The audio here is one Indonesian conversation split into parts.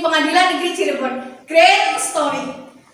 Pengadilan Negeri Cirebon. Great story.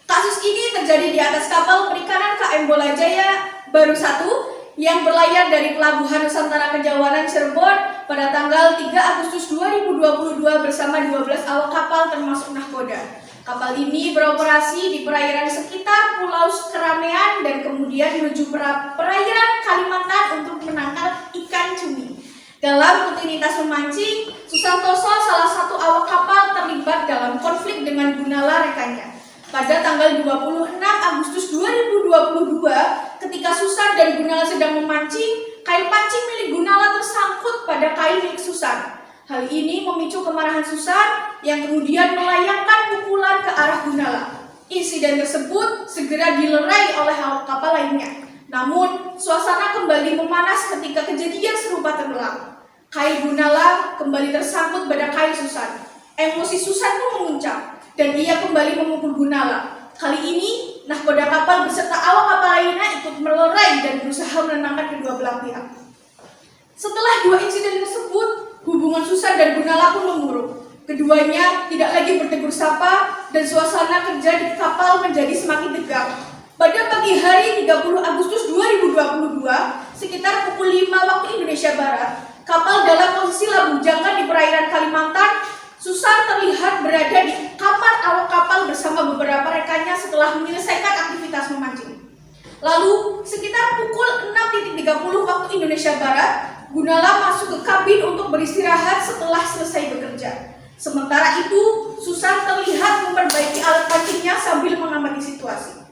Kasus ini terjadi di atas kapal perikanan KM Bola Jaya Baru 1 yang berlayar dari Pelabuhan Nusantara Kejawanan Cirebon pada tanggal 3 Agustus 2022 bersama 12 awak kapal termasuk nahkoda. Kapal ini beroperasi di perairan sekitar Pulau Keramean dan kemudian menuju perairan Kalimantan untuk menangkap ikan cumi. Dalam rutinitas memancing, Susantoso, salah satu awak kapal, terlibat dalam konflik dengan Gunala rekannya. Pada tanggal 26 Agustus 2022, ketika Susan dan Gunala sedang memancing, kail pancing milik Gunala tersangkut pada kail milik Susan. Hal ini memicu kemarahan Susan yang kemudian melayangkan pukulan ke arah Gunala. Insiden tersebut segera dilerai oleh awak kapal lainnya. Namun, suasana kembali memanas ketika kejadian serupa terulang. Kail Gunala kembali tersangkut pada kail Susan. Emosi Susan pun memuncak dan ia kembali memukul Gunala. Kali ini, nahkoda kapal beserta awak kapal lainnya ikut melerai dan berusaha menenangkan kedua belah pihak. Setelah dua insiden tersebut, hubungan Susan dan Gunala pun memburuk. Keduanya tidak lagi bertegur sapa dan suasana kerja di kapal menjadi semakin tegang. Pada pagi hari 30 Agustus 2022, sekitar pukul 5 waktu Indonesia Barat, kapal dalam posisi lambung jangkar di perairan Kalimantan, Susan terlihat berada di kamar awak kapal bersama beberapa rekannya setelah menyelesaikan aktivitas memancing. Lalu, sekitar pukul 6.30 waktu Indonesia Barat, Gunala masuk ke kabin untuk beristirahat setelah selesai bekerja. Sementara itu, Susan terlihat memperbaiki alat pancingnya sambil mengamati situasi.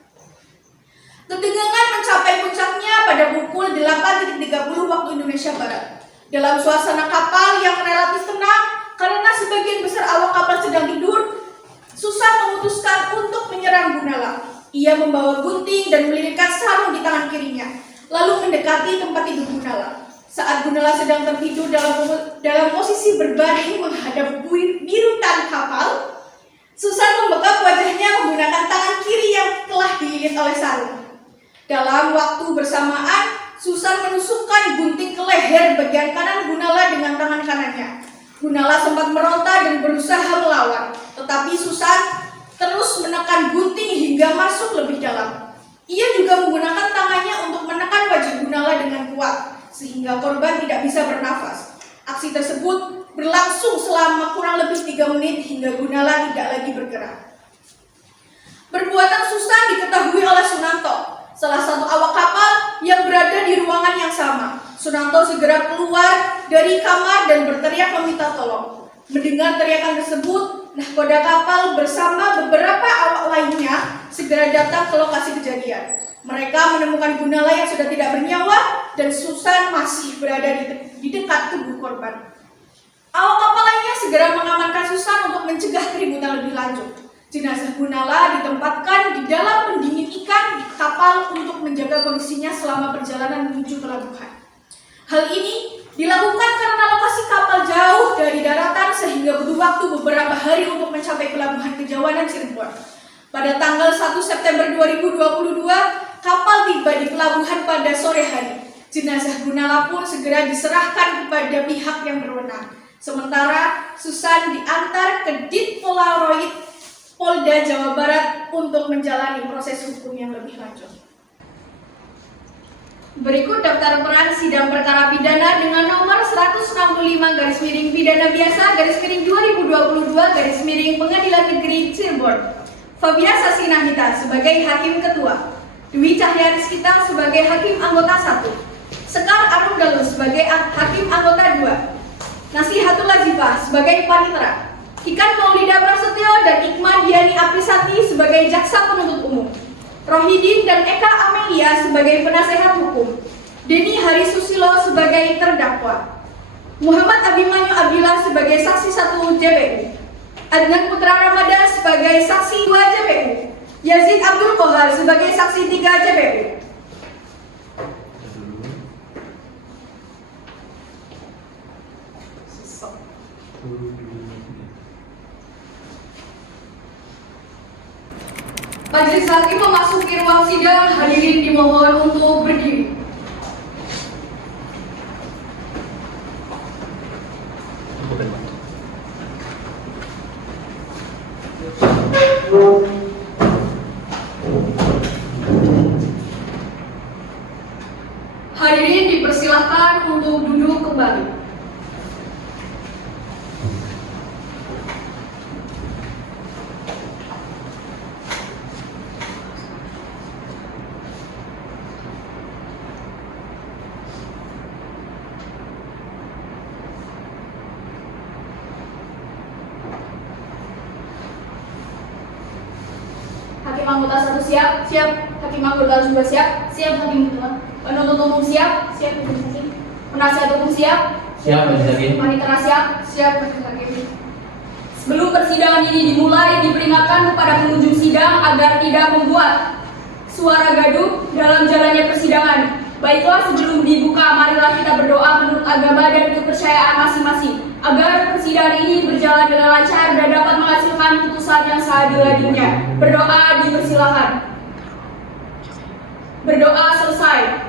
Ketegangan mencapai puncaknya pada pukul 8.30 waktu Indonesia Barat. Dalam suasana kapal yang relatif tenang, karena sebagian besar awak kapal sedang tidur, Susan memutuskan untuk menyerang Gunala. Ia membawa gunting dan melilitkan sarung di tangan kirinya, lalu mendekati tempat tidur Gunala. Saat Gunala sedang tertidur dalam posisi berbaring menghadap birutan kapal, Susan membekap wajahnya menggunakan tangan kiri yang telah dililit oleh sarung. Dalam waktu bersamaan, Susan menusukkan gunting ke leher bagian kanan Gunala dengan tangan kanannya. Gunala sempat meronta dan berusaha melawan, tetapi Susan terus menekan gunting hingga masuk lebih dalam. Ia juga menggunakan tangannya untuk menekan wajah Gunala dengan kuat, sehingga korban tidak bisa bernafas. Aksi tersebut berlangsung selama kurang lebih 3 menit hingga Gunala tidak lagi bergerak. Perbuatan Susan diketahui oleh Sunanto, salah satu awak kapal yang berada di ruangan yang sama. Sunanto segera keluar dari kamar dan berteriak meminta tolong. Mendengar teriakan tersebut, nahkoda kapal bersama beberapa awak lainnya segera datang ke lokasi kejadian. Mereka menemukan Gunala yang sudah tidak bernyawa dan Susan masih berada di dekat tubuh korban. Awak kapal lainnya segera mengamankan Susan untuk mencegah keributan lebih lanjut. Jenazah Gunala ditempatkan di dalam pendingin ikan di kapal untuk menjaga kondisinya selama perjalanan menuju pelabuhan. Hal ini dilakukan karena lokasi kapal jauh dari daratan sehingga butuh waktu beberapa hari untuk mencapai pelabuhan Kejawanan Cirebon. Pada tanggal 1 September 2022, kapal tiba di pelabuhan pada sore hari. Jenazah Gunala pun segera diserahkan kepada pihak yang berwenang. Sementara Susan diantar ke Ditpolaroid Polda Jawa Barat untuk menjalani proses hukum yang lebih lanjut. Berikut daftar peran sidang perkara pidana dengan nomor 165/Pidana Biasa /2022 Pengadilan Negeri Cirebon. Fabia Sasinahita sebagai Hakim Ketua, Dwi Cahya Rizkita sebagai Hakim Anggota 1, Sekar Arun Dalu sebagai Hakim Anggota 2, Nasihatul Lazifah sebagai Panitera, Ikan Maulida Prasetyo dan Ikma Diani Aprisati sebagai Jaksa Penuntut Umum, Rohidin dan Eka Amelia sebagai Penasehat Hukum, Denny Hari Susilo sebagai Terdakwa, Muhammad Abimanyu Abdillah sebagai Saksi 1 JPU, Adnan Putra Ramadan sebagai Saksi 2 JPU, Yazid Abdul Kohar sebagai Saksi 3 JPU. Majelis Hakim memasuki ruang sidang, hadirin dimohon untuk berdiri. Hadirin dipersilahkan untuk duduk kembali. Hakim anggota 1 siap? Siap. Hakim anggota 2 siap? Siap, Hakim ketua. Penuntut umum siap? Siap, Hakim. Penasihat hukum siap? Siap, Majelis Hakim. Panitera siap? Siap, Majelis Hakim. Sebelum persidangan ini dimulai, diperingatkan kepada pengunjung sidang agar tidak membuat suara gaduh dalam jalannya persidangan. Baiklah, sebelum dibuka, marilah kita berdoa menurut agama dan kepercayaan masing-masing agar persidangan ini berjalan dengan lancar dan dapat menghasilkan putusan yang seadil-adilnya. Berdoa dipersilakan. Berdoa selesai.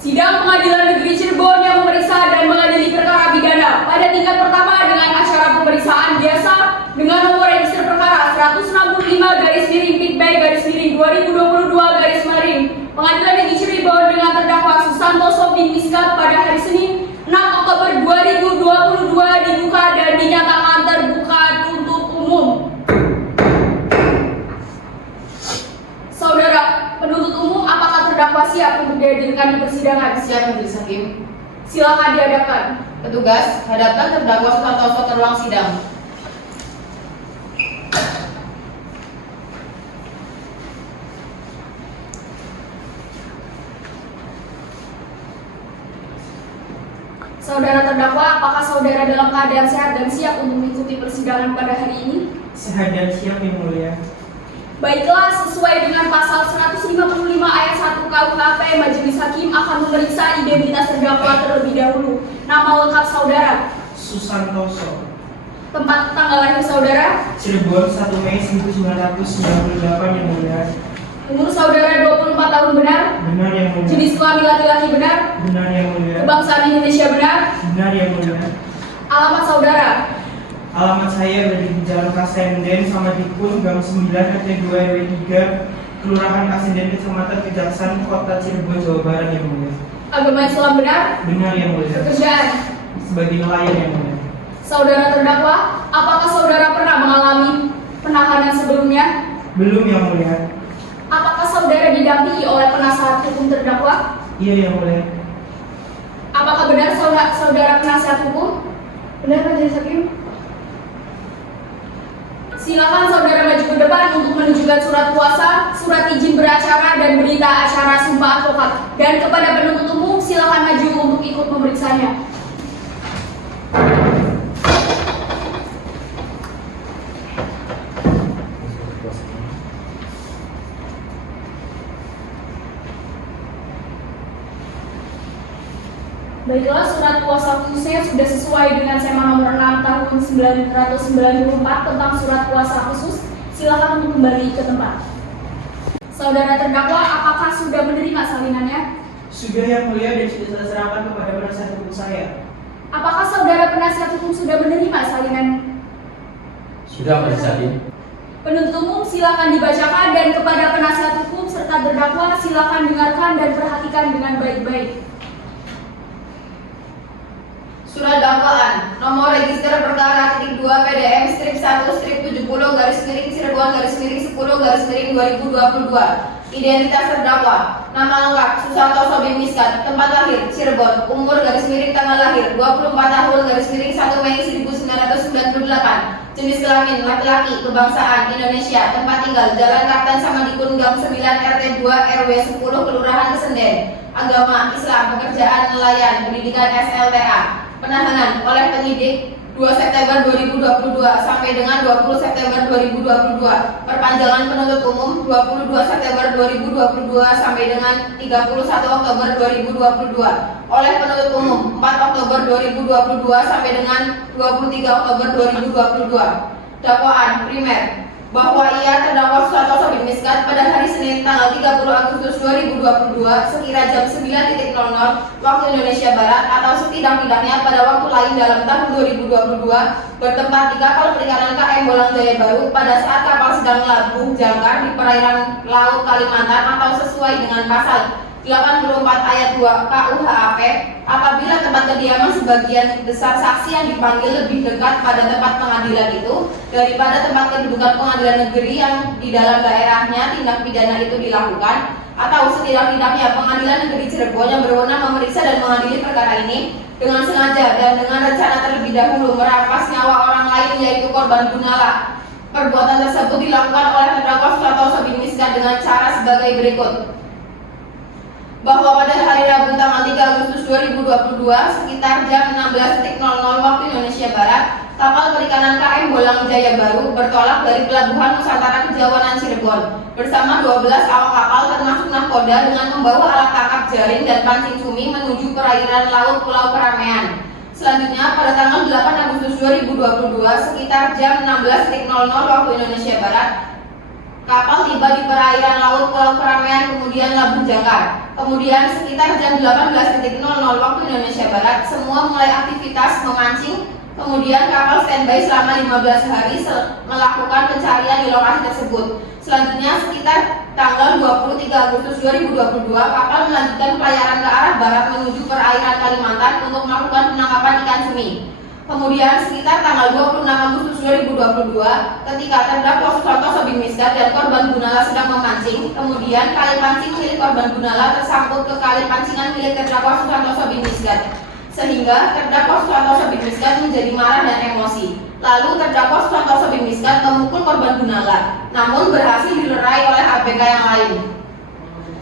Sidang Pengadilan Negeri Cirebon yang memeriksa dan mengadili perkara pidana pada tingkat pertama dengan acara pemeriksaan biasa dengan nomor register perkara 165/Pitb/2022 Pengadilan Negeri Cirebon dengan terdakwa Susantoso bin Miskat pada hari Senin 6 Oktober 2022 dibuka dan dinyatakan terbuka untuk umum. Saudara penuntut umum, apakah terdakwa siap untuk dihadirkan di persidangan? Siap, Majelis Hakim. Silakan dihadapkan. Petugas, hadapkan terdakwa Susantoso ke ruang sidang. Saudara terdakwa, apakah saudara dalam keadaan sehat dan siap untuk mengikuti persidangan pada hari ini? Sehat dan siap, Yang Mulia. Baiklah, sesuai dengan pasal 155 ayat 1 KUHP, Majelis Hakim akan memeriksa identitas terdakwa terlebih dahulu. Nama lengkap saudara, Susantoso. tempat tanggal lahir saudara, Cirebon, 1 Mei 1998, Yang Mulia. umur saudara 24 tahun benar, Benar, Yang Mulia. jenis kelamin laki-laki benar, Benar, Yang Mulia. kebangsaan Indonesia benar, Benar, Yang Mulia. alamat saudara, Alamat saya berada di Jalan Kasenden, Samadikun, Gang 9, RT 2 RW 3, Kelurahan Kasenden, Kecamatan Kejaksan, Kota Cirebon, Jawa Barat, Yang Mulia. agama Islam benar, Benar, Yang Mulia. pekerjaan. Sebagai nelayan, Yang Mulia. Saudara terdakwa, apakah saudara pernah mengalami penahanan sebelumnya? Belum, Yang Mulia. Apakah saudara didampingi oleh penasihat hukum terdakwa? Iya, Yang Mulia. Apakah benar saudara penasihat hukum? Benar, Majelis Hakim. Silakan saudara maju ke depan untuk menunjukkan surat kuasa, surat izin beracara, dan berita acara sumpah advokat. Dan kepada penuntut umum, silakan maju untuk ikut memeriksanya. Baiklah, surat kuasa khususnya sudah sesuai dengan SEMA nomor 6 tahun 1994 tentang surat kuasa khusus. Silakan untuk kembali ke tempat. Saudara terdakwa, apakah sudah menerima salinannya? Sudah, Yang Mulia, dan sudah saya serahkan kepada penasihat hukum saya. Apakah saudara penasihat hukum sudah menerima salinan? Sudah, Majelis Hakim. Penuntut umum silakan dibacakan dan kepada penasihat hukum serta terdakwa silakan dengarkan dan perhatikan dengan baik-baik. Surat dakwaan nomor register perkara _2 PDM strip 1 strip 70 garis miring Cirebon garis miring 10 garis miring 2022. Identitas terdakwa, nama lengkap Susantoso bin Miskat, tempat lahir Cirebon, umur garis miring tanggal lahir 24 tahun garis miring 1 Mei 1998. Jenis kelamin laki-laki, kebangsaan Indonesia, tempat tinggal Jalan Kapten Samadikun Gang 9 RT 2 RW 10 Kelurahan Kesenden. Agama Islam, pekerjaan nelayan, pendidikan SLTA. Penahanan oleh penyidik 2 September 2022 sampai dengan 20 September 2022. Perpanjangan penuntut umum 22 September 2022 sampai dengan 31 Oktober 2022. Oleh penuntut umum 4 Oktober 2022 sampai dengan 23 Oktober 2022. Dakwaan primer bahwa ia terdakwa Susantoso bin Miskat pada hari Senin tanggal 30 Agustus 2022 sekira jam 9.00 waktu Indonesia Barat atau setidak-tidaknya pada waktu lain dalam tahun 2022 bertempat di kapal perikanan KM Bolang Jaya Baru pada saat kapal sedang labuh jangkar di perairan Laut Kalimantan atau sesuai dengan pasal 84 ayat 2 KUHP apabila tempat kediaman sebagian besar saksi yang dipanggil lebih dekat pada tempat pengadilan itu daripada tempat kedudukan pengadilan negeri yang di dalam daerahnya tindak pidana itu dilakukan, atau setidak-tidaknya pengadilan negeri Cirebon yang berwenang memeriksa dan mengadili perkara ini dengan sengaja dan dengan rencana terlebih dahulu merampas nyawa orang lain yaitu korban Gunalah. Perbuatan tersebut dilakukan oleh terdakwa Susantoso bin Miskat dengan cara sebagai berikut. Bahwa pada hari Rabu tanggal 3 Agustus 2022 sekitar jam 16.00 waktu Indonesia Barat, kapal perikanan KM Bolang Jaya Baru bertolak dari Pelabuhan Nusantara Kejawanan Cirebon bersama 12 awak kapal termasuk nahkoda dengan membawa alat tangkap jaring dan pancing cumi menuju perairan laut Pulau Keramaian. Selanjutnya pada tanggal 8 Agustus 2022 sekitar jam 16.00 waktu Indonesia Barat, kapal tiba di perairan laut Pulau Keramaian kemudian labuh jangkar. Kemudian sekitar jam 18.00 waktu Indonesia Barat semua mulai aktivitas memancing. Kemudian kapal standby selama 15 hari melakukan pencarian di lokasi tersebut. Selanjutnya sekitar tanggal 23 Agustus 2022 kapal melanjutkan pelayaran ke arah barat menuju perairan Kalimantan untuk melakukan penangkapan ikan cumi. Kemudian sekitar tanggal 26 Agustus 2022 ketika terdakwa Susantoso bin Miskat dan korban Gunalah sedang memancing, kemudian kali pancing milik korban Gunalah tersangkut ke kali pancingan milik terdakwa Susantoso bin Miskat, sehingga terdakwa Susantoso bin Miskat menjadi marah dan emosi. Lalu terdakwa Susantoso bin Miskat memukul korban Gunalah, namun berhasil dilerai oleh ABK yang lain.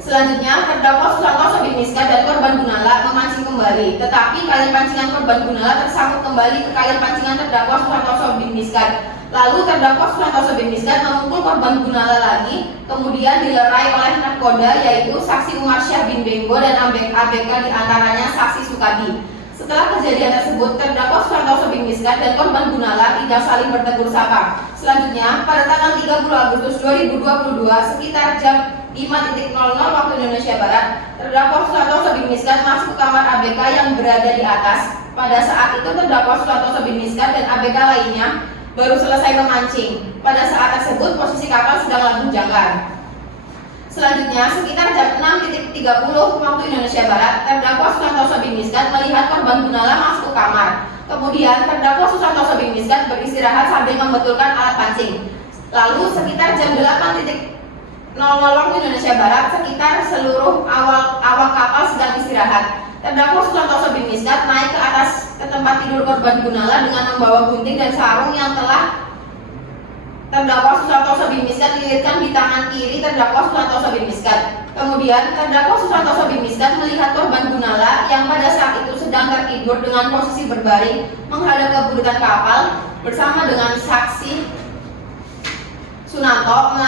Selanjutnya, terdakwa Susantoso bin Miskat dan korban Gunalah memancing kembali, tetapi kail pancingan korban Gunalah tersangkut kembali ke kail pancingan terdakwa Susantoso bin Miskat. Lalu terdakwa Susantoso bin Miskat memukul korban Gunalah lagi, kemudian dilerai oleh nahkoda yaitu saksi Umar Syah bin Benggo dan ABK diantaranya saksi Sukadi. Setelah kejadian tersebut, terdakwa Susantoso bin Miskat dan korban Gunalah tidak saling bertegur sapa. Selanjutnya, pada tanggal 30 Agustus 2022 sekitar jam 5.00 waktu Indonesia Barat, terdakwa Susantoso bin Miskat masuk ke kamar ABK yang berada di atas. Pada saat itu terdakwa Susantoso bin Miskat dan ABK lainnya baru selesai memancing. Pada saat tersebut posisi kapal sedang labuh jangkar. Selanjutnya, sekitar jam 6.30 waktu Indonesia Barat, terdakwa Susantoso bin Miskat melihat korban Gunalah masuk ke kamar. Kemudian terdakwa Susantoso bin Miskat beristirahat sambil membetulkan alat pancing. Lalu sekitar jam 8.00 waktu Indonesia Barat, sekitar seluruh awak kapal sedang istirahat. Terdakwa Susantoso bin Miskat naik ke atas ke tempat tidur korban Gunalah dengan membawa gunting dan sarung yang telah terdakwa Susantoso bin Miskat lilitkan di tangan kiri terdakwa Susantoso bin Miskat. Kemudian terdakwa Susantoso bin Miskat melihat korban Gunalah yang pada saat itu sedang tertidur dengan posisi berbaring menghadap ke burutan kapal bersama dengan saksi Sunanto.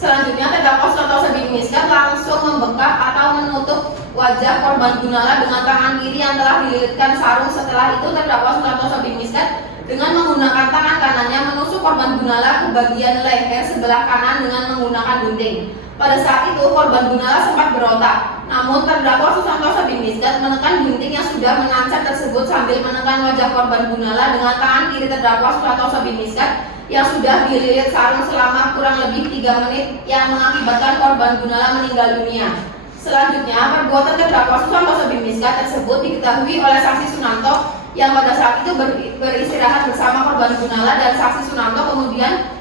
Selanjutnya terdakwa Susantoso bin Miskat langsung membekap atau menutup wajah korban Gunalah dengan tangan kiri yang telah dililitkan sarung. Setelah itu terdakwa Susantoso bin Miskat dengan menggunakan tangan kanannya menusuk korban Gunalah ke bagian leher sebelah kanan dengan menggunakan gunting. Pada saat itu korban Gunalah sempat berontak, namun terdakwa Susantoso bin Miskat menekan gunting yang sudah menancap tersebut sambil menekan wajah korban Gunalah dengan tangan kiri terdakwa Susantoso bin Miskat yang sudah dililit sarung selama kurang lebih 3 menit yang mengakibatkan korban Gunalah meninggal dunia. Selanjutnya, perbuatan terdakwa Susantoso bin Miskat tersebut diketahui oleh saksi Sunanto yang pada saat itu beristirahat bersama korban Gunalah, dan saksi Sunanto kemudian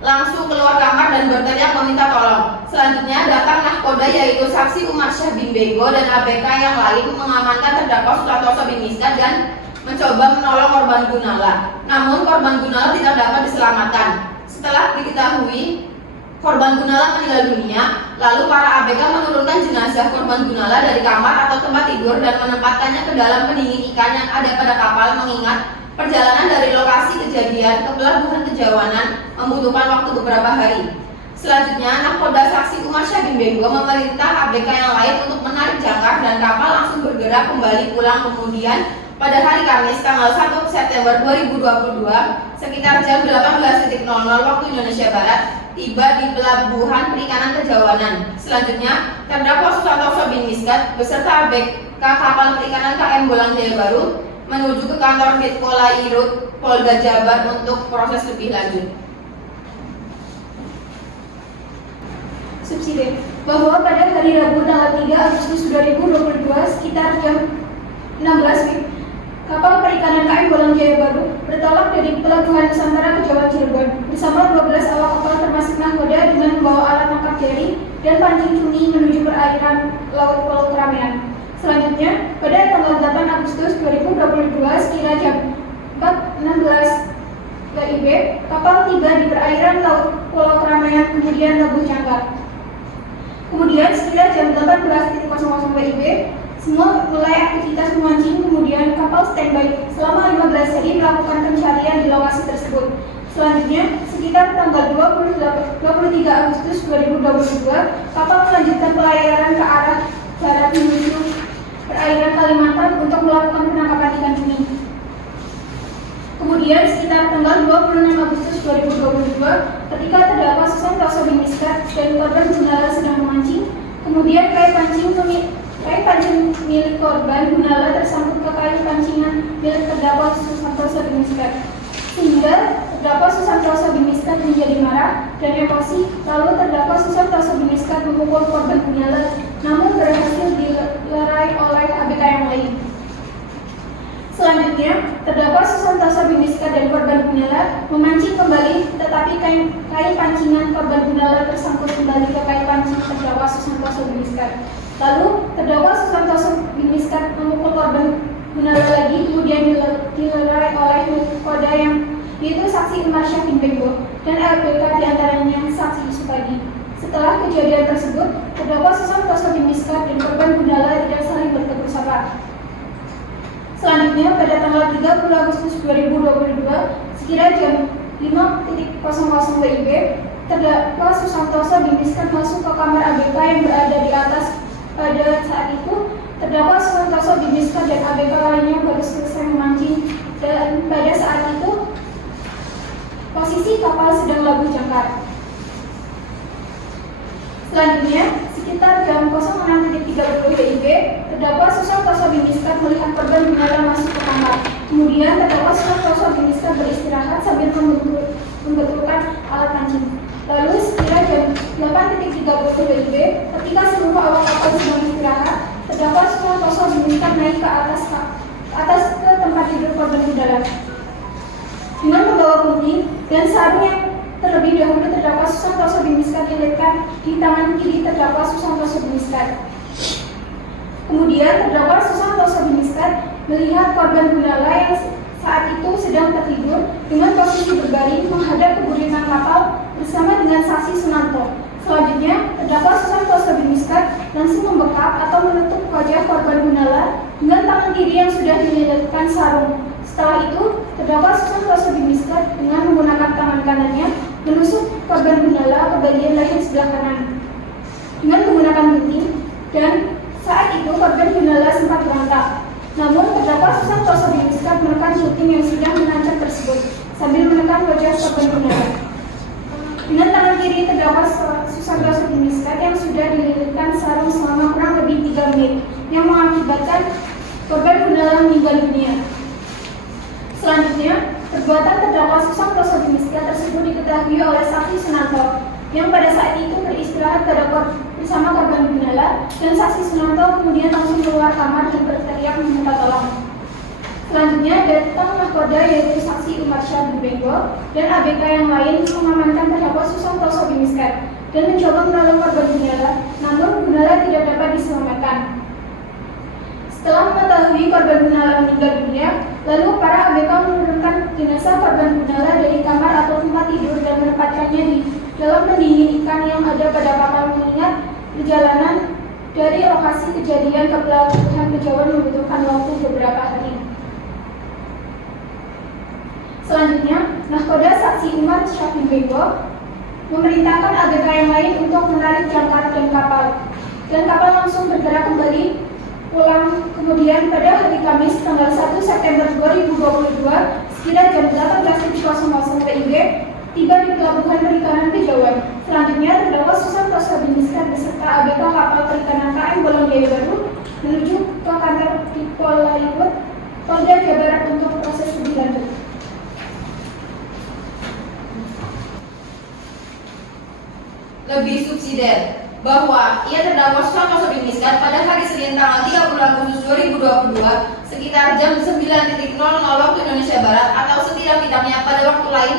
langsung keluar kamar dan berteriak meminta tolong. Selanjutnya datang nahkoda yaitu saksi Umar Syah bin Benggo dan ABK yang lain mengamankan terdakwa Susantoso bin Miskat dan mencoba menolong korban Gunalah. Namun korban Gunalah tidak dapat diselamatkan. Setelah diketahui korban Gunalah meninggal dunia, lalu para ABK menurunkan jenazah korban Gunalah dari kamar atau tempat tidur dan menempatkannya ke dalam pendingin ikan yang ada pada kapal, mengingat perjalanan dari lokasi kejadian ke Pelabuhan Kejawanan membutuhkan waktu beberapa hari. Selanjutnya, nahkoda saksi Umar Syah bin Benggo memerintah ABK yang lain untuk menarik jangkar dan kapal langsung bergerak kembali pulang. Kemudian Pada hari Kamis tanggal 1 September 2022 sekitar jam 18.00 waktu Indonesia Barat tiba di Pelabuhan Perikanan Kejawanan. Selanjutnya, terdakwa Susantoso bin Miskat beserta ABK kapal perikanan KM Bolang Jaya Baru menuju ke kantor Ditpolai Rut Polda Jabar untuk proses lebih lanjut. Subsidi bahwa pada hari Rabu tanggal 3 Agustus 2022 sekitar jam 16 kapal perikanan KM Bolang Jaya Baru bertolak dari Pelabuhan Nusantara Kejawan Cirebon bersama 12 awak kapal termasuk nahkoda dengan membawa alat tangkap jaring dan pancing cumi menuju perairan Laut Pulau Keramaian. Selanjutnya, pada tanggal 8 Agustus 2022 sekira jam 4.16 WIB, kapal tiba di perairan Laut Pulau Keramaian kemudian Labuh Jangkar. Kemudian sekira jam 18.00 WIB, semua mulai aktivitas memancing, kemudian kapal standby selama 15 hari melakukan pencarian di lokasi tersebut. Selanjutnya, sekitar tanggal 23 Agustus 2022, kapal melanjutkan pelayaran ke arah barat menuju perairan Kalimantan untuk melakukan penangkapan ikan cumi. Kemudian, sekitar tanggal 26 Agustus 2022, ketika terdakwa Susantoso bin Miskat dan korban Gunala sedang memancing, kemudian kayu pancing milik korban Gunala tersangkut ke kayu pancingan milik terdakwa Susantoso bin Miskat, sehingga terdakwa Susantoso bin Miskat menjadi marah dan emosi. Lalu terdakwa Susantoso bin Miskat memukul korban Gunala, namun berhasil dilerai oleh ABK yang lain. Selanjutnya, terdakwa Susantoso bin Miskat dan korban Gunala memancing kembali, tetapi kayu pancingan korban Gunala tersangkut kembali ke kayu pancing terdakwa Susantoso bin Miskat. Lalu, terdakwa Susantoso bin Miskat memukul korban Gunala lagi, kemudian dilerai oleh nahkoda yang yaitu saksi Umar Syah bin Benggo dan LPK diantaranya saksi Supadi. Setelah kejadian tersebut, terdakwa Susantoso bin Miskat dan korban Gunala tidak saling bertegur sapa. Selanjutnya, pada tanggal 30 Agustus 2022, sekira jam 5.00 WIB, terdakwa Susantoso bin Miskat masuk ke kamar ABK yang berada di atas. Pada saat itu, terdakwa Susantoso bin Miskat dan ABK lainnya baru selesai memancing, dan pada saat itu posisi kapal sedang labuh jangkar. Selanjutnya, sekitar jam 06.30 WIB, terdakwa Susantoso bin Miskat melihat korban Gunala masuk ke kamar. Kemudian terdakwa Susantoso bin Miskat beristirahat sambil membetulkan alat pancing. Lalu sekira jam 8.30 WIB, ketika seluruh awak kapal sedang istirahat, terdakwa Susantoso bin Miskat naik ke atas ke tempat tidur korban Gunala dengan membawa gunting dan sarung yang terlebih dahulu terdakwa Susantoso bin Miskat dilekatkan di tangan kiri terdakwa Susantoso bin Miskat. Kemudian terdakwa Susantoso bin Miskat melihat korban Gunala yang saat itu sedang tertidur dengan posisi berbaring menghadap ke buritan kapal bersama dengan saksi Sunanto. Selanjutnya, terdakwa Susantoso bin Miskat langsung membekap atau menutup wajah korban Gunala dengan tangan kiri yang sudah dililitkan sarung. Setelah itu, terdakwa Susantoso bin Miskat dengan menggunakan tangan kanannya menusuk korban Gunala ke bagian leher sebelah kanan dengan menggunakan gunting, dan saat itu korban Gunala sempat berontak. Namun, terdakwa Susantoso bin Miskat menekan gunting yang sudah menancap tersebut sambil menekan wajah korban Gunala. Dengan tangan kiri terdakwa Susantoso bin Miskat yang sudah dililitkan sarung selama kurang lebih 3 menit yang mengakibatkan korban Gunala meninggal dunia. Selanjutnya, perbuatan terdakwa Susantoso bin Miskat tersebut diketahui oleh saksi Sunanto yang pada saat itu beristirahat bersama korban Gunala, dan saksi Sunanto kemudian langsung keluar kamar dan berteriak meminta tolong. Selanjutnya, datang nahkoda yaitu saksi Umar Syah bin Benggo dan ABK yang lain mengamankan terdakwa Susantoso bin Miskat dan mencoba menolong korban Gunala, namun Gunala tidak dapat diselamatkan. Setelah mengetahui korban Gunala meninggal dunia, lalu para ABK menurunkan jenazah korban Gunala dari kamar atau tempat tidur dan menempatkannya di dalam pendingin ikan yang ada pada kapal, mengingat perjalanan dari lokasi kejadian ke Pelabuhan Kejawan membutuhkan waktu beberapa hari. Selanjutnya, nahkoda saksi Umar Syah bin Benggo memerintahkan ABK yang lain untuk menarik jangkar dan kapal langsung bergerak kembali pulang. Kemudian pada hari Kamis tanggal 1 September 2022 sekitar jam 18.00 WIB tiba di Pelabuhan Perikanan Kejauhan. Selanjutnya terdakwa Susanto Sabiniskan beserta ABK kapal perikanan KM Bolang Jaya Baru menuju ke kantor Polaiwut Polda Jawa Barat untuk proses lebih lanjut. Lebih subsidiar bahwa ia terdakwa Susanto Sabiniskan pada hari Senin tanggal 30 Agustus 2022 sekitar jam 9.00 waktu Indonesia Barat atau setidak-tidaknya pada waktu lain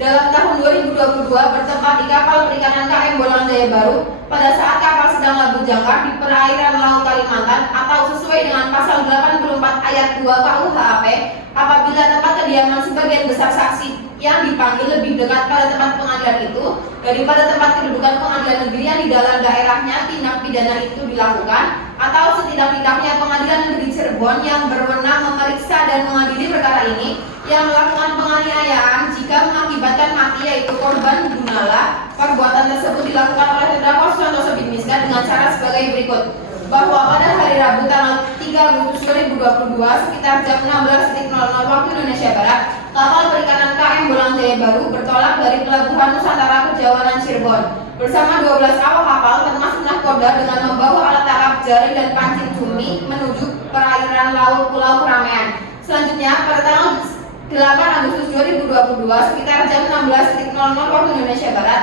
dalam tahun 2022 bertempat di kapal perikanan KM Bolang Jaya Baru pada saat kapal sedang labuh jangkar di perairan Laut Kalimantan atau sesuai dengan pasal 84 ayat 2 KUHP apabila tempat kediaman sebagian besar saksi yang dipanggil lebih dekat pada tempat pengadilan itu daripada tempat kedudukan pengadilan negeri yang di dalam daerahnya tindak pidana itu dilakukan, atau setidak-tidaknya pengadilan negeri Cirebon yang berwenang memeriksa dan mengadili perkara ini yang melakukan penganiayaan jika mengakibatkan mati yaitu korban Gunala. Perbuatan tersebut dilakukan oleh terdakwa Susanto Sabiniskan dengan cara sebagai berikut. Bahwa pada hari Rabu tanggal 3 Agustus 2022 sekitar jam 16.00 waktu Indonesia Barat, kapal perikanan KM Bolang Jaya Baru bertolak dari Pelabuhan Nusantara Kejauhan Cirebon bersama 12 awak kapal termasuk nahkoda dengan membawa alat tangkap jaring dan pancing cumi menuju perairan laut Pulau Keramaian. Selanjutnya pada tanggal 8 Agustus 2022 sekitar jam 16.00 waktu Indonesia Barat,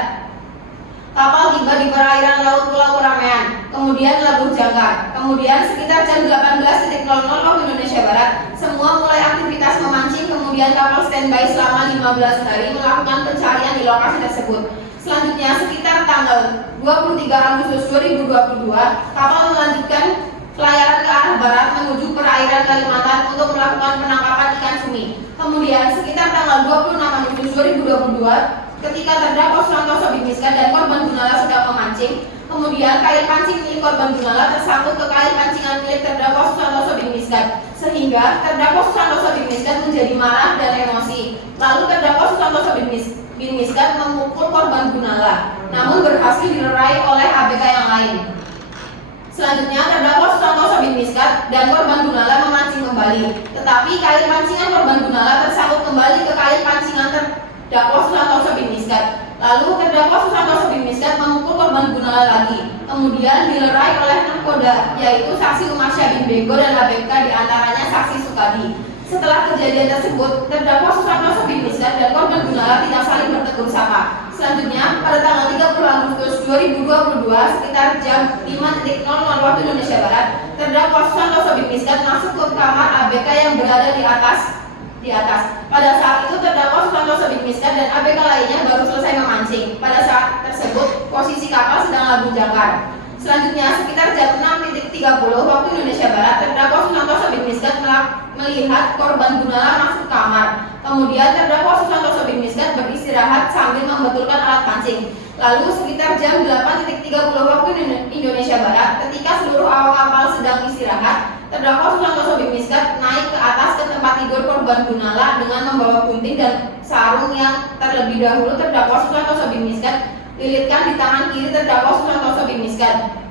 kapal tiba di perairan laut Pulau Keramaian, kemudian labuh jangkar. Kemudian sekitar jam 18.00 waktu Indonesia Barat, semua mulai aktivitas memancing. Kemudian kapal standby selama 15 hari melakukan pencarian di lokasi tersebut. Selanjutnya sekitar tanggal 23 Agustus 2022, kapal melanjutkan pelayaran ke arah barat menuju perairan Kalimantan untuk melakukan penangkapan ikan cumi. Kemudian sekitar tanggal 26 Agustus 2022, ketika terdakwa Susanto Sabiniskan dan korban Gunala sedang memancing, kemudian kail pancing milik korban Gunala tersangkut ke kail pancingan milik terdakwa Susanto Sabiniskan, sehingga terdakwa Susanto Sabiniskan menjadi marah dan emosi. Lalu terdakwa Susanto Sabiniskan memukul korban Gunala, namun berhasil dilerai oleh ABK yang lain. Selanjutnya terdakwa Susanto Sabiniskan dan korban Gunala memancing kembali, tetapi kail pancingan korban Gunala tersangkut kembali ke kail pancingan terdakwa Susanto Sabiniskan. Lalu terdakwa Susanto Sabiniskan memukul korban Gunala lagi, kemudian dilerai oleh nahkoda, yaitu saksi Umar Syah bin Bego dan ABK, diantaranya saksi Sukadi. Setelah kejadian tersebut, terdakwa Susanto Sabiniskan dan korban Gunala tidak saling bertegur sapa. Selanjutnya, pada tanggal 30 Agustus 2022 sekitar jam 5.00 waktu Indonesia Barat, terdakwa Susanto Sabiniskan masuk ke kamar ABK yang berada di atas. Pada saat itu terdakwa Susanto Sabiniskan dan ABK lainnya baru selesai memancing. Pada saat tersebut posisi kapal sedang labuh jangkar. Selanjutnya sekitar jam 6.30 waktu Indonesia Barat, terdakwa Susanto Sabiniskan melihat korban Gunala masuk kamar. Kemudian terdakwa Susanto Sabiniskan beristirahat sambil membetulkan alat pancing. Lalu sekitar jam 8.30 waktu Indonesia Barat, ketika seluruh awak kapal sedang istirahat, terdakwa Susanto Sabiniskan naik ke atas ke tempat tidur korban Gunala dengan membawa gunting dan sarung yang terlebih dahulu terdakwa Susanto Sabiniskan lilitkan di tangan kiri terdakwa Susanto Sabiniskan.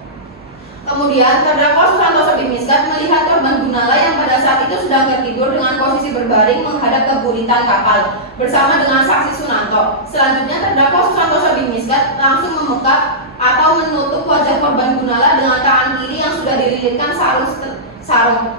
Kemudian terdakwa Susanto Sabiniskan melihat korban Gunala yang pada saat itu sedang tertidur dengan posisi berbaring menghadap ke buritan kapal bersama dengan saksi Sunanto. Selanjutnya terdakwa Susanto Sabiniskan langsung memekap atau menutup wajah korban Gunala dengan tangan kiri yang sudah dililitkan sarung.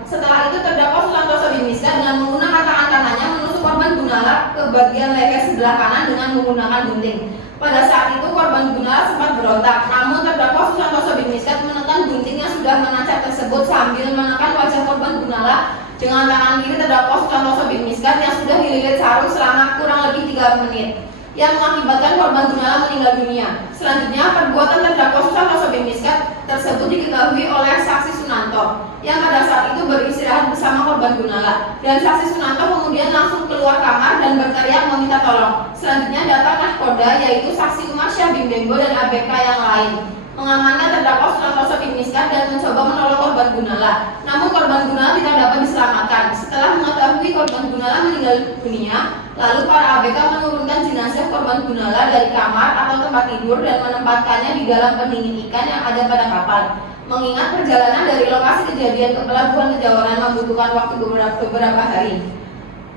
Setelah itu terdakwa Susanto Sabiniskan dengan menggunakan tangan kanannya menusuk korban Gunala ke bagian leher sebelah kanan dengan menggunakan gunting. Pada saat itu korban Gunala sempat berontak, namun terdakwa Susanto Sabiniskan menekan gunting yang sudah menancap tersebut sambil menekan wajah korban Gunala dengan tangan kiri terdakwa Susanto Sabiniskan yang sudah dililit sarung selama kurang lebih 3 menit, yang mengakibatkan korban Gunala meninggal dunia. Selanjutnya perbuatan terdakwa Susanto Sabiniskan tersebut diketahui oleh saksi Sunanto yang pada saat itu beristirahat bersama korban Gunala, dan saksi Sunanto kemudian langsung keluar kamar dan berteriak meminta tolong. Selanjutnya datang nahkoda, yaitu saksi Umar Syah bin Bego dan ABK yang lain, mengamankan terdakwa Susanto Sabiniskan dan mencoba menolong korban Gunala. Namun korban Gunala tidak dapat diselamatkan. Setelah mengetahui korban Gunala meninggal dunia, lalu para ABK menurunkan jenazah korban Gunala dari kamar atau tempat tidur dan menempatkannya di dalam pendingin ikan yang ada pada kapal. mengingat perjalanan dari lokasi kejadian ke pelabuhan Kejawanan membutuhkan waktu beberapa hari.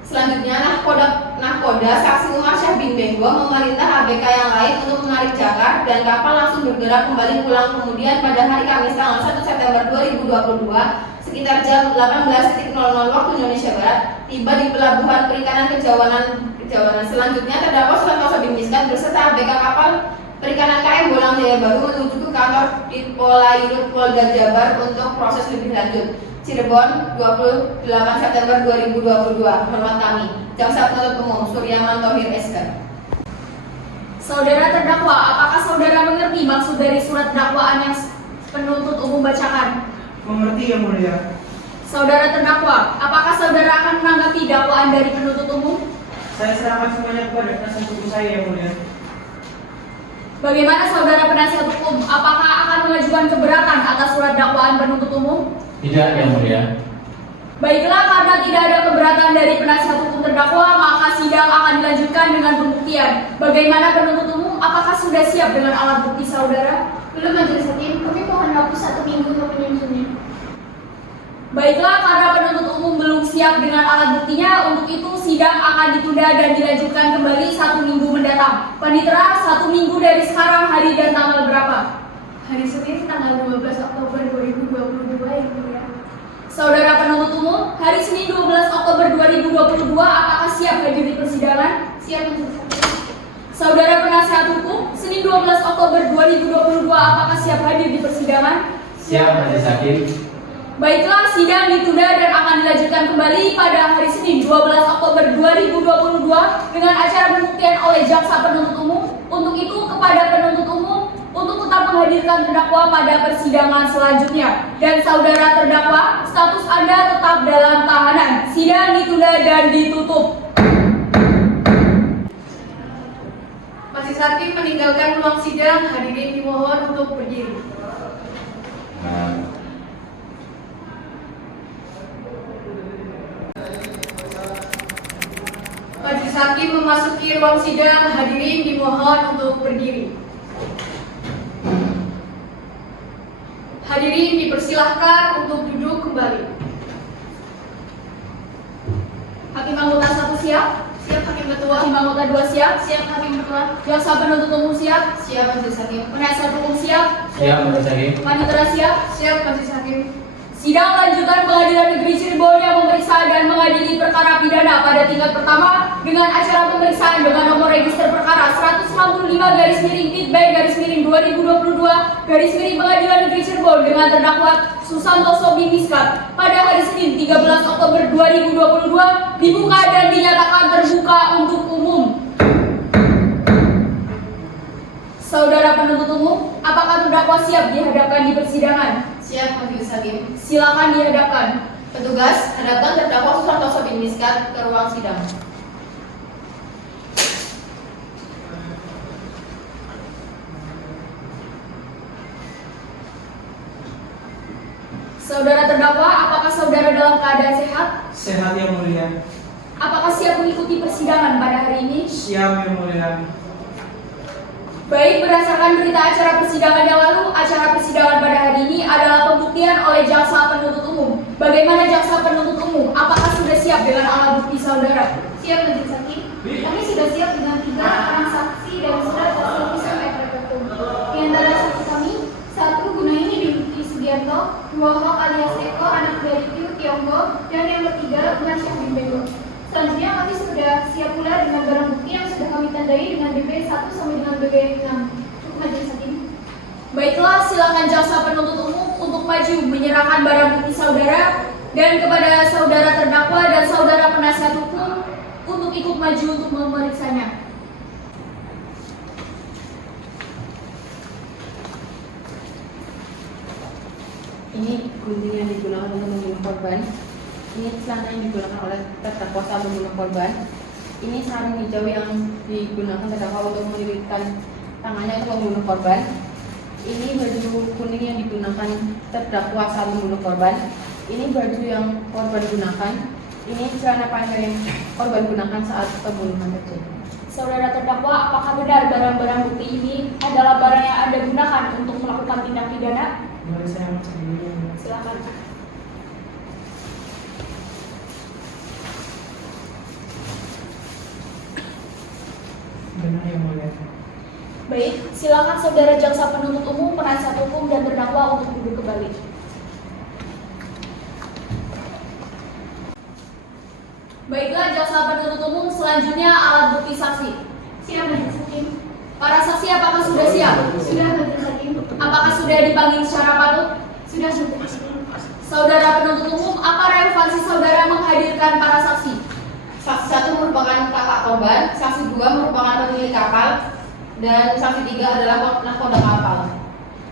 Selanjutnya, nahkoda saksi Umar Syah bin Benggo memerintah ABK yang lain untuk menarik jangkar dan kapal langsung bergerak kembali pulang. Kemudian pada hari Kamis tanggal 1 September 2022 sekitar jam 18.00 waktu Indonesia Barat tiba di pelabuhan perikanan Kejawanan. Selanjutnya terdakwa Susantoso bin Miskat berserta ABK kapal perikanan KM Bolang Jaya Baru menuju ke kantor Ditpolairut Polda Jabar untuk proses lebih lanjut. Cirebon, 28 September 2022. Hormat kami, Jaksa Penuntut Umum Suryaman Thohir SK. Saudara terdakwa, apakah saudara mengerti maksud dari surat dakwaan yang penuntut umum bacakan? Mengerti yang mulia. Saudara terdakwa, apakah saudara akan menanggapi dakwaan dari penuntut umum? Saya serahkan semuanya kepada penasihat hukum saya yang mulia. Bagaimana saudara penasihat hukum? Apakah akan mengajukan keberatan atas surat dakwaan penuntut umum? Tidak, yang mulia. Baiklah, karena tidak ada keberatan dari penasihat hukum terdakwa, maka sidang akan dilanjutkan dengan pembuktian. Bagaimana penuntut umum? Apakah sudah siap dengan alat bukti saudara? Belum majelis hakim, kami mohon waktu 1 minggu untuk menyusunnya. Baiklah, karena penuntut umum belum siap dengan alat buktinya, untuk itu sidang akan ditunda dan dilanjutkan kembali 1 minggu mendatang. Panitera, 1 minggu dari sekarang, hari dan tanggal berapa? Hari Senin tanggal 12 Oktober 2022 yang mulia. Saudara penuntut umum, hari Senin 12 Oktober 2022, apakah siap hadir di persidangan? Siap majelis hakim. Saudara penasihat hukum, Senin 12 Oktober 2022, apakah siap hadir di persidangan? Siap, majelis hakim. Baiklah, sidang ditunda dan akan dilanjutkan kembali pada hari Senin 12 Oktober 2022 dengan acara pembuktian oleh jaksa penuntut umum. Untuk itu, kepada penuntut umum untuk tetap menghadirkan terdakwa pada persidangan selanjutnya. Dan saudara terdakwa, status Anda tetap dalam tahanan. Sidang ditunda dan ditutup. Majelis hakim meninggalkan ruang sidang. Hadirin dimohon untuk berdiri. Majelis hakim memasuki ruang sidang. Hadirin dimohon untuk berdiri. Hadirin dipersilahkan untuk duduk kembali. Hakim anggota 1 siap? Siap hakim ketua. Hakim anggota 2 siap? Siap hakim ketua. Jaksa penuntut umum siap? Siap majelis hakim. Penasihat hukum siap? Siap, majelis hakim. Panitera siap? Siap majelis hakim. Sidang lanjutan Pengadilan Negeri Cirebon yang memeriksa dan mengadili perkara pidana pada tingkat pertama dengan acara pemeriksaan dengan nomor register perkara 155/Pid/2022/Pengadilan Negeri Cirebon dengan terdakwa Susantoso bin Miskat pada hari Senin 13 Oktober 2022 dibuka dan dinyatakan terbuka untuk umum. Saudara penuntut umum, apakah terdakwa siap dihadapkan di persidangan? Siap majelis hakim. Silakan dihadapkan. Petugas, hadapkan terdakwa Susantoso bin Miskat ke ruang sidang. Saudara terdakwa, apakah saudara dalam keadaan sehat? Sehat yang mulia. Apakah siap mengikuti persidangan pada hari ini? Siap yang mulia. Baik, berdasarkan berita acara persidangan yang lalu, acara persidangan pada hari ini adalah pembuktian oleh jaksa penuntut umum. Bagaimana jaksa penuntut umum? Apakah sudah siap dengan alat bukti saudara? Siap majelis hakim. Kami sudah siap dengan 3 orang saksi dan sudah tersedia sampai tertutup. Di antara saksi kami, 1 Gunaini binti Sugiarto, 2 Hok alias Eko anak dari Tiu Tionggo, dan yang ketiga Umar Syah bin Benggo. Selanjutnya kami sudah siap pula dengan barang bukti yang sudah kami tandai dengan BB 1 sampai dengan BB 6. Cukup majelis hakim. Baiklah, silakan jaksa penuntut umum untuk maju menyerahkan barang bukti saudara dan kepada saudara terdakwa dan saudara penasihat hukum untuk ikut maju untuk memeriksanya. Ini gunting yang digunakan untuk membunuh korban. Ini celana yang digunakan oleh terdakwa saat membunuh korban. Ini sarung hijau yang digunakan terdakwa untuk melilitkan tangannya untuk membunuh korban. Ini baju kuning yang digunakan terdakwa saat membunuh korban. Ini baju yang korban gunakan. Ini celana panjang yang korban gunakan saat pembunuhan terjadi. Saudara terdakwa, apakah benar barang-barang bukti ini adalah barang yang Anda gunakan untuk melakukan tindak pidana? Boleh saya ngecek dulu yang mulia? Silakan. Benar yang mulia. Baik, silakan saudara jaksa penuntut umum, penasihat hukum dan terdakwa untuk duduk kembali. Baiklah, jaksa penuntut umum, selanjutnya alat bukti saksi. Siap, Majelis Hakim. Para saksi apakah sudah siap? Sudah, Majelis Hakim. Apakah sudah dipanggil secara patut? Sudah, Majelis Hakim. Saudara penuntut umum, apa relevansi saudara menghadirkan para saksi? Saksi 1 merupakan kakak korban, saksi 2 merupakan pemilik kapal, dan saksi 3 adalah nahkoda kapal.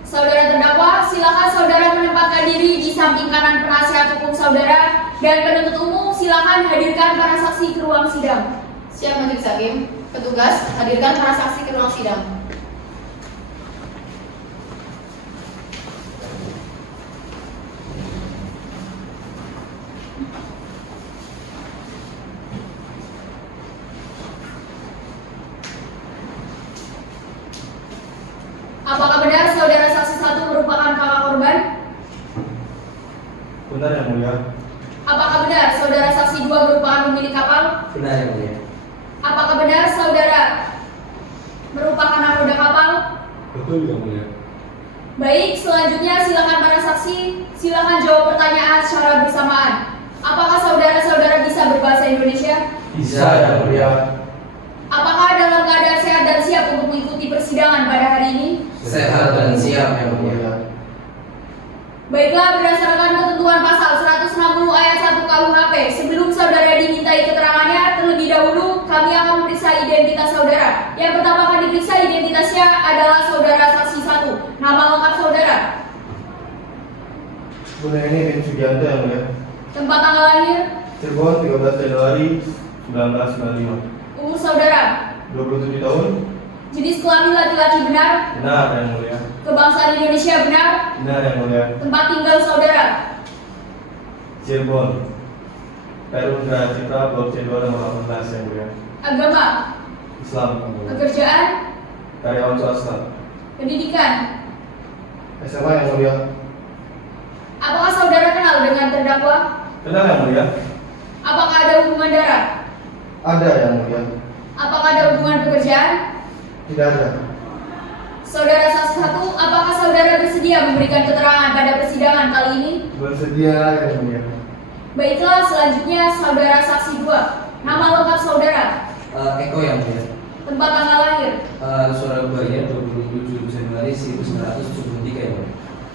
Saudara terdakwa, silakan saudara menempatkan diri di samping kanan penasihat hukum saudara, dan penuntut umum silakan hadirkan para saksi ke ruang sidang. Siap Majelis Hakim. Petugas, hadirkan para saksi ke ruang sidang. Apakah benar saudara saksi 1 merupakan kakak korban? Benar yang mulia. Apakah benar saudara saksi 2 merupakan pemilik kapal? Benar yang mulia. Apakah benar saudara merupakan nahkoda kapal? Betul yang mulia. Baik, selanjutnya silakan para saksi, silakan jawab pertanyaan secara bersamaan. Apakah saudara-saudara bisa berbahasa Indonesia? Bisa yang mulia. Apakah dalam keadaan sehat dan siap untuk mengikuti persidangan pada hari ini? Sehat dan siap yang mulia. Baiklah, berdasarkan ketentuan pasal 160 ayat 1 KUHP, sebelum saudara dimintai keterangannya, terlebih dahulu kami akan memeriksa identitas saudara. Yang pertama akan diperiksa identitasnya adalah saudara saksi 1. Nama lengkap saudara, Bunda ini bin Sugianto yang mulia. tempat tanggal lahir, Cirebon 13 Januari 1995. umur saudara, 27 tahun. jenis kelamin laki-laki benar, Benar yang mulia. kebangsaan Indonesia benar, Benar yang mulia. tempat tinggal saudara, Cirebon. Perumda Citra Blok C2 nomor 18 yang mulia. agama, Islam yang mulia. pekerjaan, Karyawan swasta. pendidikan. SMA yang mulia. Apakah saudara kenal dengan terdakwa? Benar yang mulia. Apakah ada hubungan darah? Ada yang mulia. Apakah ada hubungan pekerjaan? Tidak ada. Saudara saksi 1, apakah saudara bersedia memberikan keterangan pada persidangan kali ini? Bersedia yang mulia. Baiklah, selanjutnya saudara saksi 2. Nama lengkap saudara, Eko yang mulia. tempat tanggal lahir, Surabaya 27 Januari 1973 yang mulia.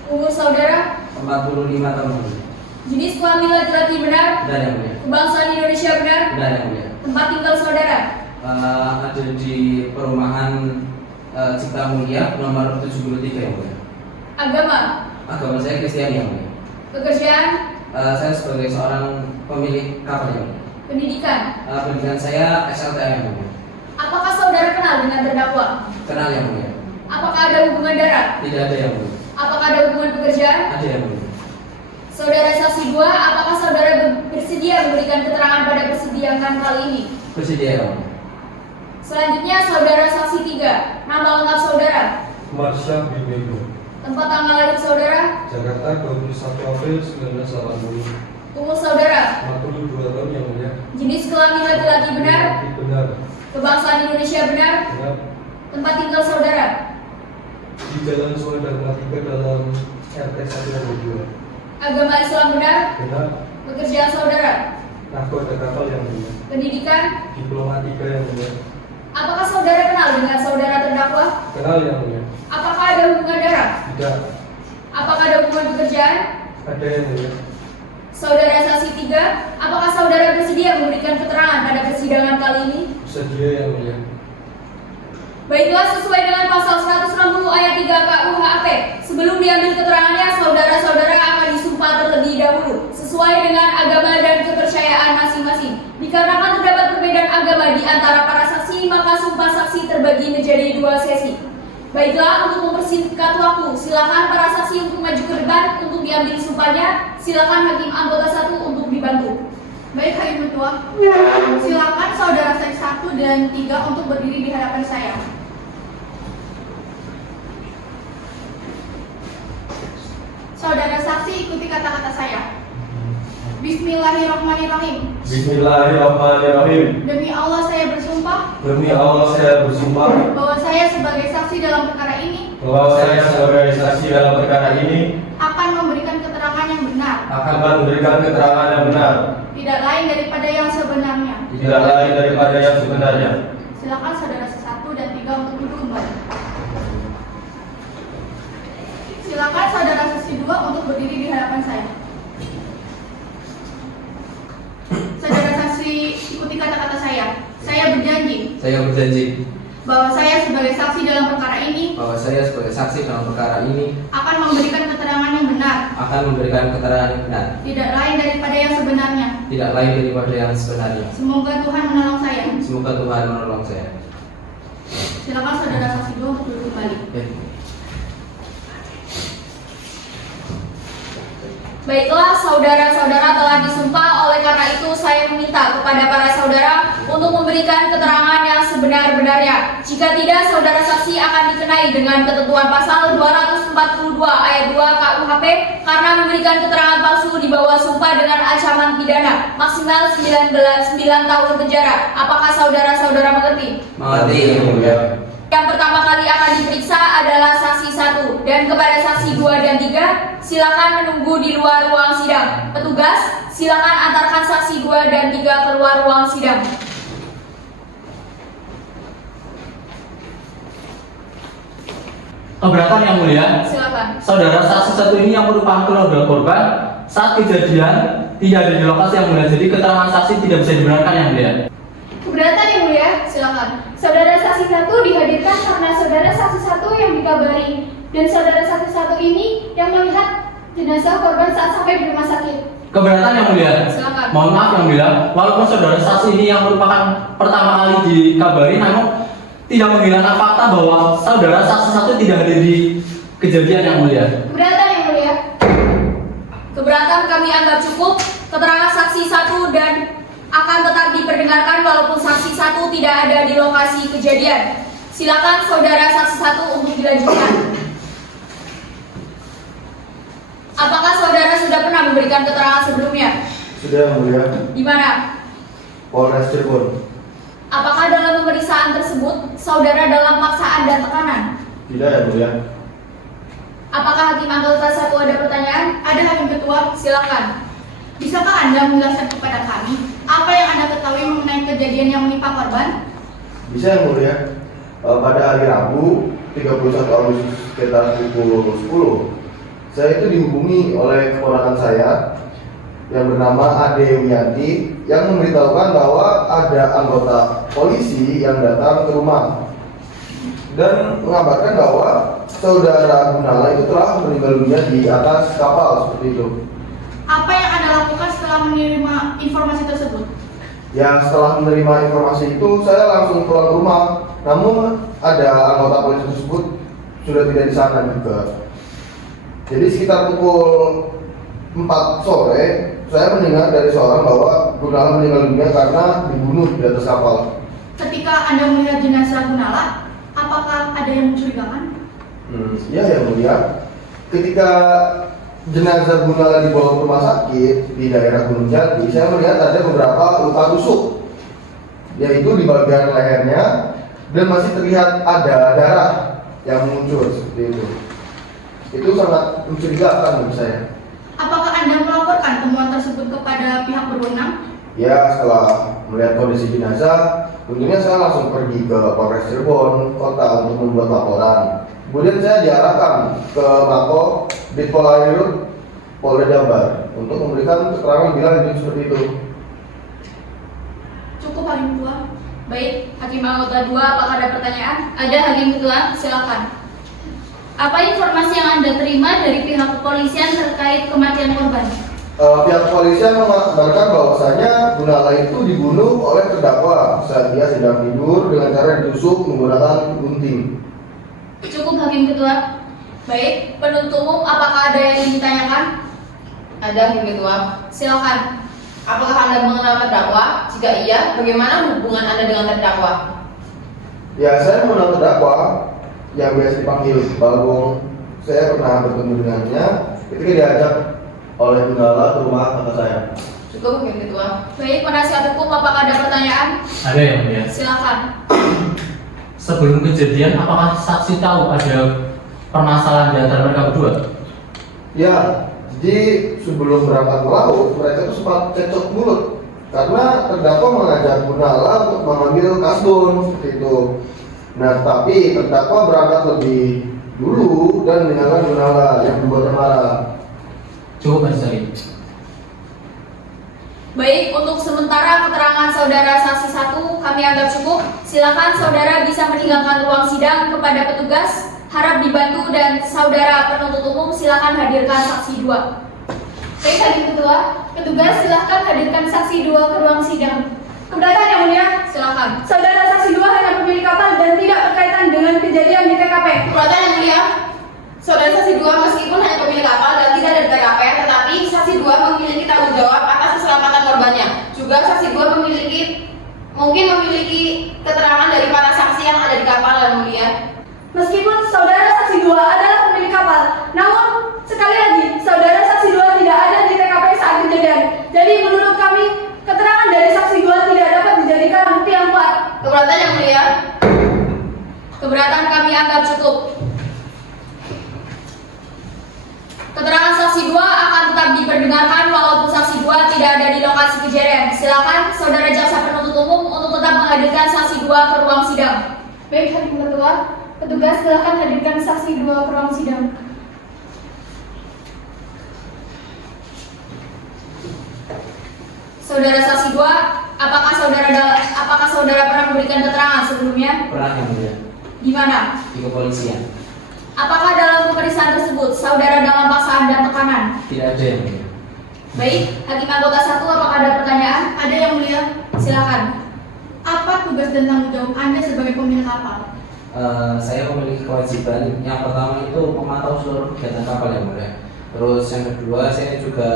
umur saudara, 45 tahun yang mulia. jenis kelamin laki-laki benar, Benar yang mulia. kebangsaan Indonesia benar, Benar yang mulia. tempat tinggal saudara, Ada di perumahan Cipta Mulia nomor 73 yang mulia. agama, Agama saya Kristiani yang mulia. pekerjaan, Saya sebagai seorang pemilik kapal yang mulia. pendidikan. Pendidikan saya SLTA yang mulia. Apakah saudara kenal dengan terdakwa? Kenal yang mulia. Apakah ada hubungan darah? Tidak ada yang mulia. Apakah ada hubungan pekerjaan? Ada yang mulia. Saudara saksi 2, apakah saudara bersedia memberikan keterangan pada persidangan kali ini? Bersedia yang mulia. Selanjutnya saudara saksi 3, nama lengkap saudara, Marsha bin Bego. tempat tanggal lahir saudara, Jakarta 21 April 1980. umur saudara, 42 tahun yang mulia. jenis kelamin laki-laki benar, Benar. kebangsaan Indonesia benar, Benar. tempat tinggal saudara, Di Jalan Sungai Dharma 3 dalam RT 1 agama Islam benar, Benar. pekerjaan saudara, Nahkoda kapal yang mulia. pendidikan. Diploma 3 yang mulia. Apakah saudara kenal dengan saudara terdakwa? Kenal yang mulia. Apakah ada hubungan darah? Tidak. Apakah ada hubungan pekerjaan? Ada yang mulia. Saudara saksi 3, apakah saudara bersedia memberikan keterangan pada persidangan kali ini? Bersedia yang mulia. Baiklah, sesuai dengan pasal 160 ayat 3 KUHP, sebelum diambil keterangannya, saudara-saudara akan disumpah terlebih dahulu sesuai dengan agama dan kepercayaan masing-masing. Dikarenakan terdapat perbedaan agama di antara para saksi, maka sumpah saksi terbagi menjadi 2 sesi. Baiklah, untuk mempersingkat waktu, silakan para saksi untuk maju ke depan untuk diambil sumpahnya. Silakan hakim anggota 1 untuk dibantu. Baik, Hakim Ketua. Silakan saudara saksi 1 dan 3 untuk berdiri di hadapan saya. kata-kata saya. Bismillahirrahmanirrahim. Bismillahirrahmanirrahim. Demi Allah saya bersumpah Demi Allah saya bersumpah bahwa saya sebagai saksi dalam perkara ini bahwa saya sebagai saksi dalam perkara ini akan memberikan keterangan yang benar, akan memberikan keterangan yang benar, tidak lain daripada yang sebenarnya. tidak lain daripada yang sebenarnya. Silakan saudara 1 dan 3 untuk duduk kembali. Silakan saudara saksi 2 untuk berdiri di hadapan saya. Saudara saksi, ikuti kata-kata saya. Saya berjanji Saya berjanji bahwa saya sebagai saksi dalam perkara ini bahwa saya sebagai saksi dalam perkara ini akan memberikan keterangan yang benar, akan memberikan keterangan yang benar, tidak lain daripada yang sebenarnya. tidak lain daripada yang sebenarnya. Semoga Tuhan menolong saya. Semoga Tuhan menolong saya. Silakan saudara saksi 2 untuk duduk kembali. Baiklah, saudara-saudara telah disumpah, oleh karena itu saya meminta kepada para saudara untuk memberikan keterangan yang sebenar-benarnya. Jika tidak, saudara saksi akan dikenai dengan ketentuan pasal 242 ayat 2 KUHP karena memberikan keterangan palsu di bawah sumpah dengan ancaman pidana maksimal 9 tahun penjara. Apakah saudara-saudara mengerti? Mengerti, Yang Mulia. Yang pertama kali akan diperiksa adalah saksi 1 dan kepada saksi 2 dan 3 silakan menunggu di luar ruang sidang. Petugas, silakan antarkan saksi 2 dan 3 keluar ruang sidang. Keberatan Yang Mulia, Silakan. saudara saksi 1 ini yang merupakan keluarga korban saat kejadian tidak ada di lokasi Yang Mulia, jadi keterangan saksi tidak bisa dibenarkan Yang Mulia. Keberatan Yang Mulia, Silakan. saudara saksi 1 dihadirkan karena saudara saksi 1 yang dikabari dan saudara saksi 1 ini yang melihat jenazah korban saat sampai di rumah sakit. Keberatan Yang Mulia. Silakan. Mohon maaf Yang Mulia, walaupun saudara saksi ini yang merupakan pertama kali dikabari, namun tidak menghilangkan fakta bahwa saudara saksi 1 tidak hadir di kejadian Yang Mulia. Keberatan Yang Mulia. Keberatan kami anggap cukup. Keterangan saksi 1 dan akan tetap diperdengarkan walaupun saksi 1 tidak ada di lokasi kejadian. Silakan saudara saksi 1 untuk dilanjutkan. Apakah saudara sudah pernah memberikan keterangan sebelumnya? Sudah Yang Mulia. Di mana? Polres Cirebon. Apakah dalam pemeriksaan tersebut saudara dalam paksaan dan tekanan? Tidak Yang Mulia. Apakah hakim anggota 1 ada pertanyaan? Ada hakim ketua, silakan. Bisakah Anda menjelaskan kepada kami apa yang Anda ketahui mengenai kejadian yang menimpa korban? Bisa Yang Mulia. Pada hari Rabu 31 Agustus sekitar pukul 10 saya itu dihubungi oleh keponakan saya yang bernama Ade Wiyanti yang memberitahukan bahwa ada anggota polisi yang datang ke rumah dan mengabarkan bahwa saudara Gunala itu telah meninggal dunia di atas kapal seperti itu. Apa yang Anda lakukan setelah menerima informasi tersebut? Ya, setelah menerima informasi itu saya langsung pulang ke rumah. Namun ada anggota polisi tersebut sudah tidak di sana juga. Jadi sekitar pukul 4 sore saya mendengar dari seorang bahwa Gunala meninggal dunia karena dibunuh di atas kapal. Ketika Anda melihat jenazah Gunala, apakah ada yang mencurigakan? Ya Yang Mulia. Ketika jenazah Gunala dibawa ke rumah sakit di daerah Gunung Jati, saya melihat ada beberapa luka tusuk, yaitu di bagian lehernya dan masih terlihat ada darah yang muncul seperti itu. Itu sangat mencurigakan bagi saya. Apakah Anda melaporkan temuan tersebut kepada pihak berwenang? Ya, setelah melihat kondisi jenazah, tentunya saya langsung pergi ke Polres Cirebon Kota untuk membuat laporan. Kemudian saya diarahkan ke Mako Ditpolairut Polda Jabar untuk memberikan keterangan lebih lanjut seperti itu. Cukup hakim ketua. Baik, hakim anggota 2, apakah ada pertanyaan? Ada hakim ketua, silakan. Apa informasi yang Anda terima dari pihak kepolisian terkait kematian korban? Pihak kepolisian mengabarkan bahwasanya Gunala itu dibunuh oleh terdakwa saat dia sedang tidur dengan cara ditusuk menggunakan gunting. Cukup hakim ketua. Baik, penuntut umum apakah ada yang ingin ditanyakan? Ada hakim ketua. Silakan. Apakah Anda mengenal terdakwa? Jika iya, bagaimana hubungan Anda dengan terdakwa? Ya, saya mengenal terdakwa yang biasa dipanggil Bagong. Saya pernah bertemu dengannya ketika diajak oleh Gundala ke rumah kakak saya. Cukup Hakim Ketua. Baik, penasihat hukum, apakah ada pertanyaan? Ada yang mulia. Silakan. Sebelum kejadian, apakah saksi tahu ada permasalahan di antara mereka berdua? Ya, jadi sebelum berangkat melaut, mereka tuh sempat cekcok mulut karena terdakwa mengajak Gundala untuk mengambil kasbon seperti itu. Nah, tapi terdakwa berangkat lebih dulu dan meninggalkan Gundala yang membuatnya marah. Cukup Majelis Hakim. Baik, untuk sementara keterangan saudara saksi 1 kami anggap cukup. Silakan saudara bisa meninggalkan ruang sidang kepada petugas. Harap dibantu dan saudara penuntut umum silakan hadirkan saksi 2. Baik, Hakim Ketua. Petugas silakan hadirkan saksi 2 ke ruang sidang. Keberatan yang mulia, silakan. Saudara saksi 2 hanya pemilik kapal dan tidak berkaitan dengan kejadian di TKP. Keberatan yang mulia, saudara saksi 2 meskipun hanya pemilik kapal dan tidak ada di TKP, tetapi saksi 2 memiliki tanggung jawab atas keselamatan korbannya. Juga saksi 2 mungkin memiliki keterangan dari para saksi yang ada di kapal yang mulia. Meskipun saudara saksi 2 adalah pemilik kapal, namun sekali lagi saudara saksi 2 tidak ada di TKP saat kejadian. Jadi menurut kami keterangan dari saksi 2 tidak dapat dijadikan bukti yang kuat. Keberatan yang mulia. Keberatan kami anggap cukup. Keterangan saksi 2 akan tetap diperdengarkan walaupun saksi 2 tidak ada di lokasi kejadian. Silakan saudara jaksa penuntut umum untuk tetap menghadirkan saksi 2 ke ruang sidang. Baik, Hakim Ketua. Petugas silakan hadirkan saksi 2 ke ruang sidang. Saudara saksi 2, apakah saudara pernah memberikan keterangan sebelumnya? Pernah yang mulia. Di mana? Di kepolisian. Apakah dalam pemeriksaan tersebut saudara dalam paksaan dan tekanan? Tidak ada yang mulia. Baik, Hakim anggota 1, apakah ada pertanyaan? Ada yang mulia? Silakan. Apa tugas dan tanggung jawab Anda sebagai pemilik kapal? Saya memiliki kewajiban yang pertama itu memantau seluruh kegiatan kapal yang mulia. Terus yang kedua, saya juga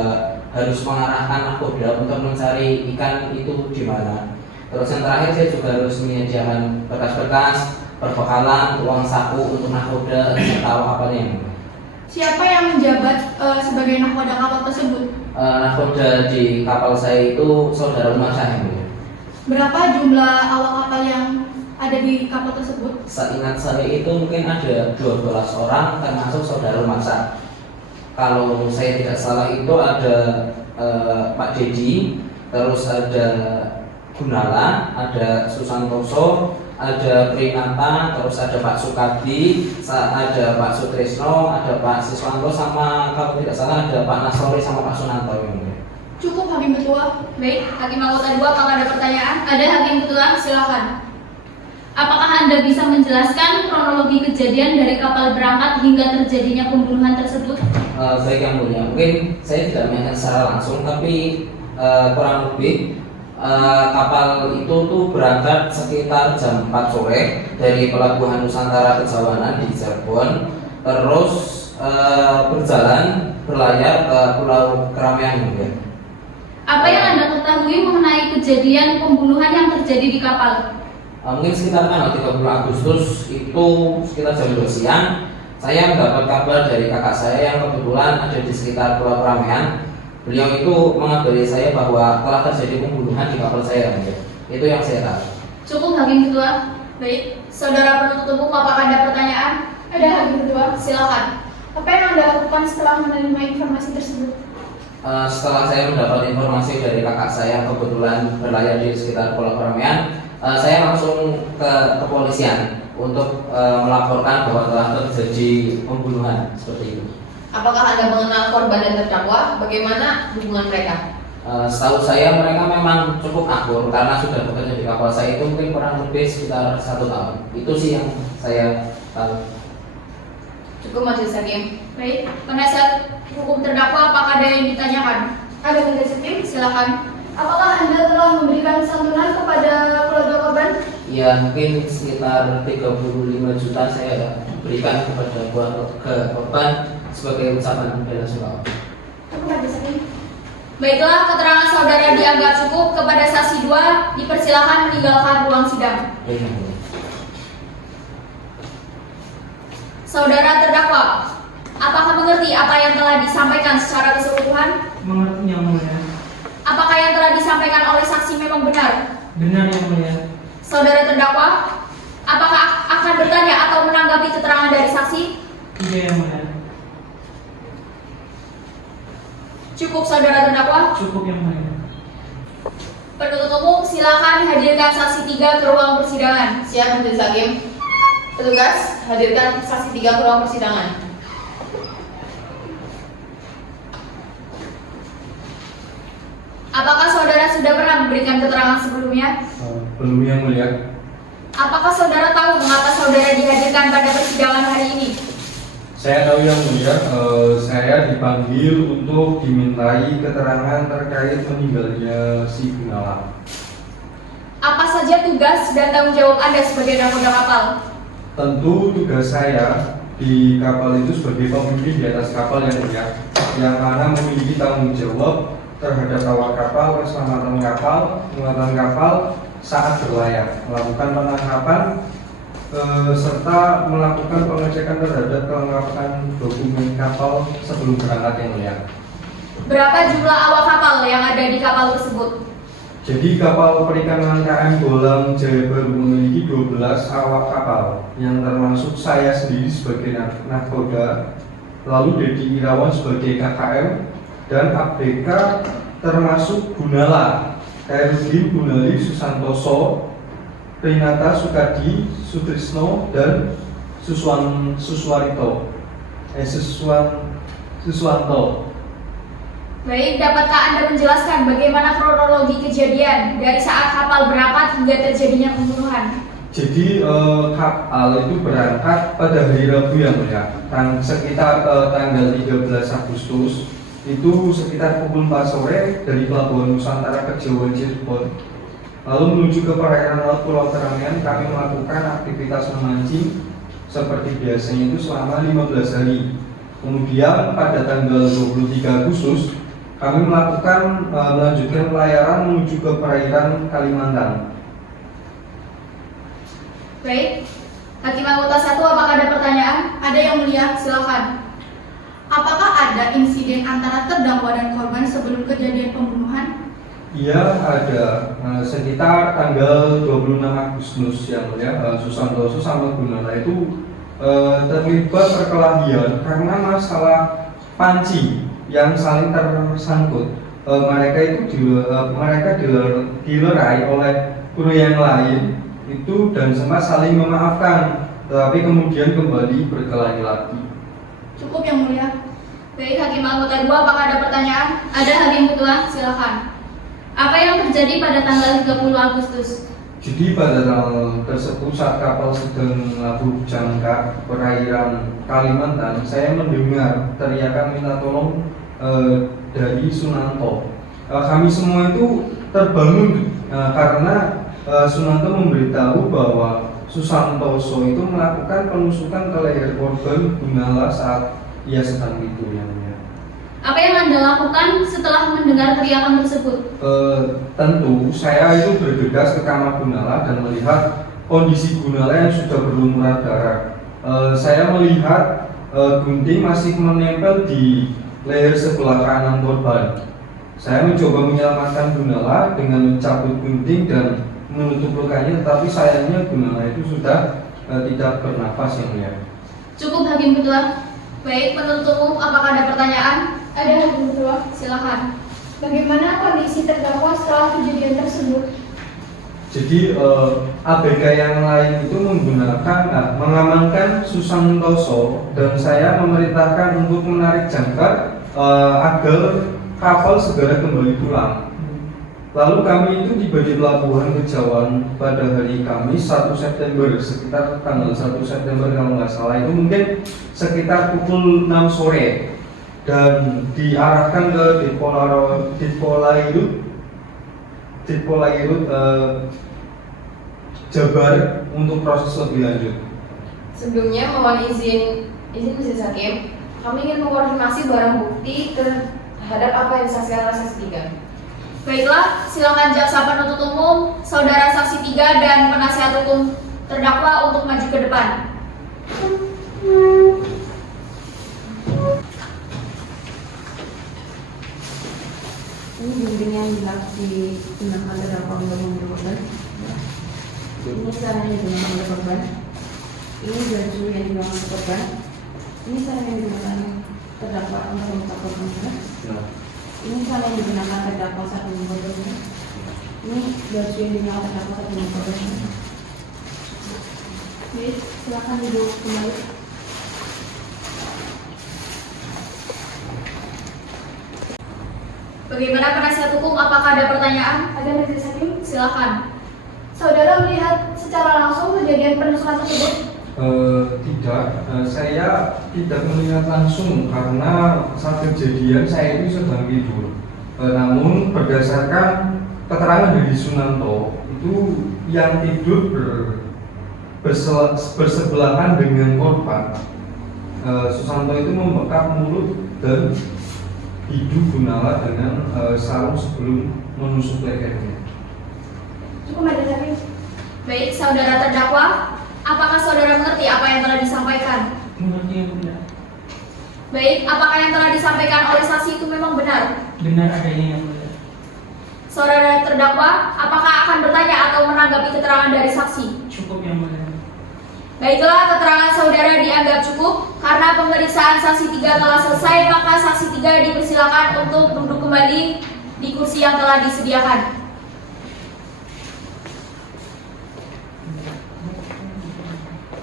harus mengarahkan nakoda untuk mencari ikan itu di mana. Terus yang terakhir, saya juga harus menyediakan berkas-berkas, perbekalan, uang saku untuk nakoda serta awak kapalnya yang mulia. Siapa yang menjabat sebagai nahkoda kapal tersebut? Nakoda di kapal saya itu saudara rumah saya yang mulia. Berapa jumlah awak kapal yang ada di kapal tersebut? Seingat saya itu mungkin ada 12 orang termasuk saudara rumah saya. Kalau saya tidak salah itu ada Pak Dedi, terus ada Gundala, ada Susantoso, ada Prinata, terus ada Pak Sukadi, ada Pak Sutrisno, ada Pak Siswanto, sama kalau tidak salah ada Pak Nasori sama Pak Sunanto. Cukup Hakim Ketua. Baik, Hakim anggota 2, apakah ada pertanyaan? Ada Hakim Ketua, silakan. Apakah Anda bisa menjelaskan kronologi kejadian dari kapal berangkat hingga terjadinya pembunuhan tersebut? Baik yang mulia, mungkin saya tidak menanyakan secara langsung, tapi kurang lebih kapal itu tuh berangkat sekitar jam 4 sore dari Pelabuhan Nusantara Kejawanan di Cirebon, terus berjalan berlayar ke Pulau Keramaian. Apa yang Anda ketahui mengenai kejadian pembunuhan yang terjadi di kapal? Mungkin sekitar tanggal 30 Agustus itu sekitar jam 2 siang, saya mendapat kabar dari kakak saya yang kebetulan ada di sekitar Pulau Keramaian. Beliau itu mengabari saya bahwa telah terjadi pembunuhan di kapal saya. Itu yang saya tahu. Cukup Hakim Ketua. Baik, saudara penuntut umum, apakah ada pertanyaan? Ada, Hakim Ketua. Silakan. Apa yang Anda lakukan setelah menerima informasi tersebut? Setelah saya mendapat informasi dari kakak saya yang kebetulan berlayar di sekitar Pulau Keramaian, saya langsung ke kepolisian untuk melaporkan bahwa telah terjadi pembunuhan seperti itu. Apakah Anda mengenal korban dan terdakwa? Bagaimana hubungan mereka? Setahu saya mereka memang cukup akur karena sudah bekerja di kapal saya itu mungkin kurang lebih sekitar 1 tahun. Itu sih yang saya tahu. Cukup Majelis Hakim. Baik, penasihat hukum terdakwa, apakah ada yang ditanyakan? Ada, Majelis Hakim. Silakan. Apakah Anda telah memberikan santunan kepada keluarga korban? Ya, mungkin sekitar 35 juta saya berikan kepada korban sebagai ucapan bela sungkawa. Cukup, Majelis Hakim. Baiklah, keterangan saudara dianggap cukup. Kepada saksi 2, dipersilakan meninggalkan ruang sidang. Baik. Saudara terdakwa, Apakah mengerti apa yang telah disampaikan secara keseluruhan? Mengerti yang mulia. Apakah yang telah disampaikan oleh saksi memang benar? Benar yang mulia. Saudara terdakwa, apakah akan bertanya atau menanggapi keterangan dari saksi? Tidak yang mulia. Cukup saudara terdakwa. Cukup yang mulia. Penuntut umum silakan hadirkan saksi 3 ke ruang persidangan. Siap majelis hakim. Petugas, hadirkan saksi 3 ke ruang persidangan. Apakah saudara sudah pernah memberikan keterangan sebelumnya? Belum yang mulia. Apakah saudara tahu mengapa saudara dihadirkan pada persidangan hari ini? Saya tahu yang mulia, saya dipanggil untuk dimintai keterangan terkait meninggalnya si Gunawan. Apa saja tugas dan tanggung jawab Anda sebagai nakoda kapal? Tentu tugas saya di kapal itu sebagai pemimpin di atas kapal yang mulia, yang mana memiliki tanggung jawab terhadap awak kapal, keselamatan kapal, penguatan kapal saat berlayar, melakukan penangkapan serta melakukan pengecekan terhadap kelengkapan dokumen kapal sebelum berangkat yang mulia. Berapa jumlah awak kapal yang ada di kapal tersebut? Jadi kapal perikanan KM Bolang Jaya Baru memiliki 12 awak kapal yang termasuk saya sendiri sebagai nahkoda, lalu Dedi Irawan sebagai KKM, dan ABK termasuk Gunala, Khairudin Gunali Susantoso, Rinata Sukadi Sutrisno, dan Suswanto. Baik, dapatkah Anda menjelaskan bagaimana kronologi kejadian dari saat kapal berangkat hingga terjadinya pembunuhan? Jadi kapal itu berangkat pada hari Rabu yang mulia, sekitar tanggal 13 Agustus, itu sekitar pukul 4 sore dari Pelabuhan Nusantara Kejauhan Cirebon. Lalu menuju ke perairan Laut Pulau Terangyan, kami melakukan aktivitas memancing seperti biasanya itu selama 15 hari. Kemudian pada tanggal 23 Agustus, kami melanjutkan pelayaran menuju ke perairan Kalimantan. Baik, Hakim Anggota 1, apakah ada pertanyaan? Ada yang mulia, silakan. Apakah ada insiden antara terdakwa dan korban sebelum kejadian pembunuhan? Iya, ada. Sekitar tanggal 26 Agustus yang mulia, Susantoso sama Gunala itu terlibat perkelahian karena masalah panci yang saling tersangkut. Mereka dilerai oleh kru yang lain itu dan sempat saling memaafkan, tapi kemudian kembali berkelahi lagi. Cukup yang mulia. Baik, Hakim Anggota 2, apakah ada pertanyaan? Ada, Hakim Ketua, silakan. Apa yang terjadi pada tanggal 30 Agustus? Jadi pada tanggal tersebut saat kapal sedang melabuh jangkar perairan Kalimantan, saya mendengar teriakan minta tolong dari Sunanto. Kami semua itu terbangun karena Sunanto memberitahu bahwa Susantoso itu melakukan penusukan ke leher korban Gunala saat ia sedang tidur yang mulia. Apa yang Anda lakukan setelah mendengar teriakan tersebut? Tentu saya itu bergegas ke kamar Gunala dan melihat kondisi Gunala yang sudah berlumuran darah. Saya melihat gunting masih menempel di leher sebelah kanan korban. Saya mencoba menyelamatkan Gunala dengan mencabut gunting dan menutup lukanya, tetapi sayangnya Gunala itu sudah tidak bernafas yang mulia. Cukup, Hakim Ketua. Baik, penuntut umum, apakah ada pertanyaan? Ada Hakim Ketua. Silakan. Bagaimana kondisi terdakwa setelah kejadian tersebut? Jadi ABK yang lain itu mengamankan Susantoso dan saya memerintahkan untuk menarik jangkar agar kapal segera kembali pulang. Lalu kami itu tiba di Pelabuhan Kejauhan pada hari Kamis 1 September, sekitar tanggal 1 September kalau nggak salah, itu mungkin sekitar pukul 6 sore, dan diarahkan ke Ditpolairut Jabar untuk proses lebih lanjut. Sebelumnya mohon izin majelis hakim, kami ingin mengkoordinasi barang bukti terhadap apa yang disaksikan oleh saksi 3. Baiklah, silakan jaksa penuntut umum, saudara saksi 3 dan penasihat hukum terdakwa untuk maju ke depan. gunting yang digunakan terdakwa untuk membunuh korban. Ini cara yang digunakan oleh korban. Ini baju yang digunakan oleh korban. Ini cara yang digunakan terdakwa untuk membunuh korban. Ini cara yang digunakan terdakwa saat membunuh korban. Ini baju yang digunakan terdakwa saat membunuh korban. Baik, silakan duduk kembali. Bagaimana penasihat hukum? Apakah ada pertanyaan? Ada majelis hakim? Silakan. Saudara melihat secara langsung kejadian penusukan tersebut? Tidak, saya tidak melihat langsung karena saat kejadian saya itu sedang tidur. Namun berdasarkan keterangan dari Sunanto itu yang tidur bersebelahan dengan korban. Susanto itu membekap mulut dan hidung Gunawan dengan sarung sebelum menusuk lehernya. Cukup majelis hakim. Baik, saudara terdakwa, apakah saudara mengerti apa yang telah disampaikan? Mengerti yang mulia. Baik, apakah yang telah disampaikan oleh saksi itu memang benar? Benar adanya yang mulia. Saudara terdakwa, apakah akan bertanya atau menanggapi keterangan dari saksi? Cukup yang mulia. Baiklah, keterangan saudara dianggap cukup. Karena pemeriksaan saksi 3 telah selesai, maka saksi 3 dipersilakan untuk duduk kembali di kursi yang telah disediakan.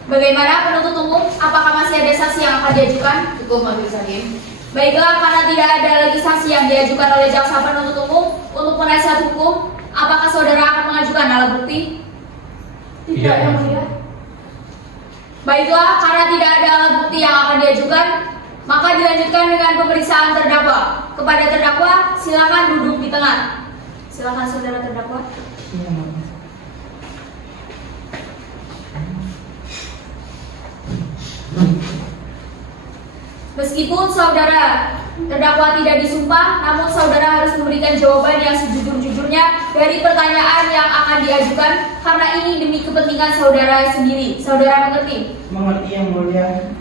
Bagaimana penuntut umum? Apakah masih ada saksi yang akan diajukan? Cukup majelis hakim. Baiklah, karena tidak ada lagi saksi yang diajukan oleh jaksa penuntut umum untuk penasihat hukum, apakah saudara akan mengajukan alat bukti? Tidak yang mulia. Baiklah, karena tidak ada alat bukti yang akan diajukan, maka dilanjutkan dengan pemeriksaan terdakwa. Kepada terdakwa, silakan duduk di tengah. Silakan saudara terdakwa. Iya, mulia. Meskipun saudara terdakwa tidak disumpah, namun saudara harus memberikan jawaban yang sejujur-jujurnya dari pertanyaan yang akan diajukan, karena ini demi kepentingan saudara sendiri. Saudara mengerti? Mengerti yang mulia.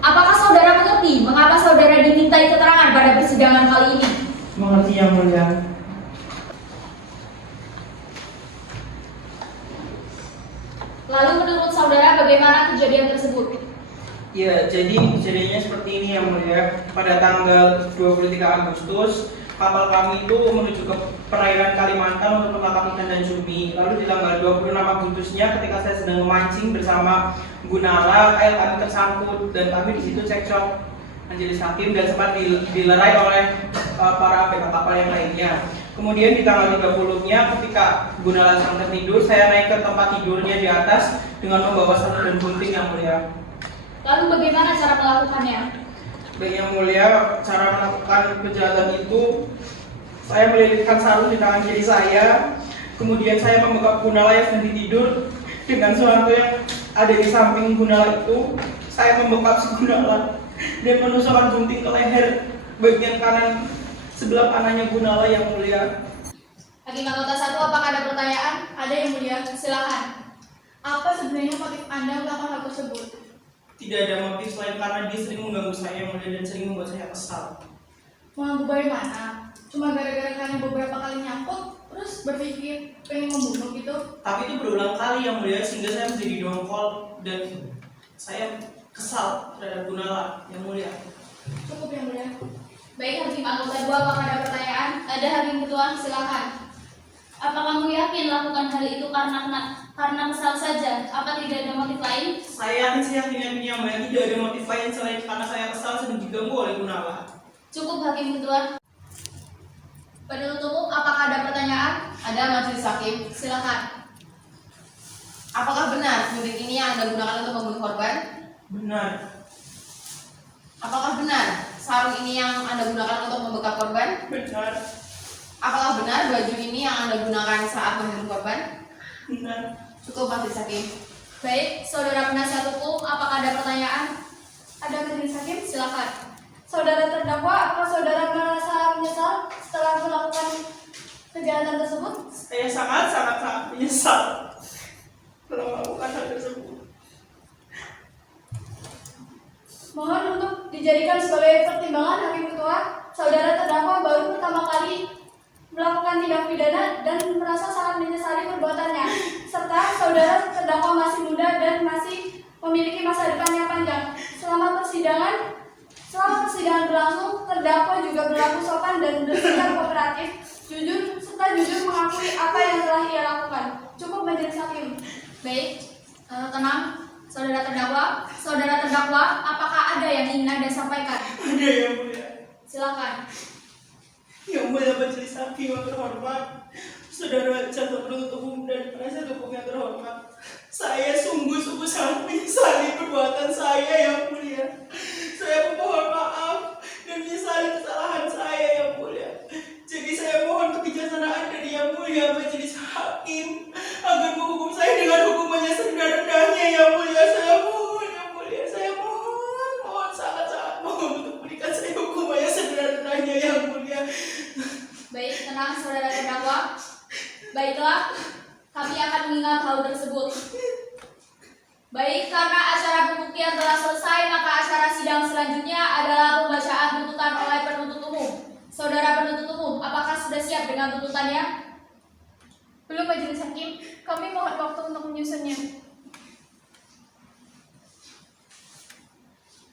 Apakah saudara mengerti mengapa saudara dimintai keterangan pada persidangan kali ini? Mengerti yang mulia. Lalu menurut saudara bagaimana kejadian tersebut? Ya, jadi kejadiannya seperti ini yang mulia. Pada tanggal 23 Agustus, kapal kami itu menuju ke perairan Kalimantan untuk menangkap ikan dan cumi. Lalu di tanggal 26 Agustusnya, ketika saya sedang memancing bersama Gunala, kail kami tersangkut dan kami di situ cekcok majelis hakim dan sempat dilerai oleh para abk kapal yang lainnya. Kemudian di tanggal 30-nya, ketika Gunala sedang tertidur, saya naik ke tempat tidurnya di atas dengan membawa sarung dan gunting yang mulia. Lalu bagaimana cara melakukannya? Baik yang mulia, cara melakukan kejahatan itu saya melilitkan sarung di tangan kiri saya, kemudian saya membekap Gunala yang sedang tidur dengan Sunanto yang ada di samping Gunala itu. Saya membekap si Gunala dan menusukkan gunting ke leher bagian kanan sebelah kanannya Gunala yang mulia. Hakim anggota 1, apakah ada pertanyaan? Ada yang mulia, silakan. Apa sebenarnya motif Anda melakukan hal tersebut? Tidak ada motif selain karena dia sering mengganggu saya yang mulia dan sering membuat saya kesal. Mengganggu bagaimana? Cuma gara-gara kalian beberapa kali nyangkut, terus berpikir pengen membunuh gitu? Tapi itu berulang kali yang mulia sehingga saya menjadi dongkol dan saya kesal terhadap Gunala yang mulia. Cukup yang mulia. Baik, Hakim anggota 2, apakah ada pertanyaan? Ada, Hakim Ketua, silakan. Apakah kamu yakin lakukan hal itu karena kesal saja? Apa tidak ada motif lain? Saya yakin yang mulia tidak ada motif lain selain karena saya kesal sedang diganggu oleh Gunala. Cukup, Hakim Ketua. Penuntut umum, apakah ada pertanyaan? Ada majelis hakim. Silakan. Apakah benar gunting ini yang Anda gunakan untuk membunuh korban? Benar. Apakah benar sarung ini yang Anda gunakan untuk membekap korban? Benar. Apakah benar baju ini yang Anda gunakan saat membunuh korban? Benar. Cukup majelis hakim. Baik, saudara penasihat hukum, apakah ada pertanyaan? Ada majelis hakim? Silakan. Saudara terdakwa, apakah saudara merasa menyesal setelah melakukan kejahatan tersebut? Saya sangat menyesal telah melakukan hal tersebut. Mohon untuk dijadikan sebagai pertimbangan Hakim Ketua. Saudara terdakwa baru pertama kali melakukan tindak pidana dan merasa sangat menyesali perbuatannya, serta saudara terdakwa masih muda dan masih memiliki masa depan yang panjang. Selama persidangan berlangsung, terdakwa juga berlaku sopan dan bersikap kooperatif, jujur mengakui apa yang telah ia lakukan. Cukup majelis hakim. Baik, tenang, saudara terdakwa, apakah ada yang ingin Anda sampaikan? Ada yang mulia. Silakan. Yang mulia majelis hakim yang terhormat, saudara jaksa penuntut umum dan penasihat hukum yang terhormat, saya sungguh-sungguh sangat menyesali perbuatan saya yang mulia. Saya memohon maaf dan menyesali kesalahan saya yang mulia. Jadi saya mohon kebijaksanaan dari yang mulia majelis hakim agar menghukum saya dengan hukuman yang serendah-rendahnya yang mulia. Saya mohon yang mulia, saya mohon sangat-sangat mohon untuk berikan saya hukuman yang serendah-rendahnya yang mulia. Baik, tenang saudara terdakwa. Baiklah, kami akan mengingat hal tersebut. Baik, karena acara pembuktian telah selesai, maka acara sidang selanjutnya adalah pembacaan tuntutan oleh penuntut umum. Saudara penuntut umum, apakah sudah siap dengan tuntutannya? Belum majelis hakim, kami mohon waktu untuk menyusunnya.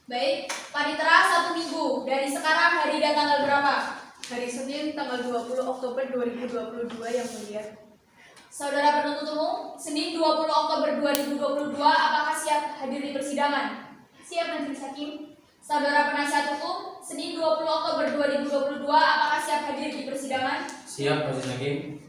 Baik, panitera 1 minggu. Dari sekarang hari dan tanggal berapa? Hari Senin tanggal 20 Oktober 2022 yang mulia. Saudara penuntut umum, Senin 20 Oktober 2022, apakah siap hadir di persidangan? Siap majelis hakim. Saudara penasihat hukum, Senin 20 Oktober 2022, apakah siap hadir di persidangan? Siap, majelis hakim.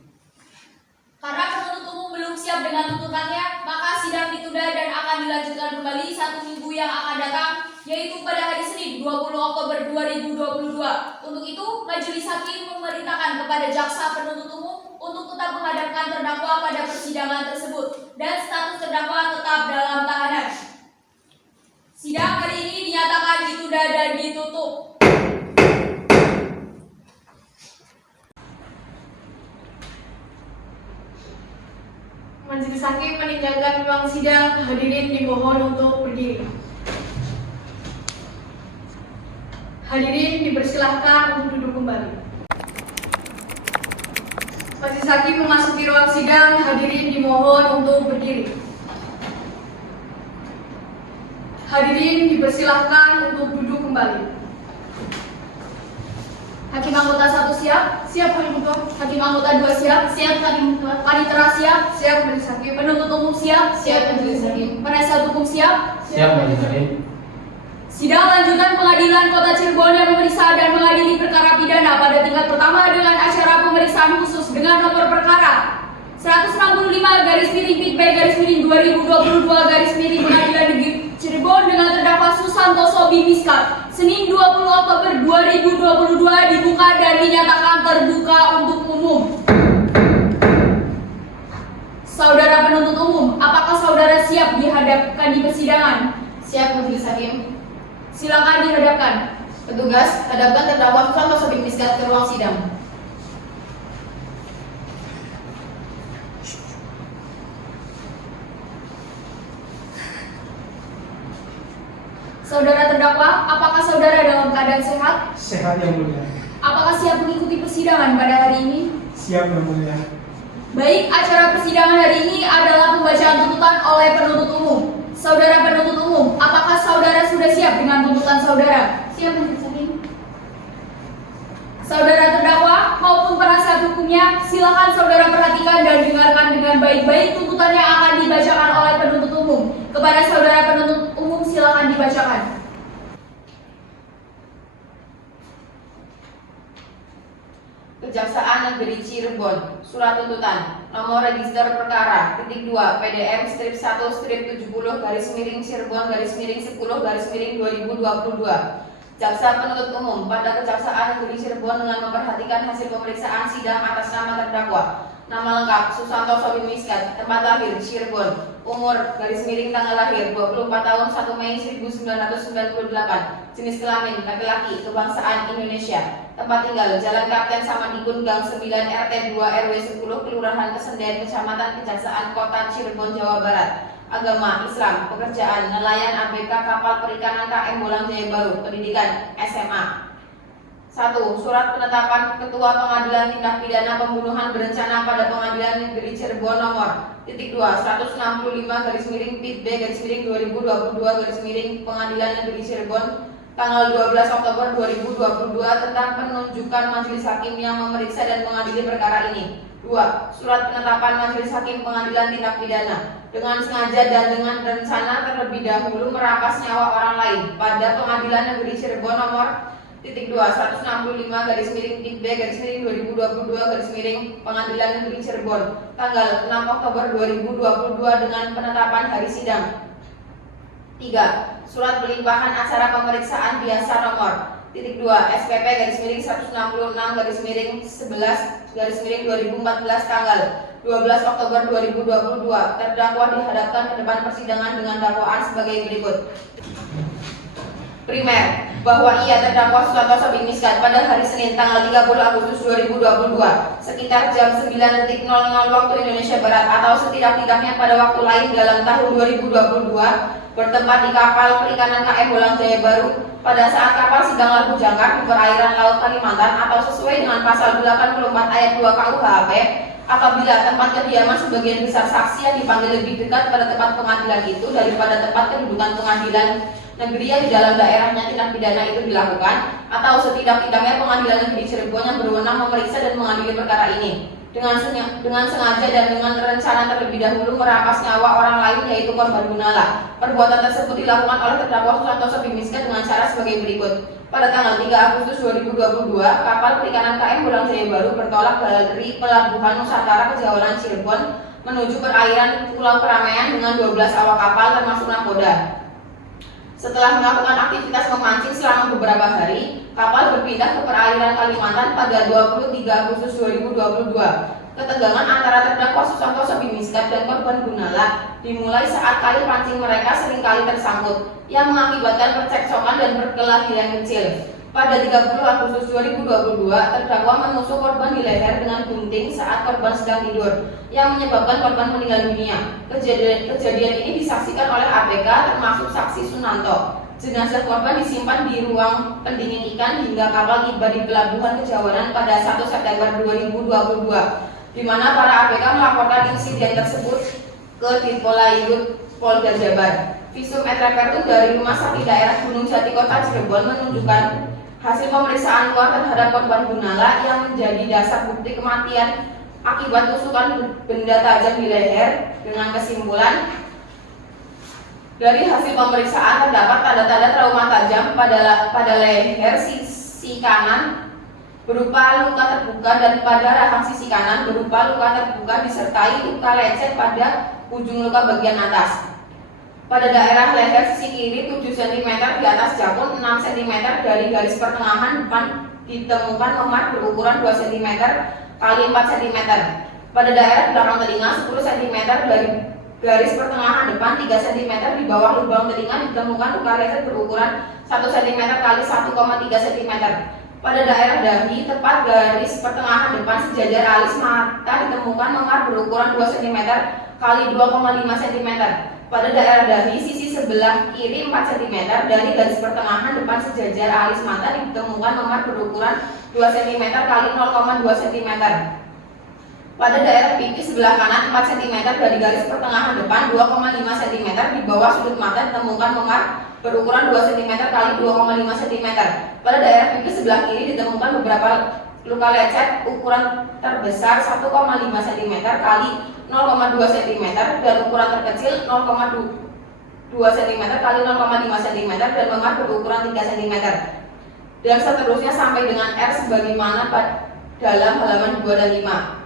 Karena penuntut umum belum siap dengan tuntutannya, maka sidang ditunda dan akan dilanjutkan kembali 1 minggu yang akan datang, yaitu pada hari Senin 20 Oktober 2022. Untuk itu, majelis hakim memerintahkan kepada jaksa penuntut umum untuk tetap menghadapkan terdakwa pada persidangan tersebut dan status terdakwa tetap dalam tahanan. Sidang hari ini dinyatakan ditunda dan ditutup. Majelis hakim meninggalkan ruang sidang. Hadirin dimohon untuk berdiri. Hadirin dipersilahkan untuk duduk kembali. Majelis hakim memasuki ruang sidang. Hadirin dimohon untuk berdiri. Hadirin dipersilahkan untuk duduk kembali. Hakim anggota 1 siap? Siap, Hakim Ketua. Hakim anggota 2 siap? Siap, Hakim Ketua. Panitera siap? Siap, Majelis Hakim. Penuntut umum siap? Siap, Majelis Hakim. Penasihat hukum siap? Siap, majelis hakim. Sidang lanjutan Pengadilan Kota Cirebon yang memeriksa dan mengadili perkara pidana pada tingkat pertama dengan acara pemeriksaan khusus dengan nomor perkara 165/Pit-2022 Pengadilan Negeri Cirebon dengan terdakwa Susantoso Bimiska, Senin 20 Oktober 2022 dibuka dan dinyatakan terbuka untuk umum. Saudara penuntut umum, apakah saudara siap dihadapkan di persidangan? Siap majelis hakim. Silakan dihadapkan. Petugas, hadapkan terdakwa Susantoso Bimiska ke ruang sidang. Saudara terdakwa, apakah saudara dalam keadaan sehat? Sehat yang mulia. Apakah siap mengikuti persidangan pada hari ini? Siap yang mulia. Baik, acara persidangan hari ini adalah pembacaan tuntutan oleh penuntut umum. Saudara penuntut umum, apakah saudara sudah siap dengan tuntutan saudara? Siap majelis hakim. Saudara terdakwa maupun penasihat hukumnya, silakan saudara perhatikan dan dengarkan dengan baik-baik tuntutan yang akan dibacakan oleh penuntut umum. Kepada saudara penuntut umum, silakan dibacakan. Kejaksaan Negeri Cirebon, Surat Tuntutan, Nomor Register Perkara, _2, PDM strip 1 strip 70 garis miring Cirebon garis miring 10 garis miring 2022. Jaksa penuntut umum pada Kejaksaan Negeri Cirebon dengan memperhatikan hasil pemeriksaan sidang atas nama terdakwa. Nama lengkap Susantoso Bimiska, tempat lahir Cirebon, umur garis miring tanggal lahir 24 tahun 1 Mei 1998, jenis kelamin laki-laki, kebangsaan Indonesia, tempat tinggal Jalan Kapten Samadikun Gang 9 RT 2 RW 10 Kelurahan Kesenden Kecamatan Kejaksaan Kota Cirebon Jawa Barat. Agama Islam, pekerjaan nelayan ABK kapal perikanan KM Bolang Jaya Baru, pendidikan SMA. 1. 1. Surat penetapan Ketua Pengadilan Tindak Pidana Pembunuhan Berencana pada Pengadilan Negeri Cirebon nomor .2 165/Pit-B/2022 Pengadilan Negeri Cirebon tanggal 12 Oktober 2022 tentang penunjukan majelis hakim yang memeriksa dan mengadili perkara ini. 2. Surat penetapan majelis hakim pengadilan tindak pidana dengan sengaja dan dengan rencana terlebih dahulu merampas nyawa orang lain pada Pengadilan Negeri Cirebon nomor .2 165/Pit-B/2022 Pengadilan Negeri Cirebon tanggal 6 Oktober 2022 dengan penetapan hari sidang. 3. Surat pelimpahan acara pemeriksaan biasa nomor .2 SPP/166/11/2014 tanggal 12 Oktober 2022 terdakwa dihadapkan ke depan persidangan dengan dakwaan sebagai berikut. Primer, bahwa ia terdakwa Susantoso bin Miskat pada hari Senin tanggal 30 Agustus 2022 sekitar jam 9.00 waktu Indonesia Barat atau setidak-tidaknya pada waktu lain dalam tahun 2022 bertempat di kapal perikanan KM Bolang Jaya Baru pada saat kapal sedang laku jangkar di perairan Laut Kalimantan atau sesuai dengan pasal 84 ayat 2 KUHP apabila tempat kediaman sebagian besar saksi yang dipanggil lebih dekat pada tempat pengadilan itu daripada tempat kedudukan pengadilan negeri yang di dalam daerahnya tindak pidana itu dilakukan atau setidak-tidaknya Pengadilan Negeri Cirebon yang berwenang memeriksa dan mengadili perkara ini dengan sengaja dan dengan rencana terlebih dahulu merampas nyawa orang lain yaitu korban Gunala. Perbuatan tersebut dilakukan oleh terdakwa Susantoso bin Miskat dengan cara sebagai berikut. Pada tanggal 3 Agustus 2022, kapal perikanan KM Bolang Jaya Baru bertolak dari Pelabuhan Nusantara Kejawaran Cirebon menuju perairan Pulau Keramaian dengan 12 awak kapal termasuk nakoda. Setelah melakukan aktivitas memancing selama beberapa hari, kapal berpindah ke perairan Kalimantan pada 23 Agustus 2022. Ketegangan antara terdakwa Susantoso bin Miskat dan korban Gunala dimulai saat tali pancing mereka seringkali tersangkut, yang mengakibatkan percekcokan dan perkelahian kecil. Pada 30 Agustus 2022, terdakwa menusuk korban di leher dengan gunting saat korban sedang tidur, yang menyebabkan korban meninggal dunia. Kejadian ini disaksikan oleh APK termasuk saksi Sunanto. Jenazah korban disimpan di ruang pendingin ikan hingga kapal tiba di Pelabuhan Kejawaran pada 1 September 2022, di mana para APK melaporkan insiden tersebut ke Ditpolairut Polda Jabar. Visum et repertum dari Rumah Sakit Daerah Gunung Jati Kota Cirebon menunjukkan hasil pemeriksaan luar terhadap korban Gunala yang menjadi dasar bukti kematian akibat tusukan benda tajam di leher, dengan kesimpulan dari hasil pemeriksaan terdapat tanda-tanda trauma tajam pada leher sisi kanan berupa luka terbuka dan pada rahang sisi kanan berupa luka terbuka disertai luka lecet pada ujung luka bagian atas. Pada daerah leher sisi kiri 7 cm di atas jakun 6 cm dari garis pertengahan depan ditemukan memar berukuran 2 cm kali 4 cm. Pada daerah belakang telinga 10 cm dari garis pertengahan depan 3 cm di bawah lubang telinga ditemukan luka lecet berukuran 1 cm kali 1,3 cm. Pada daerah dahi tepat garis pertengahan depan sejajar alis mata ditemukan memar berukuran 2 cm kali 2,5 cm. Pada daerah dahi sisi sebelah kiri 4 cm dari garis pertengahan depan sejajar alis mata ditemukan memar berukuran 2 cm kali 0,2 cm. Pada daerah pipi sebelah kanan 4 cm dari garis pertengahan depan 2,5 cm di bawah sudut mata ditemukan memar berukuran 2 cm kali 2,5 cm. Pada daerah pipi sebelah kiri ditemukan beberapa luka lecet ukuran terbesar 1,5 cm kali 0,2 cm dan ukuran terkecil 0,2 cm kali 0,5 cm dan memar berukuran 3 cm. Dan seterusnya sampai dengan R sebagaimana dalam halaman 2 dan 5.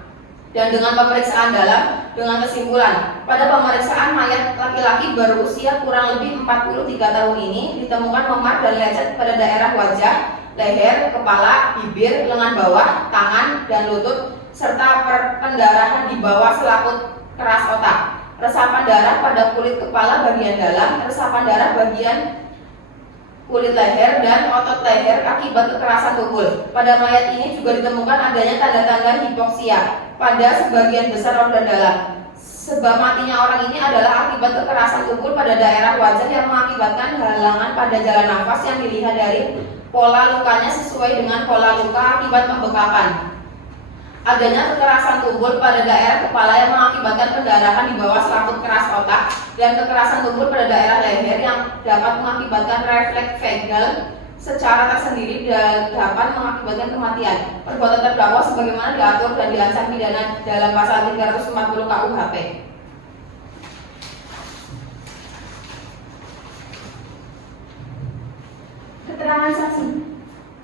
Dan dengan pemeriksaan dalam dengan kesimpulan pada pemeriksaan mayat laki-laki berusia kurang lebih 43 tahun ini ditemukan memar dan lecet pada daerah wajah, leher, kepala, bibir, lengan bawah, tangan, dan lutut serta pendarahan di bawah selaput keras otak, resapan darah pada kulit kepala bagian dalam, resapan darah bagian kulit leher dan otot leher akibat kekerasan tubuh. Pada mayat ini juga ditemukan adanya tanda-tanda hipoksia pada sebagian besar organ dalam. Sebab matinya orang ini adalah akibat kekerasan tubuh pada daerah wajah yang mengakibatkan halangan pada jalan nafas yang dilihat dari pola lukanya sesuai dengan pola luka akibat pembekakan. Adanya kekerasan tubuh pada daerah kepala yang mengakibatkan pendarahan di bawah selaput keras otak dan kekerasan tubuh pada daerah leher yang dapat mengakibatkan refleks vagal secara tersendiri dan dapat mengakibatkan kematian. Perbuatan terdakwa sebagaimana diatur dan diancam pidana dalam pasal 340 KUHP. Keterangan saksi.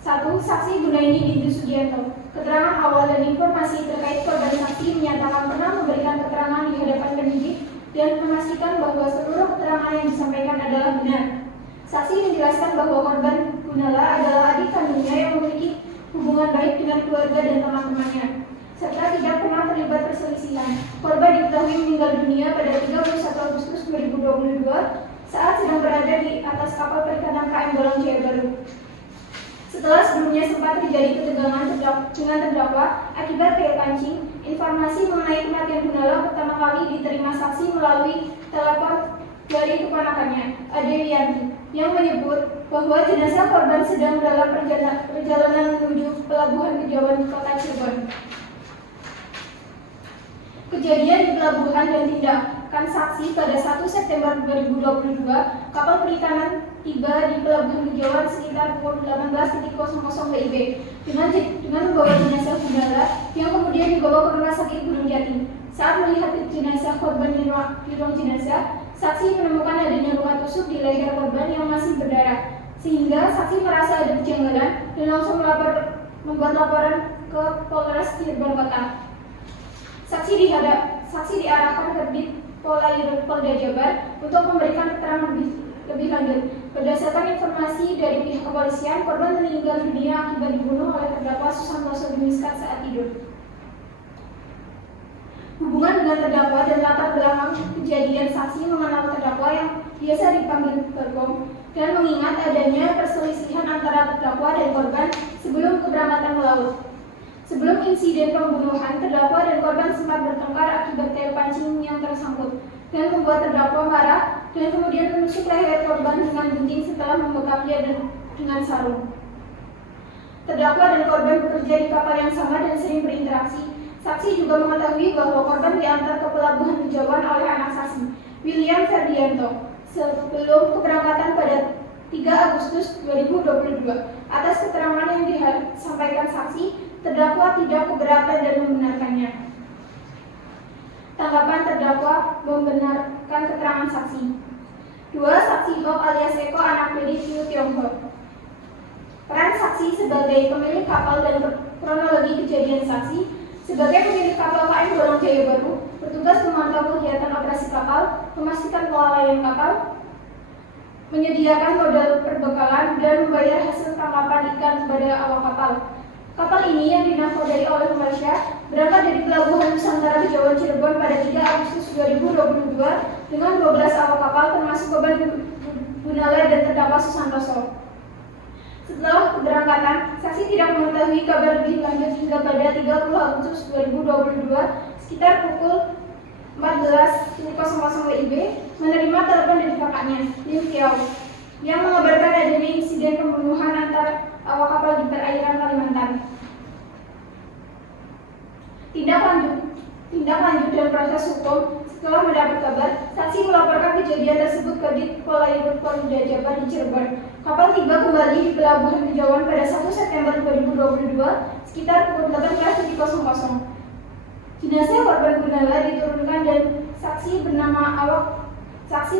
1. Saksi Gunaini Bintu Sugianto. Keterangan awal dan informasi terkait korban saksi menyatakan pernah memberikan keterangan di hadapan penyidik dan memastikan bahwa seluruh keterangan yang disampaikan adalah benar. Saksi menjelaskan bahwa korban Gunala adalah adik kandungnya yang memiliki hubungan baik dengan keluarga dan teman-temannya, serta tidak pernah terlibat perselisihan. Korban diketahui meninggal dunia pada 31 Agustus 2022 saat sedang berada di atas kapal perikanan KM Bolang Jaya Baru. Setelah sebelumnya sempat terjadi ketegangan dengan terdakwa akibat pancing, informasi mengenai kematian Gunala pertama kali diterima saksi melalui telepon dari keponakannya, Ade Wiyanti, yang menyebut bahwa jenazah korban sedang dalam perjalanan menuju pelabuhan Kejawan Kota Cirebon. Kejadian di pelabuhan dan tindakan saksi pada 1 September 2022, kapal perikanan tiba di pelabuhan Kejawan sekitar pukul 18.00 WIB dengan membawa jenazah Gunala yang kemudian dibawa ke rumah sakit Gunung Jati. Saat melihat jenazah korban di ruang jenazah, saksi menemukan adanya luka tusuk di leher korban yang masih berdarah, sehingga saksi merasa ada kejanggalan dan langsung membuat laporan ke Polres Cirebon Kota. Saksi diarahkan ke Dit Polairut Polda Jabar untuk memberikan keterangan lebih lanjut. Berdasarkan informasi dari pihak kepolisian, korban meninggal dunia akibat dibunuh oleh terdakwa Susantoso di Miskat saat tidur. Hubungan dengan terdakwa dan latar belakang kejadian, saksi mengenal terdakwa yang biasa dipanggil Bergom dan mengingat adanya perselisihan antara terdakwa dan korban sebelum keberangkatan melaut. Sebelum insiden pembunuhan, terdakwa dan korban sempat bertengkar akibat kail pancing yang tersangkut dan membuat terdakwa marah dan kemudian menusuk leher korban dengan gunting setelah membekalnya dengan sarung. Terdakwa dan korban bekerja di kapal yang sama dan sering berinteraksi. Saksi juga mengetahui bahwa korban diantar ke pelabuhan Kejawan oleh anak saksi, William Ferdianto, sebelum keberangkatan pada 3 Agustus 2022. Atas keterangan yang disampaikan saksi, terdakwa tidak keberatan dan membenarkannya. Tanggapan terdakwa membenarkan keterangan saksi. 2. Saksi Hok alias Eko anak dari Tiu Tiongkok. Peran saksi sebagai pemilik kapal dan kronologi kejadian saksi. Sebagai pemilik kapal KM Bolang Jaya Baru, bertugas memantau kegiatan operasi kapal, memastikan kelalaian kapal, menyediakan modal perbekalan, dan membayar hasil tangkapan ikan kepada awak kapal. Kapal ini yang dinakodai oleh Malaysia berangkat dari Pelabuhan Nusantara Kejawan Cirebon pada 3 Agustus 2022 dengan 12 awak kapal termasuk korban Gunala dan terdakwa Susantoso. Setelah keberangkatan, saksi tidak mengetahui kabar lebih lanjut hingga pada 30 Agustus 2022 sekitar pukul 14.00 WIB menerima telepon dari kakaknya, Lim Kiau, yang mengabarkan adanya insiden pembunuhan antar awak kapal di perairan Kalimantan. Tindak lanjut dan proses hukum. Setelah mendapat kabar, saksi melaporkan kejadian tersebut ke Dit Polairut Polda Jabar di Cirebon. Kapal tiba kembali di Pelabuhan Kejawan pada 1 September 2022 sekitar pukul 18.00. Jenazah korban Gunala diturunkan dan saksi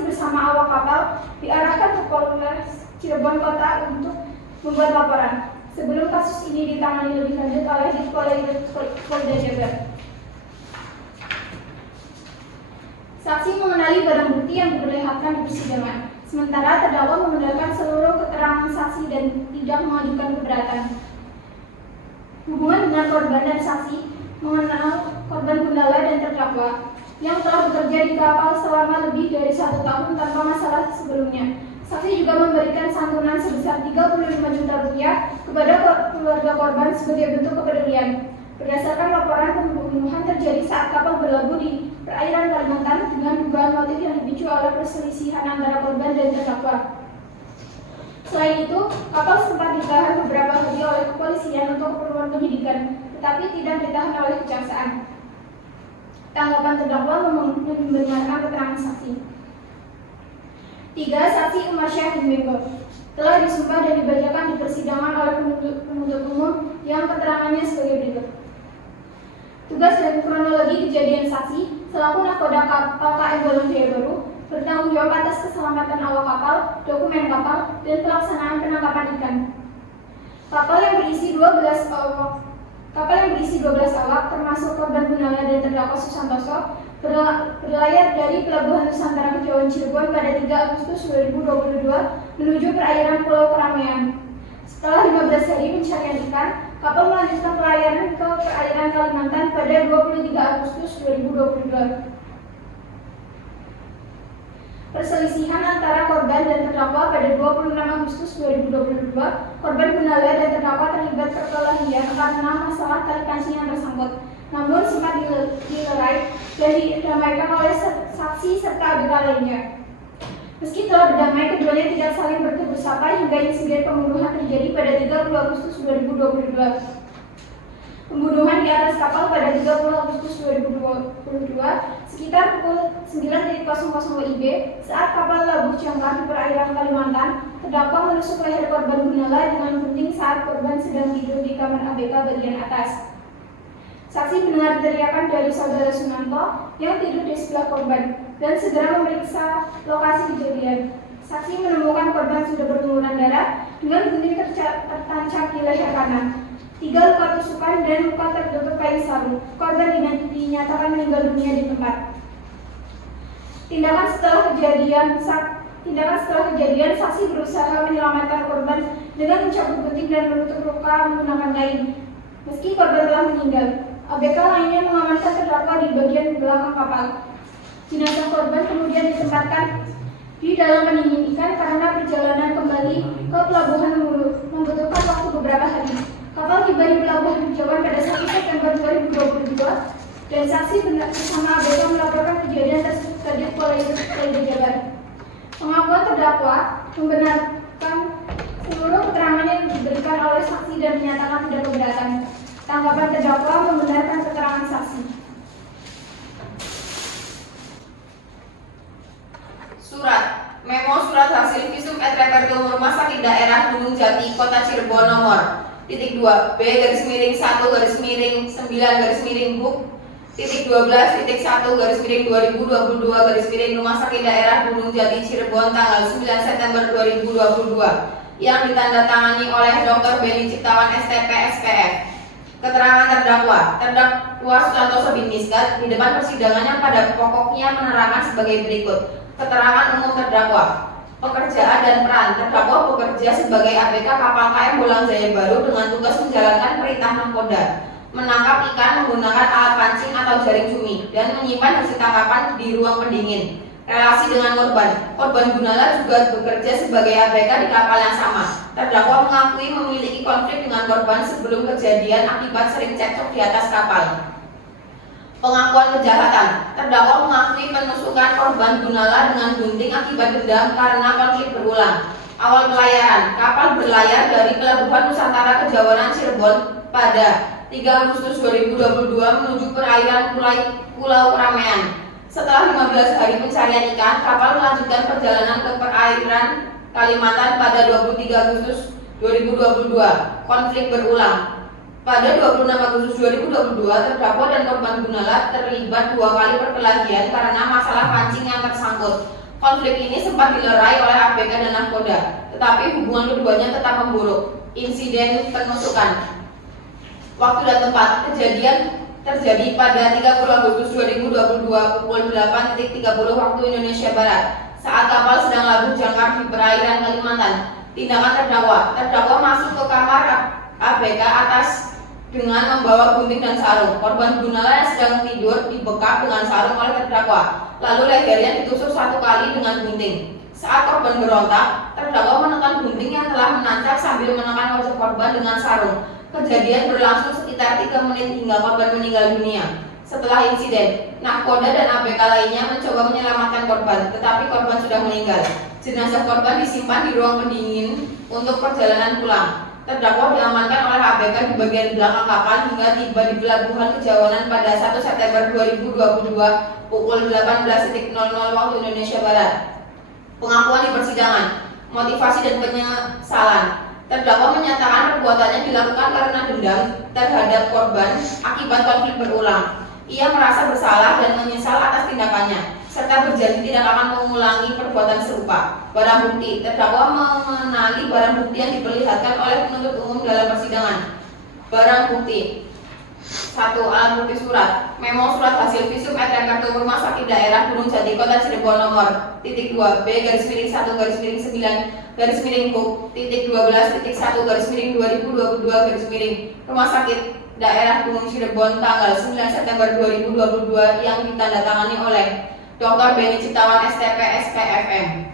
bersama awak kapal diarahkan ke Polres Cirebon Kota untuk membuat laporan. Sebelum kasus ini ditangani lebih lanjut oleh Dit Polairut Polda Jabar. Saksi mengenali barang bukti yang diperlihatkan di persidangan, sementara terdakwa membenarkan seluruh keterangan saksi dan tidak mengajukan keberatan. Hubungan dengan korban dan saksi mengenal korban Gunala dan terdakwa yang telah bekerja di kapal selama lebih dari 1 tahun tanpa masalah sebelumnya. Saksi juga memberikan santunan sebesar 35 juta rupiah kepada keluarga korban sebagai bentuk kepedulian. Berdasarkan laporan, pembunuhan terjadi saat kapal berlabuh di perairan Kalimantan dengan dugaan motif yang dipicu oleh perselisihan antara korban dan terdakwa. Selain itu, kapal sempat ditahan beberapa hari oleh kepolisian untuk keperluan penyidikan, tetapi tidak ditahan oleh kejaksaan. Tanggapan terdakwa membenarkan keterangan saksi. 3. Saksi Umar Syahid Member telah disumpah dan dibacakan di persidangan oleh penuntut umum yang keterangannya sebagai berikut. Tugas dan kronologi kejadian saksi selaku nakoda kapal KM Bolang Jaya Baru bertanggung jawab atas keselamatan awak kapal, dokumen kapal, dan pelaksanaan penangkapan ikan. Kapal yang berisi 12 awak termasuk korban Gunala dan terdakwa Susantoso berlayar dari Pelabuhan Nusantara Kejauhan Cirebon pada 3 Agustus 2022 menuju perairan Pulau Keramaian. Setelah 15 hari pencarian ikan, kapal melanjutkan pelayaran ke perairan Kalimantan pada 23 Agustus 2022. Perselisihan antara korban dan terdakwa pada 26 Agustus 2022, korban Gunala dan terdakwa terlibat perkelahian karena masalah tali pancing yang tersangkut. Namun sempat dilerai dan didamaikan oleh saksi serta ABK lainnya. Meski telah berdamai, keduanya tidak saling bertegur sapa hingga insiden pembunuhan terjadi pada 30 Agustus 2022. Pembunuhan di atas kapal pada 30 Agustus 2022 sekitar pukul 9.00 WIB saat kapal labuh jangkar di perairan Kalimantan, terdakwa menusuk leher korban Gunala dengan gunting saat korban sedang tidur di kamar ABK bagian atas. Saksi mendengar teriakan dari saudara Sunanto yang tidur di sebelah korban dan segera memeriksa lokasi kejadian. Saksi menemukan korban sudah berlumuran darah dengan gunting tertancap di leher kanan. 3 luka tusukan dan luka tertutup kain sarung. Korban dinyatakan meninggal dunia di tempat. Tindakan setelah kejadian, saksi berusaha menyelamatkan korban dengan mencabut gunting dan menutup luka menggunakan kain. Meski korban telah meninggal, ABK lainnya mengamankan terdakwa di bagian belakang kapal. Jenazah korban kemudian ditempatkan di dalam pendingin ikan karena perjalanan kembali ke pelabuhan membutuhkan waktu beberapa hari. Kapal tiba di pelabuhan Kejauhan pada 1 September 2022 dan saksi bersama ABK melaporkan kejadian tersebut ke Polda Jabar. Pengakuan terdakwa membenarkan seluruh keterangan yang diberikan oleh saksi dan menyatakan tidak keberatan. Tanggapan terdakwa membenarkan keterangan saksi. Surat Memo Surat Hasil Visum et Repertum Rumah Sakit Daerah Gunung Jati Kota Cirebon nomor .2 B_1_9_9 Buk .12.1/2022 Rumah Sakit Daerah Gunung Jati Cirebon tanggal 9 September 2022 yang ditandatangani oleh Dr. Beni Ciptawan STP SPF. Keterangan terdakwa Susantoso bin Miskat di depan persidangan yang pada pokoknya menerangkan sebagai berikut. Keterangan umum terdakwa. Pekerjaan dan peran terdakwa bekerja sebagai ABK kapal KM Bolang Jaya Baru dengan tugas menjalankan perintah nakoda, menangkap ikan menggunakan alat pancing atau jaring cumi dan menyimpan hasil tangkapan di ruang pendingin. Relasi dengan korban Gunala juga bekerja sebagai ABK di kapal yang sama. Terdakwa mengakui memiliki konflik dengan korban sebelum kejadian akibat sering cekcok di atas kapal. Pengakuan kejahatan. Terdakwa mengakui penusukan korban Gunala dengan gunting akibat dendam karena konflik berulang. Awal pelayaran. Kapal berlayar dari Pelabuhan Nusantara Kejauhan Cirebon pada 3 Agustus 2022 menuju perairan Pulau Keramaian. Setelah 15 hari pencarian ikan, kapal melanjutkan perjalanan ke perairan Kalimantan pada 23 Agustus 2022. Konflik berulang. Pada 26 Agustus 2022, terdakwa dan korban Gunala terlibat 2 kali perkelahian karena masalah pancing yang tersangkut. Konflik ini sempat dilerai oleh ABK dan nakoda, tetapi hubungan keduanya tetap memburuk. Insiden penusukan. Waktu dan tempat kejadian terjadi pada 30 Agustus 2022 pukul 8.30 waktu Indonesia Barat saat kapal sedang labuh jangkar di perairan Kalimantan. Tindakan terdakwa masuk ke kamar ABK atas dengan membawa gunting dan sarung. Korban Gunala yang sedang tidur dibekap dengan sarung oleh terdakwa, lalu lehernya ditusuk 1 kali dengan gunting. Saat korban berontak, terdakwa menekan gunting yang telah menancap sambil menekan wajah korban dengan sarung. Kejadian berlangsung sekitar 3 menit hingga korban meninggal dunia. Setelah insiden, nahkoda dan ABK lainnya mencoba menyelamatkan korban, tetapi korban sudah meninggal. Jenazah korban disimpan di ruang pendingin untuk perjalanan pulang. Terdakwa diamankan oleh ABK di bagian belakang kapal hingga tiba di pelabuhan Kejawanan pada 1 September 2022 pukul 18.00 waktu Indonesia Barat. Pengakuan di persidangan, motivasi dan penyesalan. Terdakwa menyatakan perbuatannya dilakukan karena dendam terhadap korban akibat konflik berulang. Ia merasa bersalah dan menyesal atas tindakannya, serta berjanji tidak akan mengulangi perbuatan serupa. Barang bukti, terdakwa mengenali barang bukti yang diperlihatkan oleh penuntut umum dalam persidangan. Barang bukti 1. Alat bukti surat, memo surat hasil visum et repertum Rumah Sakit Daerah Gunung Jati Kota Cirebon nomor .2 B/1-9/Hook.12.1/2022 Rumah Sakit Daerah Gunung Cirebon tanggal 9 September 2022 yang ditandatangani oleh Dr. Beni Ciptawan STP SPFM.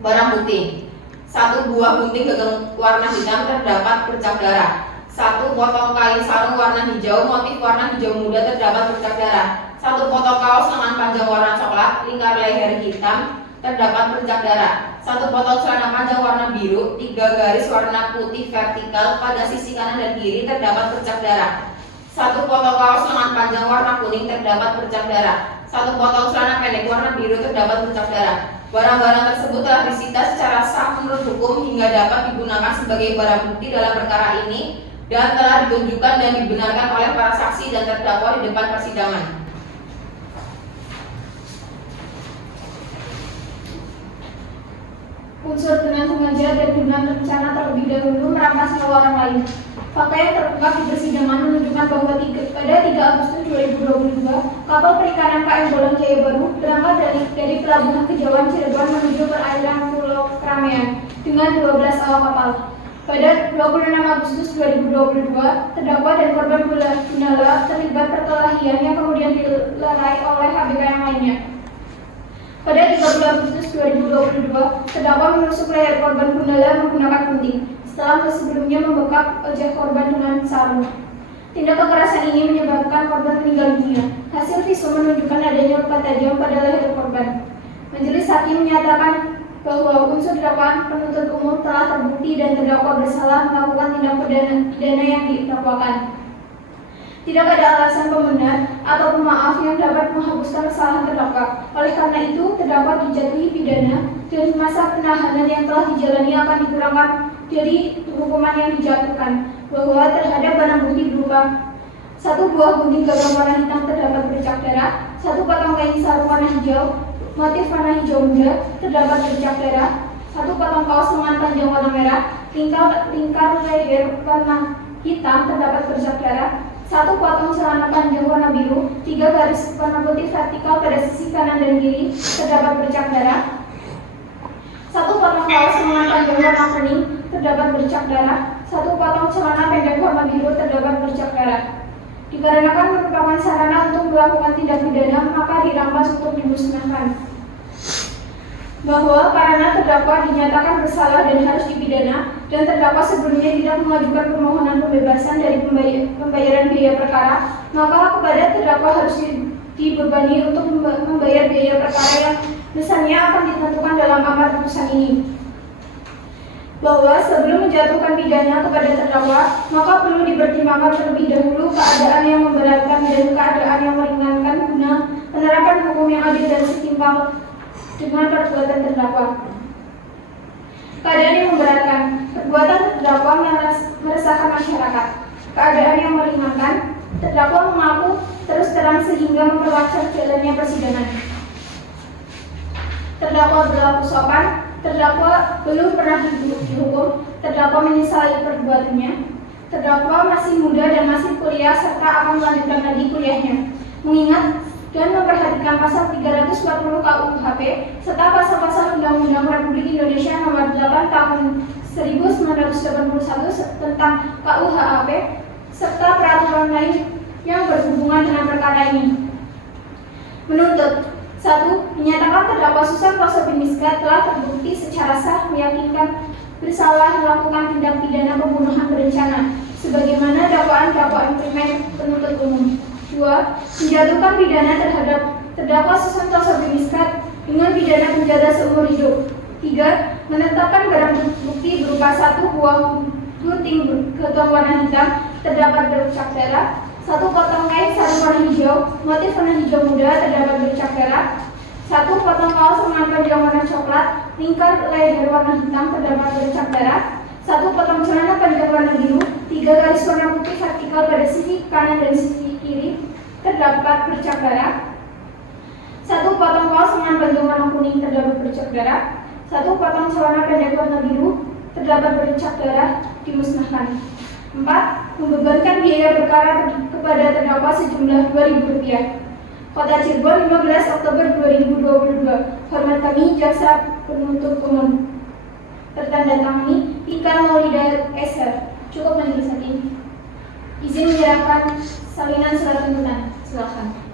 Barang bukti 1. Buah gunting gagang warna hitam terdapat bercak darah. 1. Potong kain sarung warna hijau motif warna hijau muda terdapat bercak darah. 1. Potong kaos lengan panjang warna coklat lingkar leher hitam terdapat bercak darah. 1. Potong celana panjang warna biru 3 garis warna putih vertikal pada sisi kanan dan kiri terdapat bercak darah. 1. Potong kaos lengan panjang warna kuning terdapat bercak darah. 1. Potong celana pendek warna biru terdapat bercak darah. Barang-barang tersebut telah disita secara sah menurut hukum hingga dapat digunakan sebagai barang bukti dalam perkara ini dan telah ditunjukkan dan dibenarkan oleh para saksi dan terdakwa di depan persidangan. Unsur dengan sengaja dan dengan rencana terlebih dahulu merampas nyawa orang lain. Fakta yang terungkap di persidangan menunjukkan bahwa pada 3 Agustus 2022, kapal perikanan KM Bolang Jaya Baru berangkat dari pelabuhan Kejawan Cirebon menuju perairan Pulau Keramaian dengan 12 awak kapal. Pada 26 Agustus 2022, terdakwa dan korban Gundala terlibat perkelahian yang kemudian dilerai oleh ABK yang lainnya. Pada 30 Agustus 2022, terdakwa menusuk leher korban Gundala menggunakan gunting, setelah sebelumnya membekap wajah korban dengan sarung. Tindak kekerasan ini menyebabkan korban meninggal dunia. Hasil visum menunjukkan adanya luka tajam pada leher korban. Majelis hakim menyatakan bahwa unsur dakwaan penuntut umum telah terbukti dan terdakwa bersalah melakukan tindak pidana yang didakwakan. Tidak ada alasan pembenar atau pemaaf yang dapat menghapuskan kesalahan terdakwa. Oleh karena itu, terdakwa dijatuhi pidana dan masa penahanan yang telah dijalani akan dikurangkan dari hukuman yang dijatuhkan, bahwa terhadap barang bukti berupa 1 buah gunting gagang warna hitam terdapat bercak darah, 1 potong kain sarung warna hijau motif warna hijau muda terdapat bercak darah, 1 potong kaos lengan panjang warna merah lingkar leher warna hitam terdapat bercak darah, 1 potong celana panjang warna biru 3 garis warna putih vertikal pada sisi kanan dan kiri terdapat bercak darah, 1 potong kaos lengan panjang warna kuning terdapat bercak darah, 1 potong celana pendek warna biru terdapat bercak darah. Dikarenakan merupakan sarana untuk melakukan tindak pidana, maka dirampas untuk dimusnahkan. Bahwa karena terdakwa dinyatakan bersalah dan harus dipidana, dan terdakwa sebelumnya tidak mengajukan permohonan pembebasan dari pembayaran biaya perkara, maka kepada terdakwa harus dibebani untuk membayar biaya perkara yang besarnya akan ditentukan dalam amar putusan ini. Bahwa sebelum menjatuhkan pidana kepada terdakwa, maka perlu dipertimbangkan terlebih dahulu keadaan yang memberatkan dan keadaan yang meringankan guna penerapan hukum yang adil dan setimpal dengan perbuatan terdakwa. Keadaan yang memberatkan, perbuatan terdakwa meresahkan masyarakat. Keadaan yang meringankan, terdakwa mengaku terus terang sehingga memperlancar jalannya persidangan. Terdakwa berlaku sopan, terdakwa belum pernah dihukum, terdakwa menyesali perbuatannya, terdakwa masih muda dan masih kuliah serta akan melanjutkan lagi kuliahnya. Mengingat dan memperhatikan pasal 340 KUHP serta pasal-pasal Undang-Undang Republik Indonesia Nomor 8 Tahun 1981 tentang KUHP serta peraturan lain yang berhubungan dengan perkara ini. Menuntut 1. Menyatakan terdakwa Susan Rosa Biniska telah terbukti secara sah meyakinkan bersalah melakukan tindak pidana pembunuhan berencana sebagaimana dakwaan primer penuntut umum. 2. Menjatuhkan pidana terhadap terdakwa Susanto Sobimiskat dengan pidana penjara seumur hidup. 3. Menetapkan barang bukti berupa 1 buah gunting getong warna hitam terdapat bercak darah, 1 potong kain sarung warna hijau, motif warna hijau muda terdapat bercak darah, 1 potong kaos lengan panjang warna coklat, lingkar leher warna hitam terdapat bercak darah, 1 potong celana panjang warna biru, 3 garis warna putih vertikal pada sisi kanan dan sisi kiri terdapat bercak darah, 1 potong kaos lengan panjang warna kuning terdapat bercak darah, 1 potong celana pendek warna biru terdapat bercak darah, dimusnahkan. 4. Membebankan biaya perkara kepada terdakwa sejumlah Rp2.000. Kota Cirebon, 15 Oktober 2022. Hormat kami, Jaksa Penuntut Umum. Tertandatangani Ika Maulida SH. Cukup majelis hakim. Izin menyerahkan salinan surat tuntutan. Silakan.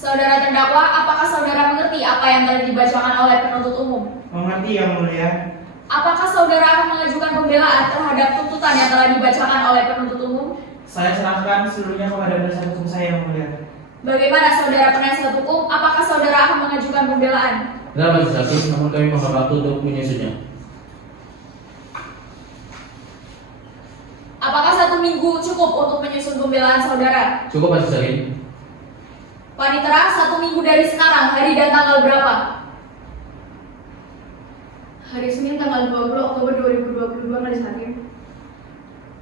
Saudara terdakwa, apakah saudara mengerti apa yang telah dibacakan oleh penuntut umum? Mengerti yang mulia. Apakah saudara akan mengajukan pembelaan terhadap tuntutan yang telah dibacakan oleh penuntut umum? Saya serahkan seluruhnya kepada penasihat hukum saya yang mulia. Bagaimana saudara penasihat hukum? Apakah saudara akan mengajukan pembelaan? Benar majelis hakim, namun kami mohon waktu untuk menyusunnya. Apakah 1 minggu cukup untuk menyusun pembelaan saudara? Cukup majelis hakim. Panitera, 1 minggu dari sekarang, hari dan tanggal berapa? Hari Senin tanggal 20 Oktober 2022, majelis hakim.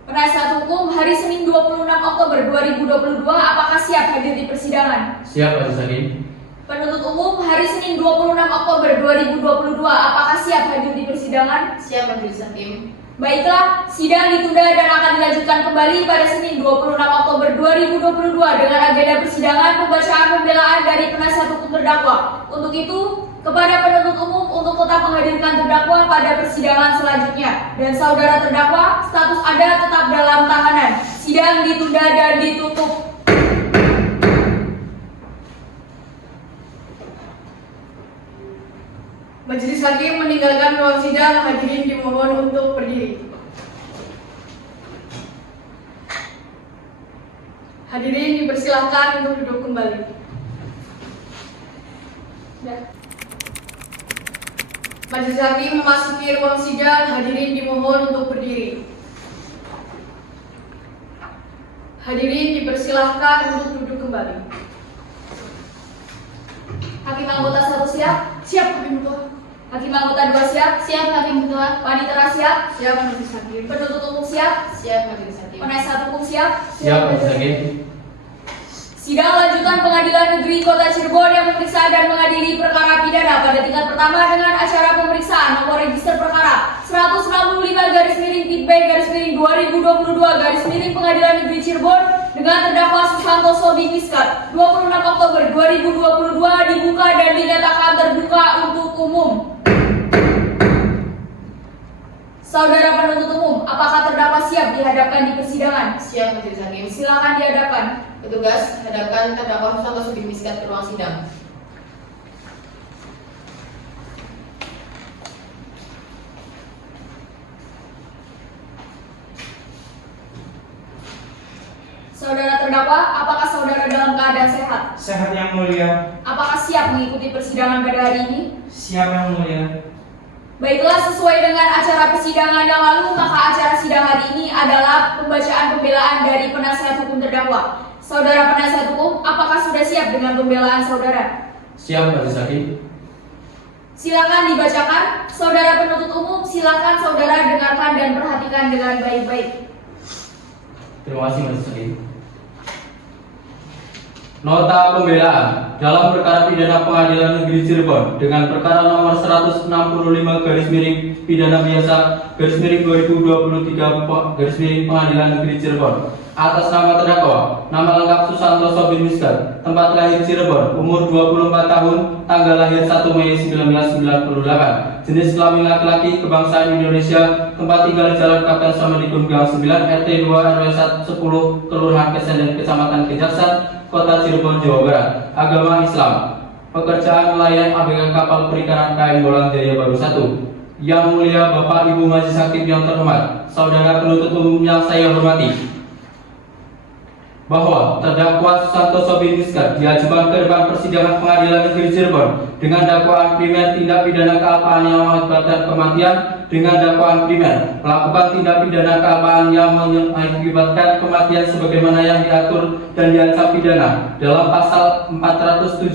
Penasihat hukum, hari Senin 26 Oktober 2022, apakah siap hadir di persidangan? Siap majelis hakim. Penuntut umum, hari Senin 26 Oktober 2022, apakah siap hadir di persidangan? Siap majelis hakim. Baiklah, sidang ditunda dan akan dilanjutkan kembali pada Senin 26 Oktober 2022 dengan agenda persidangan pembacaan pembelaan dari penasihat hukum terdakwa. Untuk itu, kepada penuntut umum untuk tetap menghadirkan terdakwa pada persidangan selanjutnya. Dan saudara terdakwa, status Anda tetap dalam tahanan. Sidang ditunda dan ditutup. Majelis hakim meninggalkan ruang sidang, hadirin dimohon untuk berdiri. Hadirin dipersilahkan untuk duduk kembali. Majelis hakim memasuki ruang sidang, hadirin dimohon untuk berdiri. Hadirin dipersilahkan untuk duduk kembali. Hakim anggota 1 siap? Siap, Hakim Ketua. Hakim anggota 2 siap? Siap hakim ketua. Panitera siap? Siap, Majelis hakim. Penuntut umum siap? Siap majelis hakim. Penasihat hukum siap? Siap majelis hakim. Sidang lanjutan Pengadilan Negeri Kota Cirebon yang memeriksa dan mengadili perkara pidana pada tingkat pertama dengan acara pemeriksaan nomor register perkara 165/B/2022 Pengadilan Negeri Cirebon dengan terdakwa Susanto Sobimiskat 26 Oktober 2022 dibuka dan dinyatakan terbuka untuk umum. Saudara penuntut umum, apakah terdakwa siap dihadapkan di persidangan? Siap majelis hakim. Silakan dihadapkan. Petugas, hadapkan terdakwa Susanto Sobimiskat ke ruang sidang. Saudara terdakwa, apakah saudara dalam keadaan sehat? Sehat yang mulia. Apakah siap mengikuti persidangan pada hari ini? Siap yang mulia. Baiklah, sesuai dengan acara persidangan yang lalu, maka acara sidang hari ini adalah pembacaan pembelaan dari penasihat hukum terdakwa. Saudara penasihat hukum, apakah sudah siap dengan pembelaan saudara? Siap majelis hakim. Silakan dibacakan. Saudara penuntut umum, silakan saudara dengarkan dan perhatikan dengan baik-baik. Terima kasih majelis hakim. Nota pembelaan dalam perkara pidana Pengadilan Negeri Cirebon dengan perkara nomor 165 pidana biasa /2023 Pengadilan Negeri Cirebon Atas nama terdakwa, nama lengkap Susantoso bin Miskat, tempat lahir Cirebon, umur 24 tahun, tanggal lahir 1 Mei 1998, jenis kelamin laki-laki, kebangsaan Indonesia, tempat tinggal Jalan Kapten Samadikun Gang 9, RT 2 RW 10, Kelurahan Kesenden, Kecamatan Kejaksan, Kota Cirebon, Jawa Barat, agama Islam, pekerjaan nelayan ABK kapal perikanan KM Bolang Jaya Baru 1. Yang mulia Bapak Ibu Majelis Hakim yang terhormat, saudara penuntut umum yang saya hormati, bahwa terdakwa Susantoso bin Miskat diajukan ke depan persidangan Pengadilan Negeri Cirebon dengan dakwaan primer tindak pidana kealpaan yang mengakibatkan kematian, dengan dakwaan primer melakukan tindak pidana kealpaan yang mengakibatkan kematian sebagaimana yang diatur dan diancam pidana dalam pasal 474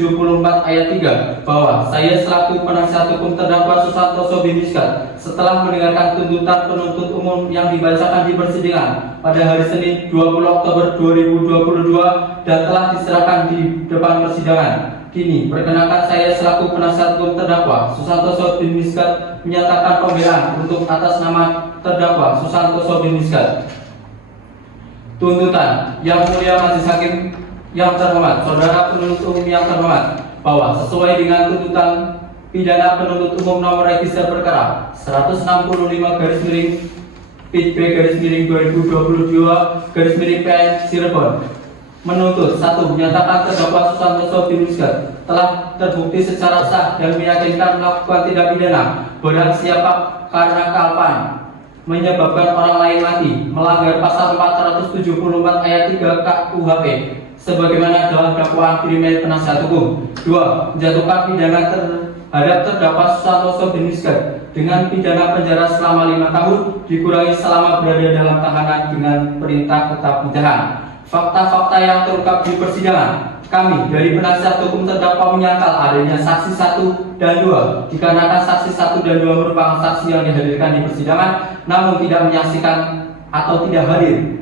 ayat 3, bahwa saya selaku penasihat hukum terdakwa Susantoso bin Miskat setelah mendengarkan tuntutan penuntut umum yang dibacakan di persidangan pada hari Senin 20 Oktober 2022 dan telah diserahkan di depan persidangan. Kini, perkenalkan saya selaku penasihat hukum terdakwa Susantoso bin Miskat menyatakan pembelaan untuk atas nama terdakwa Susantoso bin Miskat. Tuntutan. Yang mulia Majelis Hakim yang terhormat, saudara penuntut umum yang terhormat, bahwa sesuai dengan tuntutan pidana penuntut umum nomor register perkara 160/PB/2022/PN Cirebon, menuntut 1. Menyatakan terdakwa Susantoso bin Miskat telah terbukti secara sah dan meyakinkan melakukan tindak pidana barang siapa karena kealpaan menyebabkan orang lain mati, melanggar pasal 474 ayat 3 KUHP sebagaimana dalam dakwaan primer penasihat hukum. 2. Menjatuhkan pidana terhadap terdakwa Susantoso bin Miskat dengan pidana penjara selama 5 tahun dikurangi selama berada dalam tahanan dengan perintah tetap ditahan. Fakta-fakta yang terungkap di persidangan, kami dari penasihat hukum terdakwa menyangkal adanya saksi 1 dan 2 dikarenakan saksi 1 dan 2 merupakan saksi yang dihadirkan di persidangan namun tidak menyaksikan atau tidak hadir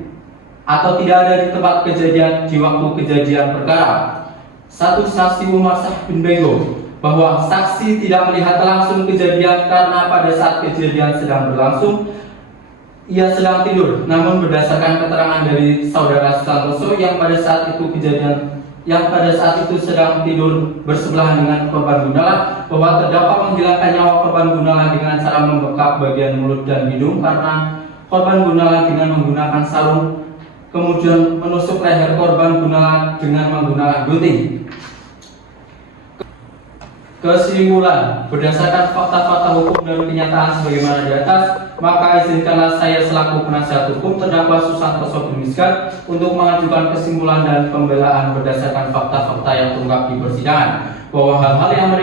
atau tidak ada di tempat kejadian di waktu kejadian perkara. 1. Saksi Umar Syah bin Benggo, bahwa saksi tidak melihat langsung kejadian karena pada saat kejadian sedang berlangsung ia sedang tidur, namun berdasarkan keterangan dari saudara Susantoso yang pada saat itu sedang tidur bersebelahan dengan korban Gunalan, bahwa terdakwa menghilangkan nyawa korban Gunalan dengan cara membekap bagian mulut dan hidung karena korban Gunalan dengan menggunakan sarung, kemudian menusuk leher korban Gunalan dengan menggunakan gunting. Kesimpulan, berdasarkan fakta-fakta hukum dan kenyataan sebagaimana di atas, maka izinkanlah saya selaku penasihat hukum terdakwa Susantoso bin Miskat untuk mengajukan kesimpulan dan pembelaan berdasarkan fakta-fakta yang terungkap di persidangan, bahwa hal-hal yang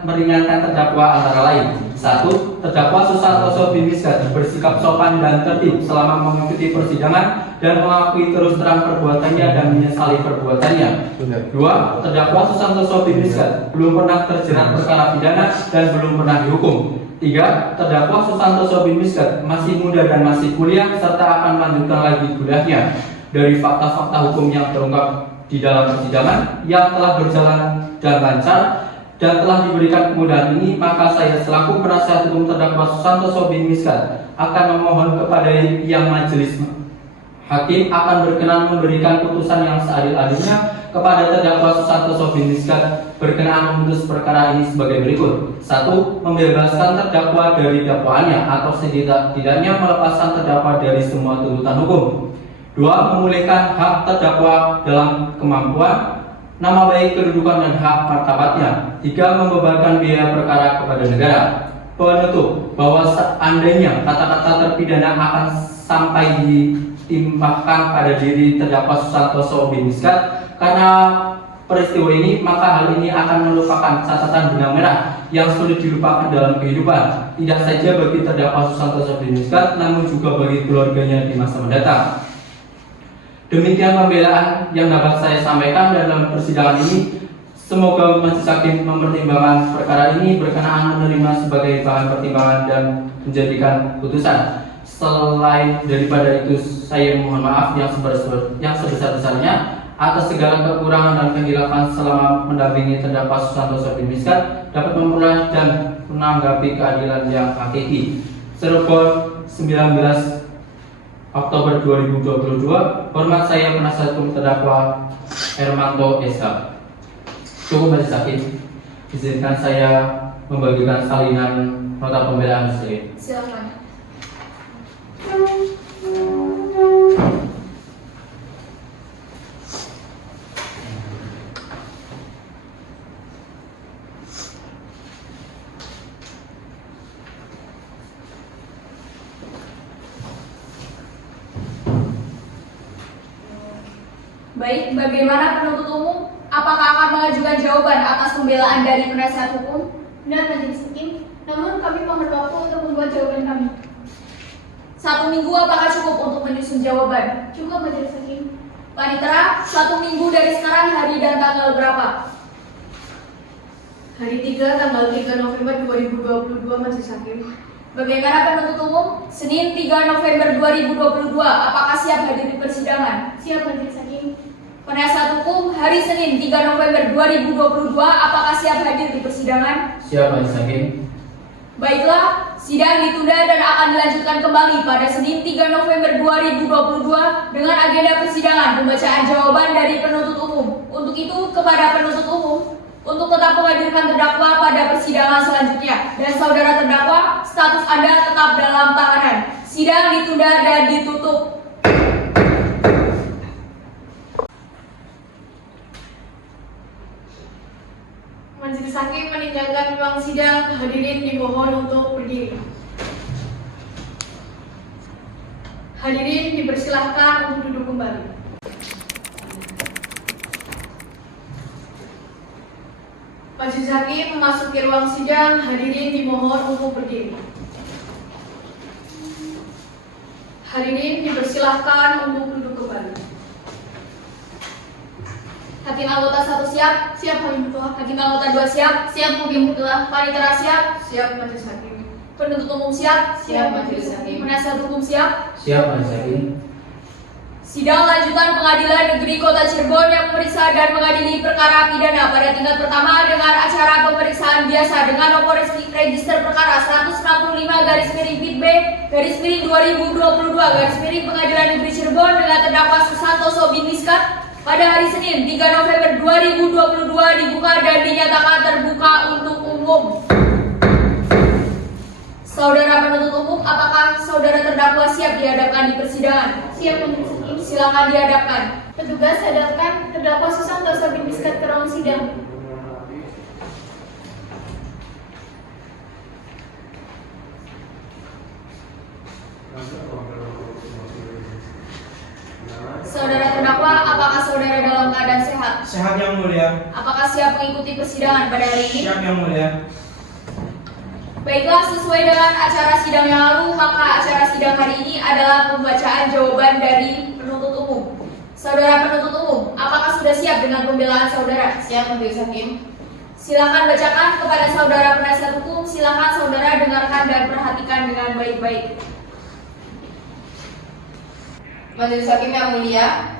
meringankan terdakwa antara lain: 1. Terdakwa Susantoso bin Miskat bersikap sopan dan tertib selama mengikuti persidangan dan mengakui terus terang perbuatannya dan menyesali perbuatannya. 2. Terdakwa Susantoso bin Miskat belum pernah terjerat perkara pidana dan belum pernah dihukum. 3. Terdakwa Susantoso bin Miskat masih muda dan masih kuliah serta akan melanjutkan lagi kuliahnya. Dari fakta-fakta hukum yang terungkap di dalam persidangan yang telah berjalan dan lancar dan telah diberikan kemudahan ini, maka saya selaku penasihat hukum terdakwa Susantoso bin Miskat akan memohon kepada yang majelis hakim akan berkenan memberikan putusan yang seadil-adilnya kepada terdakwa Susantoso bin Miskat berkenaan memutus perkara ini sebagai berikut: 1. Membebaskan terdakwa dari dakwaannya atau setidaknya melepaskan terdakwa dari semua tuntutan hukum. 2. Memulihkan hak terdakwa dalam kemampuan, nama baik, kedudukan dan hak martabatnya. 3. Membebankan biaya perkara kepada negara. Penutup, bahwa seandainya kata-kata terpidana akan sampai ditimpahkan pada diri terdakwa Susantoso bin Miskat karena peristiwa ini, maka hal ini akan merupakan catatan benang merah yang sulit dilupakan dalam kehidupan, tidak saja bagi terdakwa Susantoso bin Miskat namun juga bagi keluarganya di masa mendatang. Demikian pembelaan yang dapat saya sampaikan dalam persidangan ini. Semoga majelis hakim mempertimbangkan perkara ini berkenaan menerima sebagai bahan pertimbangan dan menjadikan putusan. Selain daripada itu, saya mohon maaf yang sebesar-besarnya atas segala kekurangan dan kehilapan selama mendampingi terdakwa Susantoso bin Miskat dapat memperoleh dan menanggapi keadilan yang hakiki. Cirebon 19 Oktober 2022. Hormat saya penasihat hukum terdakwa Hermanto SH. Cukup majelis hakim, izinkan saya membagikan salinan nota pembelaan saya. Silakan. Baik, bagaimana penuntut umum? Apakah akan mengajukan jawaban atas pembelaan dari penasihat hukum? Benar, majelis hakim. Namun kami mohon waktu untuk membuat jawaban kami. 1 minggu apakah cukup untuk menyusun jawaban? Cukup, majelis hakim. Panitera, 1 minggu dari sekarang hari dan tanggal berapa? Hari 3 tanggal 3 November 2022 majelis hakim. Bagaimana penuntut umum? Senin 3 November 2022, apakah siap hadir di persidangan? Siap, majelis hakim. Penasihat hukum, hari Senin 3 November 2022, apakah siap hadir di persidangan? Siap majelis hakim. Baiklah, sidang ditunda dan akan dilanjutkan kembali pada Senin 3 November 2022 dengan agenda persidangan pembacaan jawaban dari penuntut umum. Untuk itu, kepada penuntut umum, untuk tetap menghadirkan terdakwa pada persidangan selanjutnya. Dan saudara terdakwa, status Anda tetap dalam tahanan. Sidang ditunda dan ditutup. Majelis hakim meninggalkan ruang sidang. Hadirin dimohon untuk berdiri. Hadirin dipersilahkan untuk duduk kembali. Majelis hakim memasuki ruang sidang. Hadirin dimohon untuk berdiri. Hadirin dipersilahkan untuk duduk kembali. Hakim anggota 1 siap? Siap, Hakim Ketua. Hakim anggota 2 siap? Siap Hakim Ketua. Panitera siap? Siap, Majelis hakim. Penuntut umum siap? Siap, Majelis Hakim. Penasihat hukum siap? Siap majelis hakim. Sidang lanjutan Pengadilan Negeri Kota Cirebon yang memeriksa dan mengadili perkara pidana pada tingkat pertama dengan acara pemeriksaan biasa dengan nomor register perkara 165-B/B/2022 Pengadilan Negeri Cirebon dengan terdakwa Susantoso bin Miskat pada hari Senin 3 November 2022 dibuka dan dinyatakan terbuka untuk umum. Saudara penuntut umum, apakah saudara terdakwa siap dihadapkan di persidangan? Siap, majelis hakim. Silakan dihadapkan. Petugas hadapkan terdakwa Susantoso bin Miskat ke ruang sidang. Saudara terdakwa, apakah saudara dalam keadaan sehat? Sehat yang mulia. Apakah siap mengikuti persidangan pada hari ini? Siap yang mulia. Baiklah, sesuai dengan acara sidang yang lalu, maka acara sidang hari ini adalah pembacaan jawaban dari penuntut umum. Saudara penuntut umum, apakah sudah siap dengan pembelaan saudara? Siap Majelis Hakim. Silakan bacakan kepada saudara penasihat hukum. Silakan saudara dengarkan dan perhatikan dengan baik-baik. Majelis Hakim yang mulia,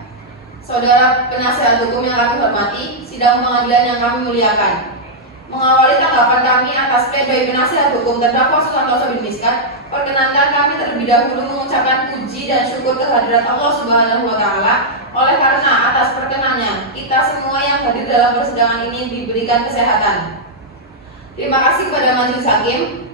saudara penasihat hukum yang kami hormati, sidang pengadilan yang kami muliakan. Mengawali tanggapan kami atas pledoi penasihat hukum terdakwa Susantoso bin Miskat, perkenankan kami terlebih dahulu mengucapkan puji dan syukur kehadirat Allah Subhanahu wa Ta'ala. Oleh karena atas perkenannya, kita semua yang hadir dalam persidangan ini diberikan kesehatan. Terima kasih kepada Majelis Hakim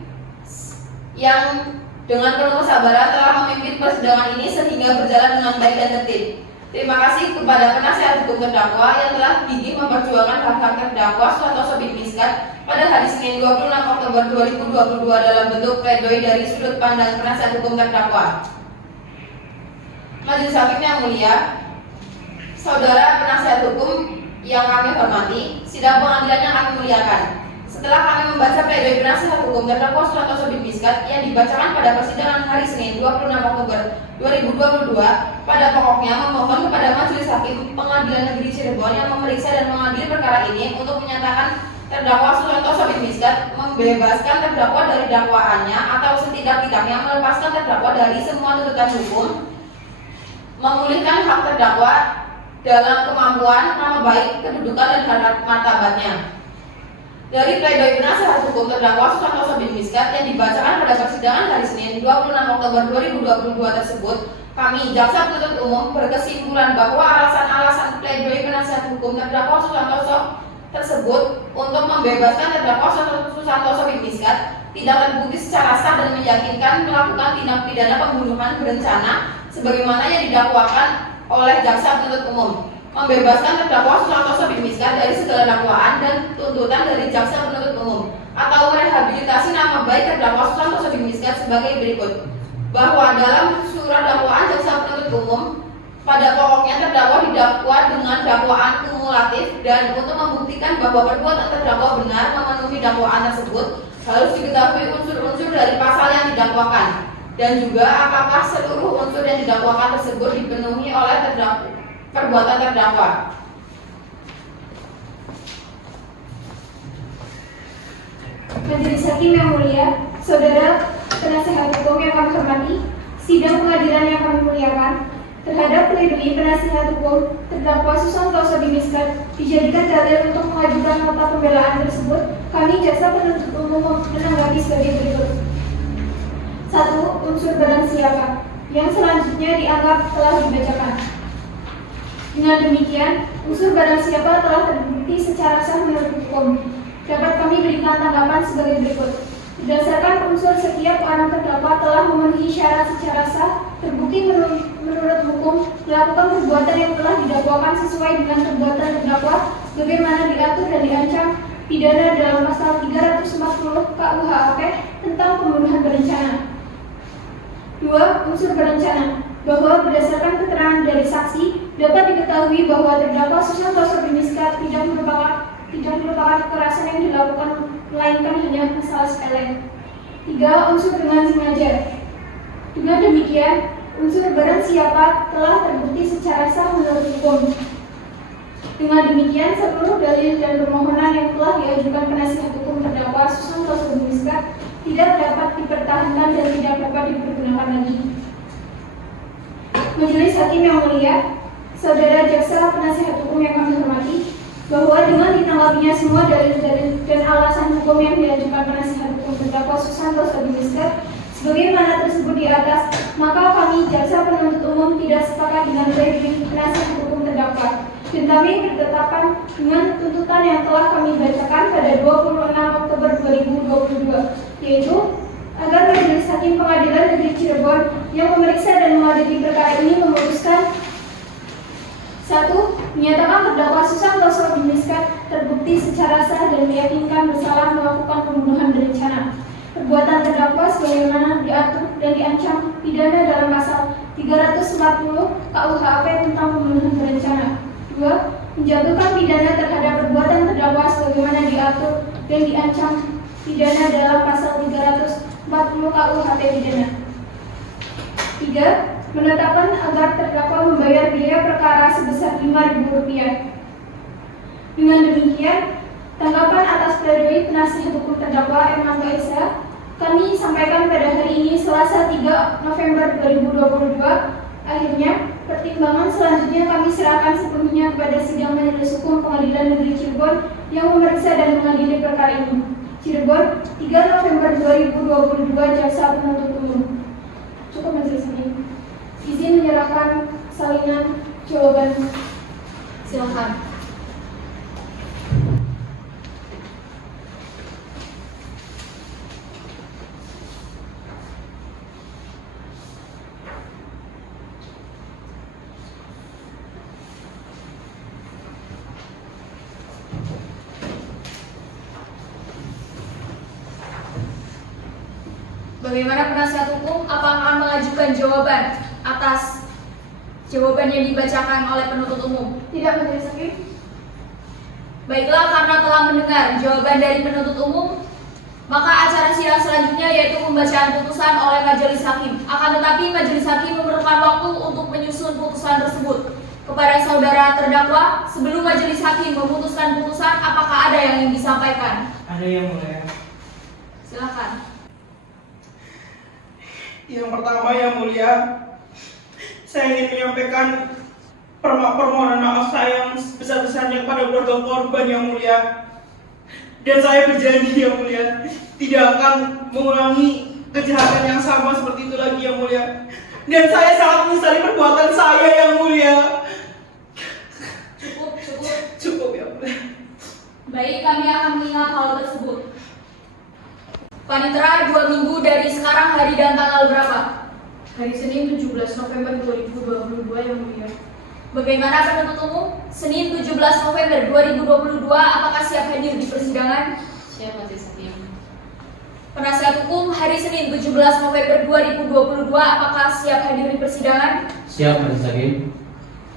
yang dengan penuh kesabaran telah memimpin persidangan ini sehingga berjalan dengan baik dan tertib. Terima kasih kepada penasihat hukum terdakwa yang telah gigih memperjuangkan hak-hak terdakwa Susantoso bin Miskat pada hari Senin 26 Oktober 2022 dalam bentuk pledoi dari sudut pandang penasihat hukum terdakwa. Majelis Hakim yang mulia, saudara penasihat hukum yang kami hormati, sidang pengadilan yang kami muliakan. Setelah kami membaca pledoi penasihat hukum terdakwa Susantoso bin Miskat yang dibacakan pada persidangan hari Senin 26 Oktober 2022, pada pokoknya memohon kepada Majelis Hakim Pengadilan Negeri Cirebon yang memeriksa dan mengadili perkara ini untuk menyatakan terdakwa Susantoso bin Miskat membebaskan terdakwa dari dakwaannya atau setidak-tidaknya melepaskan terdakwa dari semua tuntutan hukum, memulihkan hak terdakwa dalam kemampuan, nama baik, kedudukan dan harkat martabatnya. Dari pledoi penasihat hukum terdakwa Susantoso bin Miskat yang dibacakan pada persidangan hari Senin 26 Oktober 2022 tersebut, Kami, jaksa penuntut umum, berkesimpulan bahwa alasan-alasan pledoi penasihat hukum terdakwa Susantoso tersebut untuk membebaskan terdakwa Susantoso bin Miskat tidak terbukti secara sah dan meyakinkan melakukan tindak pidana pembunuhan berencana sebagaimana yang didakwakan oleh jaksa penuntut umum, membebaskan terdakwa Susantoso bin Miskat dari segala dakwaan dan tuntutan dari jaksa penuntut umum, atau merehabilitasi nama baik terdakwa Susantoso bin Miskat sebagai berikut. Bahwa dalam surat dakwaan jaksa penuntut umum pada pokoknya terdakwa didakwa dengan dakwaan kumulatif, dan untuk membuktikan bahwa perbuatan terdakwa benar memenuhi dakwaan tersebut harus diketahui unsur-unsur dari pasal yang didakwakan dan juga apakah seluruh unsur yang didakwakan tersebut dipenuhi oleh perbuatan terdakwa. Majelis Hakim yang mulia, saudara penasihat hukum yang kami hormati, sidang pengadilan yang kami muliakan, terhadap pledoi penasihat hukum terdakwa Susantoso bin Miskat dijadikan dalil untuk mengajukan nota pembelaan tersebut, kami jaksa penuntut umum menanggapi sebagai berikut. 1. Unsur barang siapa, yang selanjutnya dianggap telah dibacakan. Dengan demikian, unsur barang siapa telah terbukti secara sah menurut hukum. Dapat kami berikan tanggapan sebagai berikut. Berdasarkan unsur, setiap orang terdakwa telah memenuhi syarat secara sah, terbukti menurut hukum, melakukan perbuatan yang telah didakwakan sesuai dengan perbuatan terdakwa, sebagaimana diatur dan diancam pidana dalam pasal 340 KUHP tentang pembunuhan berencana. 2. Unsur berencana, bahwa berdasarkan keterangan dari saksi dapat diketahui bahwa terdakwa Susantoso bin Miskat tidak merupakan kekerasan yang dilakukan, melainkan hanya masalah sepele. 3. Unsur dengan sengaja. Dengan demikian, unsur barang siapa telah terbukti secara sah menurut hukum. Dengan demikian, seluruh dalil dan permohonan yang telah diajukan penasihat hukum terdakwa Susantoso bin Miskat tidak dapat dipertahankan dan tidak dapat dipergunakan lagi. Majelis Hakim yang mulia, saudara jaksa penasihat hukum yang kami hormati, bahwa dengan ditanggapinya semua dalil-dalil dan alasan hukum yang diajukan penasihat hukum terdakwa Susantoso bin Miskat sebagaimana tersebut di atas, maka kami jaksa penuntut umum tidak sepakat dengan pledoi penasihat hukum terdakwa, dan kami bertetapan dengan tuntutan yang telah kami bacakan pada 26 Oktober 2022, yaitu agar Majelis Hakim Pengadilan Negeri Cirebon yang memeriksa dan mengadili perkara ini memutuskan: 1. Menyatakan terdakwa Susantoso bin Miskat terbukti secara sah dan meyakinkan bersalah melakukan pembunuhan berencana. Perbuatan terdakwa sebagaimana diatur dan diancam pidana dalam pasal 340 KUHP tentang pembunuhan berencana. 2. Menjatuhkan pidana terhadap perbuatan terdakwa sebagaimana diatur dan diancam pidana dalam pasal 340 KUHP pidana. 3. Menetapkan agar terdakwa membayar biaya perkara sebesar Rp5.000. Dengan demikian, tanggapan atas pledoi penasihat hukum terdakwa Erlangga Esa kami sampaikan pada hari ini Selasa 3 November 2022. Akhirnya, pertimbangan selanjutnya kami serahkan sepenuhnya kepada sidang Majelis Hukum Pengadilan Negeri Cirebon yang memeriksa dan mengadili perkara ini. Cirebon, 3 November 2022, jaksa penuntut umum. Cukup majelis ini. Izin menyerahkan salinan jawaban. Silakan. Bagaimana penasihat hukum? Apakah akan mengajukan jawaban atas jawaban yang dibacakan oleh penuntut umum? Tidak, Majelis Hakim. Baiklah, karena telah mendengar jawaban dari penuntut umum, maka acara sidang selanjutnya yaitu pembacaan putusan oleh Majelis Hakim. Akan tetapi Majelis Hakim memerlukan waktu untuk menyusun putusan tersebut. Kepada saudara terdakwa, sebelum Majelis Hakim memutuskan putusan, apakah ada yang ingin disampaikan? Ada yang mulia. Silakan. Yang pertama yang mulia, saya ingin menyampaikan permohonan maaf saya yang sebesar-besarnya kepada keluarga korban yang mulia. Dan saya berjanji yang mulia tidak akan mengulangi kejahatan yang sama seperti itu lagi yang mulia. Dan saya sangat menyesali perbuatan saya yang mulia. Cukup. Cukup ya mulia. Baik, kami akan mengingat hal tersebut. Panitera, 2 minggu dari sekarang hari dan tanggal berapa? Hari Senin 17 November 2022 yang mulia. Bagaimana penuntut umum? Senin 17 November 2022, apakah siap hadir di persidangan? Siap Majelis Hakim. Penasihat hukum, hari Senin 17 November 2022, apakah siap hadir di persidangan? Siap, Majelis Hakim.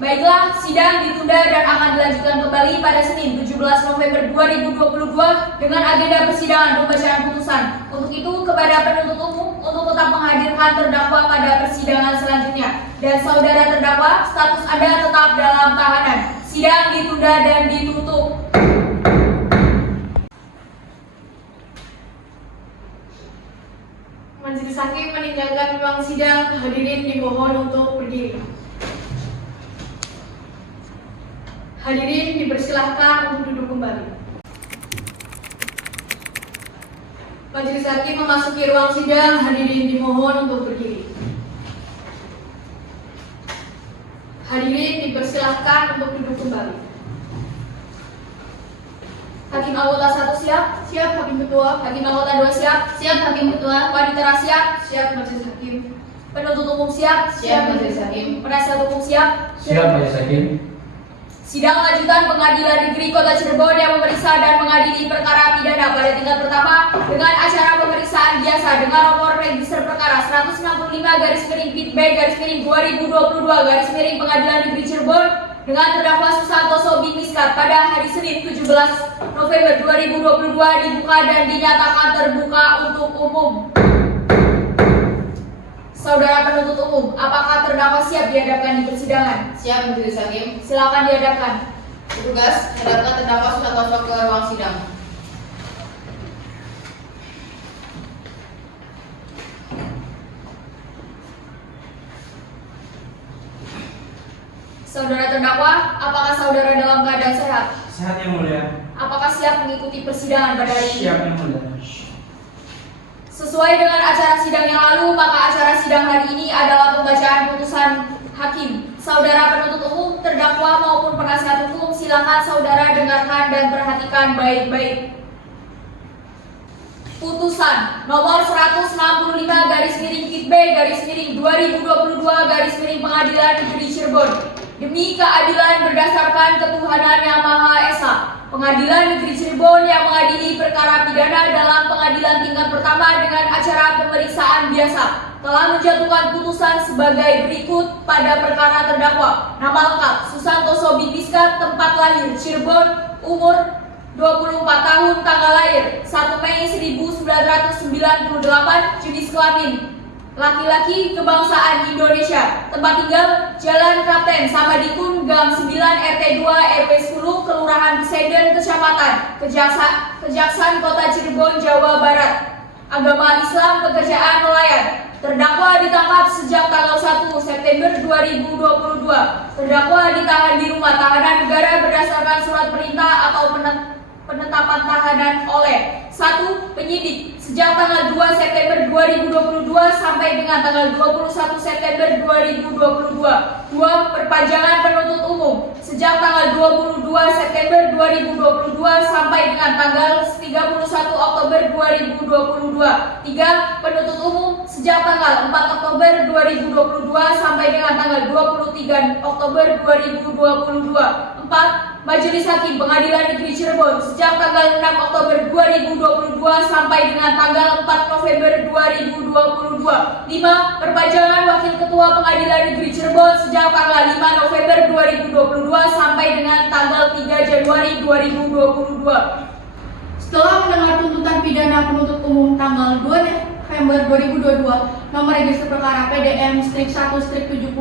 Baiklah, sidang ditunda dan akan dilanjutkan kembali pada Senin 17 November 2022 dengan agenda persidangan pembacaan putusan. Untuk itu, kepada penuntut umum untuk tetap menghadirkan terdakwa pada persidangan selanjutnya. Dan saudara terdakwa, status Anda tetap dalam tahanan. Sidang ditunda dan ditutup. Majelis Hakim meninggalkan ruang sidang. Hadirin dimohon untuk berdiri. Hadirin dipersilahkan untuk duduk kembali. Majelis Hakim memasuki ruang sidang. Hadirin dimohon untuk berdiri. Hadirin dipersilahkan untuk duduk kembali. Hakim anggota 1 siap? Siap, Hakim Ketua. Hakim anggota 2 siap? Siap Hakim Ketua. Panitera siap? Siap, Majelis Hakim. Penuntut umum siap? Siap Majelis Hakim. Penasihat hukum siap? Siap, Majelis Hakim. Sidang lanjutan Pengadilan Negeri Kota Cirebon yang memeriksa dan mengadili perkara pidana pada tingkat pertama dengan acara pemeriksaan biasa dengan nomor register perkara 165/Pit-B/2022 Pengadilan Negeri Cirebon dengan terdakwa Susantoso bin Miskat pada hari Senin 17 November 2022 dibuka dan dinyatakan terbuka untuk umum. Saudara penuntut umum, apakah terdakwa siap dihadapkan di persidangan? Siap Majelis Hakim. Silakan dihadapkan. Petugas, hadapkan terdakwa Susantoso ke ruang sidang. Saudara terdakwa, apakah saudara dalam keadaan sehat? Sehat yang mulia. Apakah siap mengikuti persidangan pada hari ini? Siap yang mulia. Sesuai dengan acara sidang yang lalu, maka acara sidang hari ini adalah pembacaan putusan hakim. Saudara penuntut umum, terdakwa maupun penasihat hukum, silakan saudara dengarkan dan perhatikan baik-baik. Putusan nomor 165/Pit-B/2022 Pengadilan Negeri Cirebon. Demi keadilan berdasarkan ketuhanan yang Maha Esa, Pengadilan Negeri Cirebon yang mengadili perkara pidana dalam pengadilan tingkat pertama dengan acara pemeriksaan biasa telah menjatuhkan putusan sebagai berikut pada perkara terdakwa. Nama lengkap Susantoso bin Miskat, tempat lahir Cirebon, umur 24 tahun, tanggal lahir 1 Mei 1998, jenis kelamin laki-laki, kebangsaan Indonesia, tempat tinggal Jalan Kapten Samadikun, Gang 9, RT 2, RW 10, Kelurahan Besenden, Kecamatan Kejaksan, Kota Cirebon, Jawa Barat. Agama Islam, pekerjaan nelayan. Terdakwa ditangkap sejak tanggal 1 September 2022. Terdakwa ditahan di rumah tahanan negara berdasarkan surat perintah atau penetapan tahanan oleh 1. Penyidik sejak tanggal 2 September 2022 sampai dengan tanggal 21 September 2022. 2. Perpanjangan penuntut umum sejak tanggal 22 September 2022 sampai dengan tanggal 31 Oktober 2022. 3. Penuntut umum sejak tanggal 4 Oktober 2022 sampai dengan tanggal 23 Oktober 2022. 4. Majelis Hakim Pengadilan Negeri Cirebon sejak tanggal 6 Oktober 2022 sampai dengan tanggal 4 November 2022. 5. Perpanjangan Wakil Ketua Pengadilan Negeri Cirebon sejak tanggal 5 November 2022 sampai dengan tanggal 3 Januari 2022. Setelah mendengar tuntutan pidana penuntut umum tanggal 2 November 2022, nomor register perkara PDM strip 1 strip 70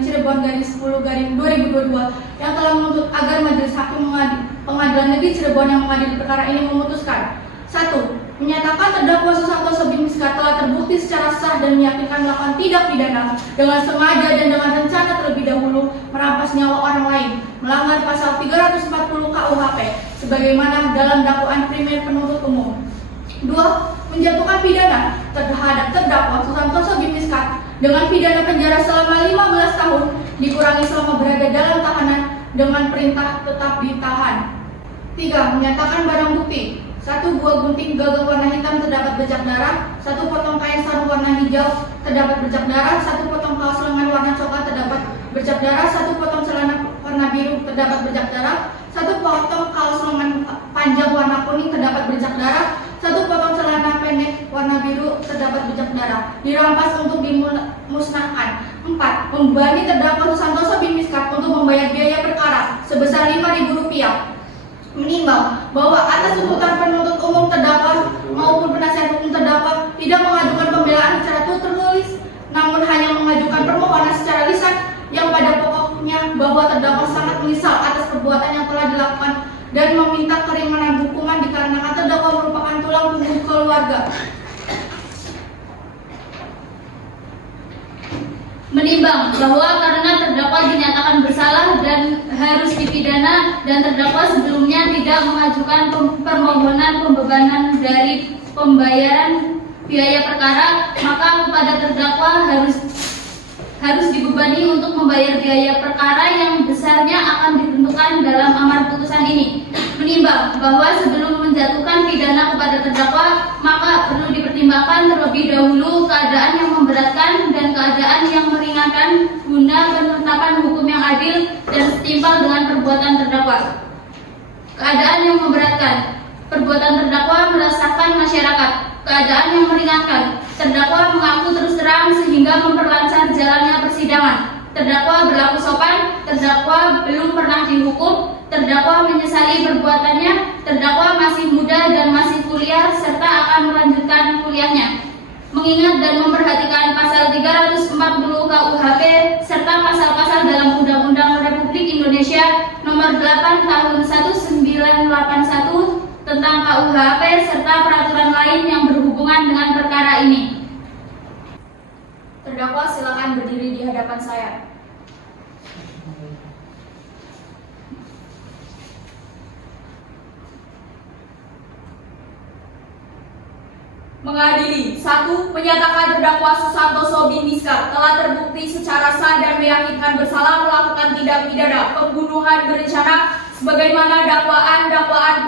Cirebon 10 2022 yang telah menuntut agar Majelis Hakim Pengadilan Negeri Cirebon yang mengadili perkara ini memutuskan: 1. Menyatakan terdakwa Susantoso bin Miskat telah terbukti secara sah dan meyakinkan melakukan tindak pidana dengan sengaja dan dengan rencana terlebih dahulu merampas nyawa orang lain, melanggar pasal 340 KUHP sebagaimana dalam dakwaan primer penuntut umum. 2. Menjatuhkan pidana terhadap terdakwa Susantoso bin Miskat dengan pidana penjara selama 15 tahun dikurangi selama berada dalam tahanan dengan perintah tetap ditahan. 3. Menyatakan barang bukti: 1 buah gunting gagang warna hitam terdapat bercak darah, 1 potong kain sarung warna hijau terdapat bercak darah, 1 potong kaos lengan warna coklat terdapat bercak darah, 1 potong celana warna biru terdapat bercak darah, 1 potong kaos lengan panjang warna kuning terdapat bercak darah, 1 potong celana pendek warna biru terdapat bercak darah. Dirampas untuk dimusnahkan. 4. Membebani terdakwa Susantoso bin Miskat untuk membayar biaya perkara sebesar Rp5.000. Menimbang bahwa atas tuntutan penuntut umum terdakwa maupun penasihat hukum terdakwa tidak mengajukan pembelaan secara tertulis, namun hanya mengajukan permohonan secara lisan yang pada pokoknya bahwa terdakwa sangat menyesal atas perbuatan yang telah dilakukan dan meminta keringanan hukuman dikarenakan terdakwa merupakan tulang punggung keluarga. Menimbang bahwa karena terdakwa dinyatakan bersalah dan harus dipidana dan terdakwa sebelumnya tidak mengajukan permohonan pembebanan dari pembayaran biaya perkara, maka kepada terdakwa harus dibebani untuk membayar biaya perkara yang besarnya akan ditentukan dalam amar putusan ini. Menimbang bahwa sebelum menjatuhkan pidana kepada terdakwa, maka perlu dipertimbangkan terlebih dahulu keadaan yang memberatkan dan keadaan yang meringankan guna penetapan hukum yang adil dan setimpal dengan perbuatan terdakwa. Keadaan yang memberatkan: perbuatan terdakwa meresahkan masyarakat. Keadaan yang meringankan: terdakwa mengaku terus terang sehingga memperlancar jalannya persidangan. Terdakwa berlaku sopan, terdakwa belum pernah dihukum, terdakwa menyesali perbuatannya, terdakwa masih muda dan masih kuliah serta akan melanjutkan kuliahnya. Mengingat dan memperhatikan pasal 340 KUHP serta pasal-pasal dalam Undang-Undang Republik Indonesia Nomor 8 Tahun 1981 tentang KUHP serta peraturan lain yang berhubungan dengan perkara ini. Terdakwa silakan berdiri di hadapan saya. Mengadili: 1. Menyatakan terdakwa Susantoso bin Miskat telah terbukti secara sah dan meyakinkan bersalah melakukan tindak pidana pembunuhan berencana sebagaimana dakwaan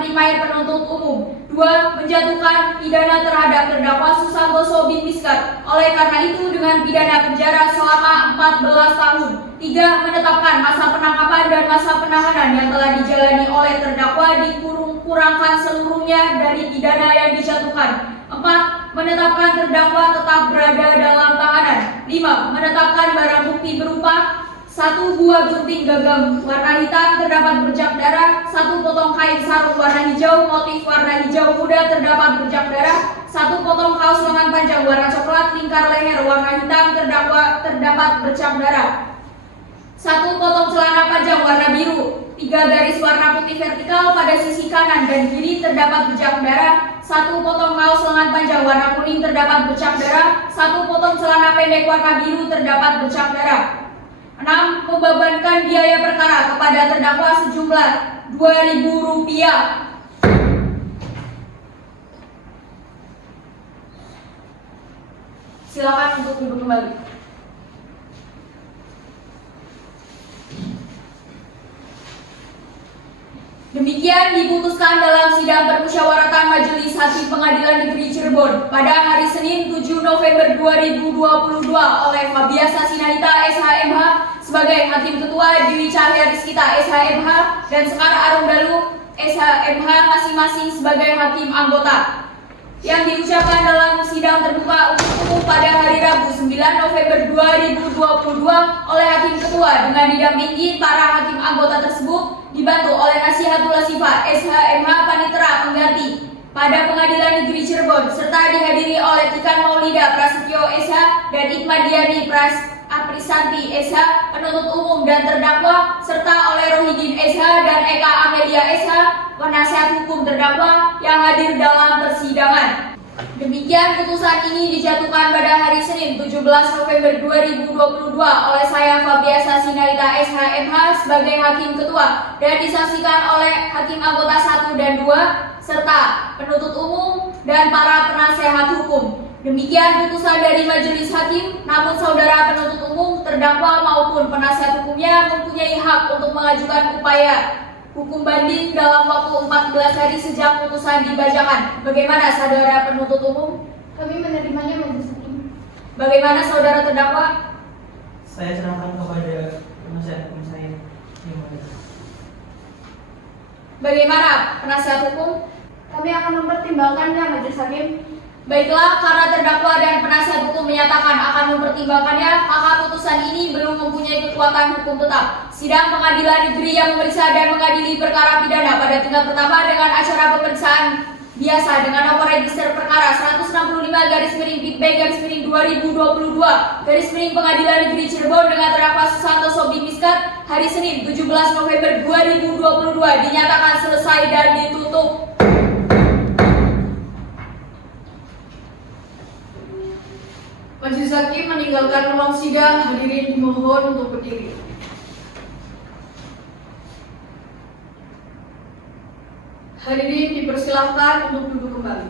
primer penuntut umum. 2. Menjatuhkan pidana terhadap terdakwa Susantoso bin Miskat oleh karena itu dengan pidana penjara selama 14 tahun. 3. Menetapkan masa penangkapan dan masa penahanan yang telah dijalani oleh terdakwa dikurangkan seluruhnya dari pidana yang dijatuhkan. 4. Menetapkan terdakwa tetap berada dalam tahanan. 5. Menetapkan barang bukti berupa: 1 buah gunting gagang warna hitam terdapat bercak darah, 1 potong kain sarung warna hijau motif warna hijau muda terdapat bercak darah, 1 potong kaos lengan panjang warna coklat lingkar leher warna hitam terdapat bercak darah, 1 potong celana panjang warna biru, 3 garis warna putih vertikal pada sisi kanan dan kiri terdapat bercak darah, 1 potong kaos lengan panjang warna kuning terdapat bercak darah, 1 potong celana pendek warna biru terdapat bercak darah. 6. Membebankan biaya perkara kepada terdakwa sejumlah Rp2.000. Silakan untuk duduk kembali. Demikian diputuskan dalam sidang permusyawaratan Majelis Hakim Pengadilan Negeri Cirebon pada hari Senin 7 November 2022 oleh Fabiasa Sinahita SHMH sebagai Hakim Ketua, Dewi Cahya Rizkita SHMH, dan Sekar Arumdalu SHMH masing-masing sebagai Hakim Anggota. Yang diucapkan dalam sidang terbuka untuk umum pada hari Rabu 9 November 2022 oleh Hakim Ketua dengan didampingi para Hakim Anggota tersebut dibantu oleh Nasihatul Asifah SHMH Panitera Pengganti pada Pengadilan Negeri Cirebon serta dihadiri oleh Tikan Maulida Prasetyo SH dan Ikmadiani Aprisanti SH penuntut umum dan terdakwa serta oleh Rohidin SH dan Eka Amelia SH penasihat hukum terdakwa yang hadir dalam persidangan. Demikian putusan ini dijatuhkan pada hari Senin 17 November 2022 oleh saya Fabiasa Sinahita SHMH sebagai Hakim Ketua dan disaksikan oleh Hakim Anggota 1 dan 2 serta penuntut umum dan para penasehat hukum. Demikian putusan dari Majelis Hakim, namun saudara penuntut umum, terdakwa maupun penasihat hukumnya mempunyai hak untuk mengajukan upaya hukum banding dalam waktu 14 hari sejak putusan dibacakan. Bagaimana saudara penuntut umum? Kami menerimanya Majelis Hakim. Bagaimana saudara terdakwa? Saya serahkan kepada penasihat hukum saya. Bagaimana penasihat hukum? Kami akan mempertimbangkannya Majelis Hakim. Baiklah, karena terdakwa dan penasihat hukum menyatakan akan mempertimbangkannya, maka putusan ini belum mempunyai kekuatan hukum tetap. Sidang Pengadilan Negeri yang memeriksa dan mengadili perkara pidana pada tingkat pertama dengan acara pemeriksaan biasa dengan nomor register perkara 165/B/2022 Pengadilan Negeri Cirebon dengan terdakwa Susanto Sobi Miskat hari Senin 17 November 2022 dinyatakan selesai dan ditutup. Majelis Hakim meninggalkan ruang sidang, hadirin dimohon untuk berdiri. Hadirin dipersilahkan untuk duduk kembali.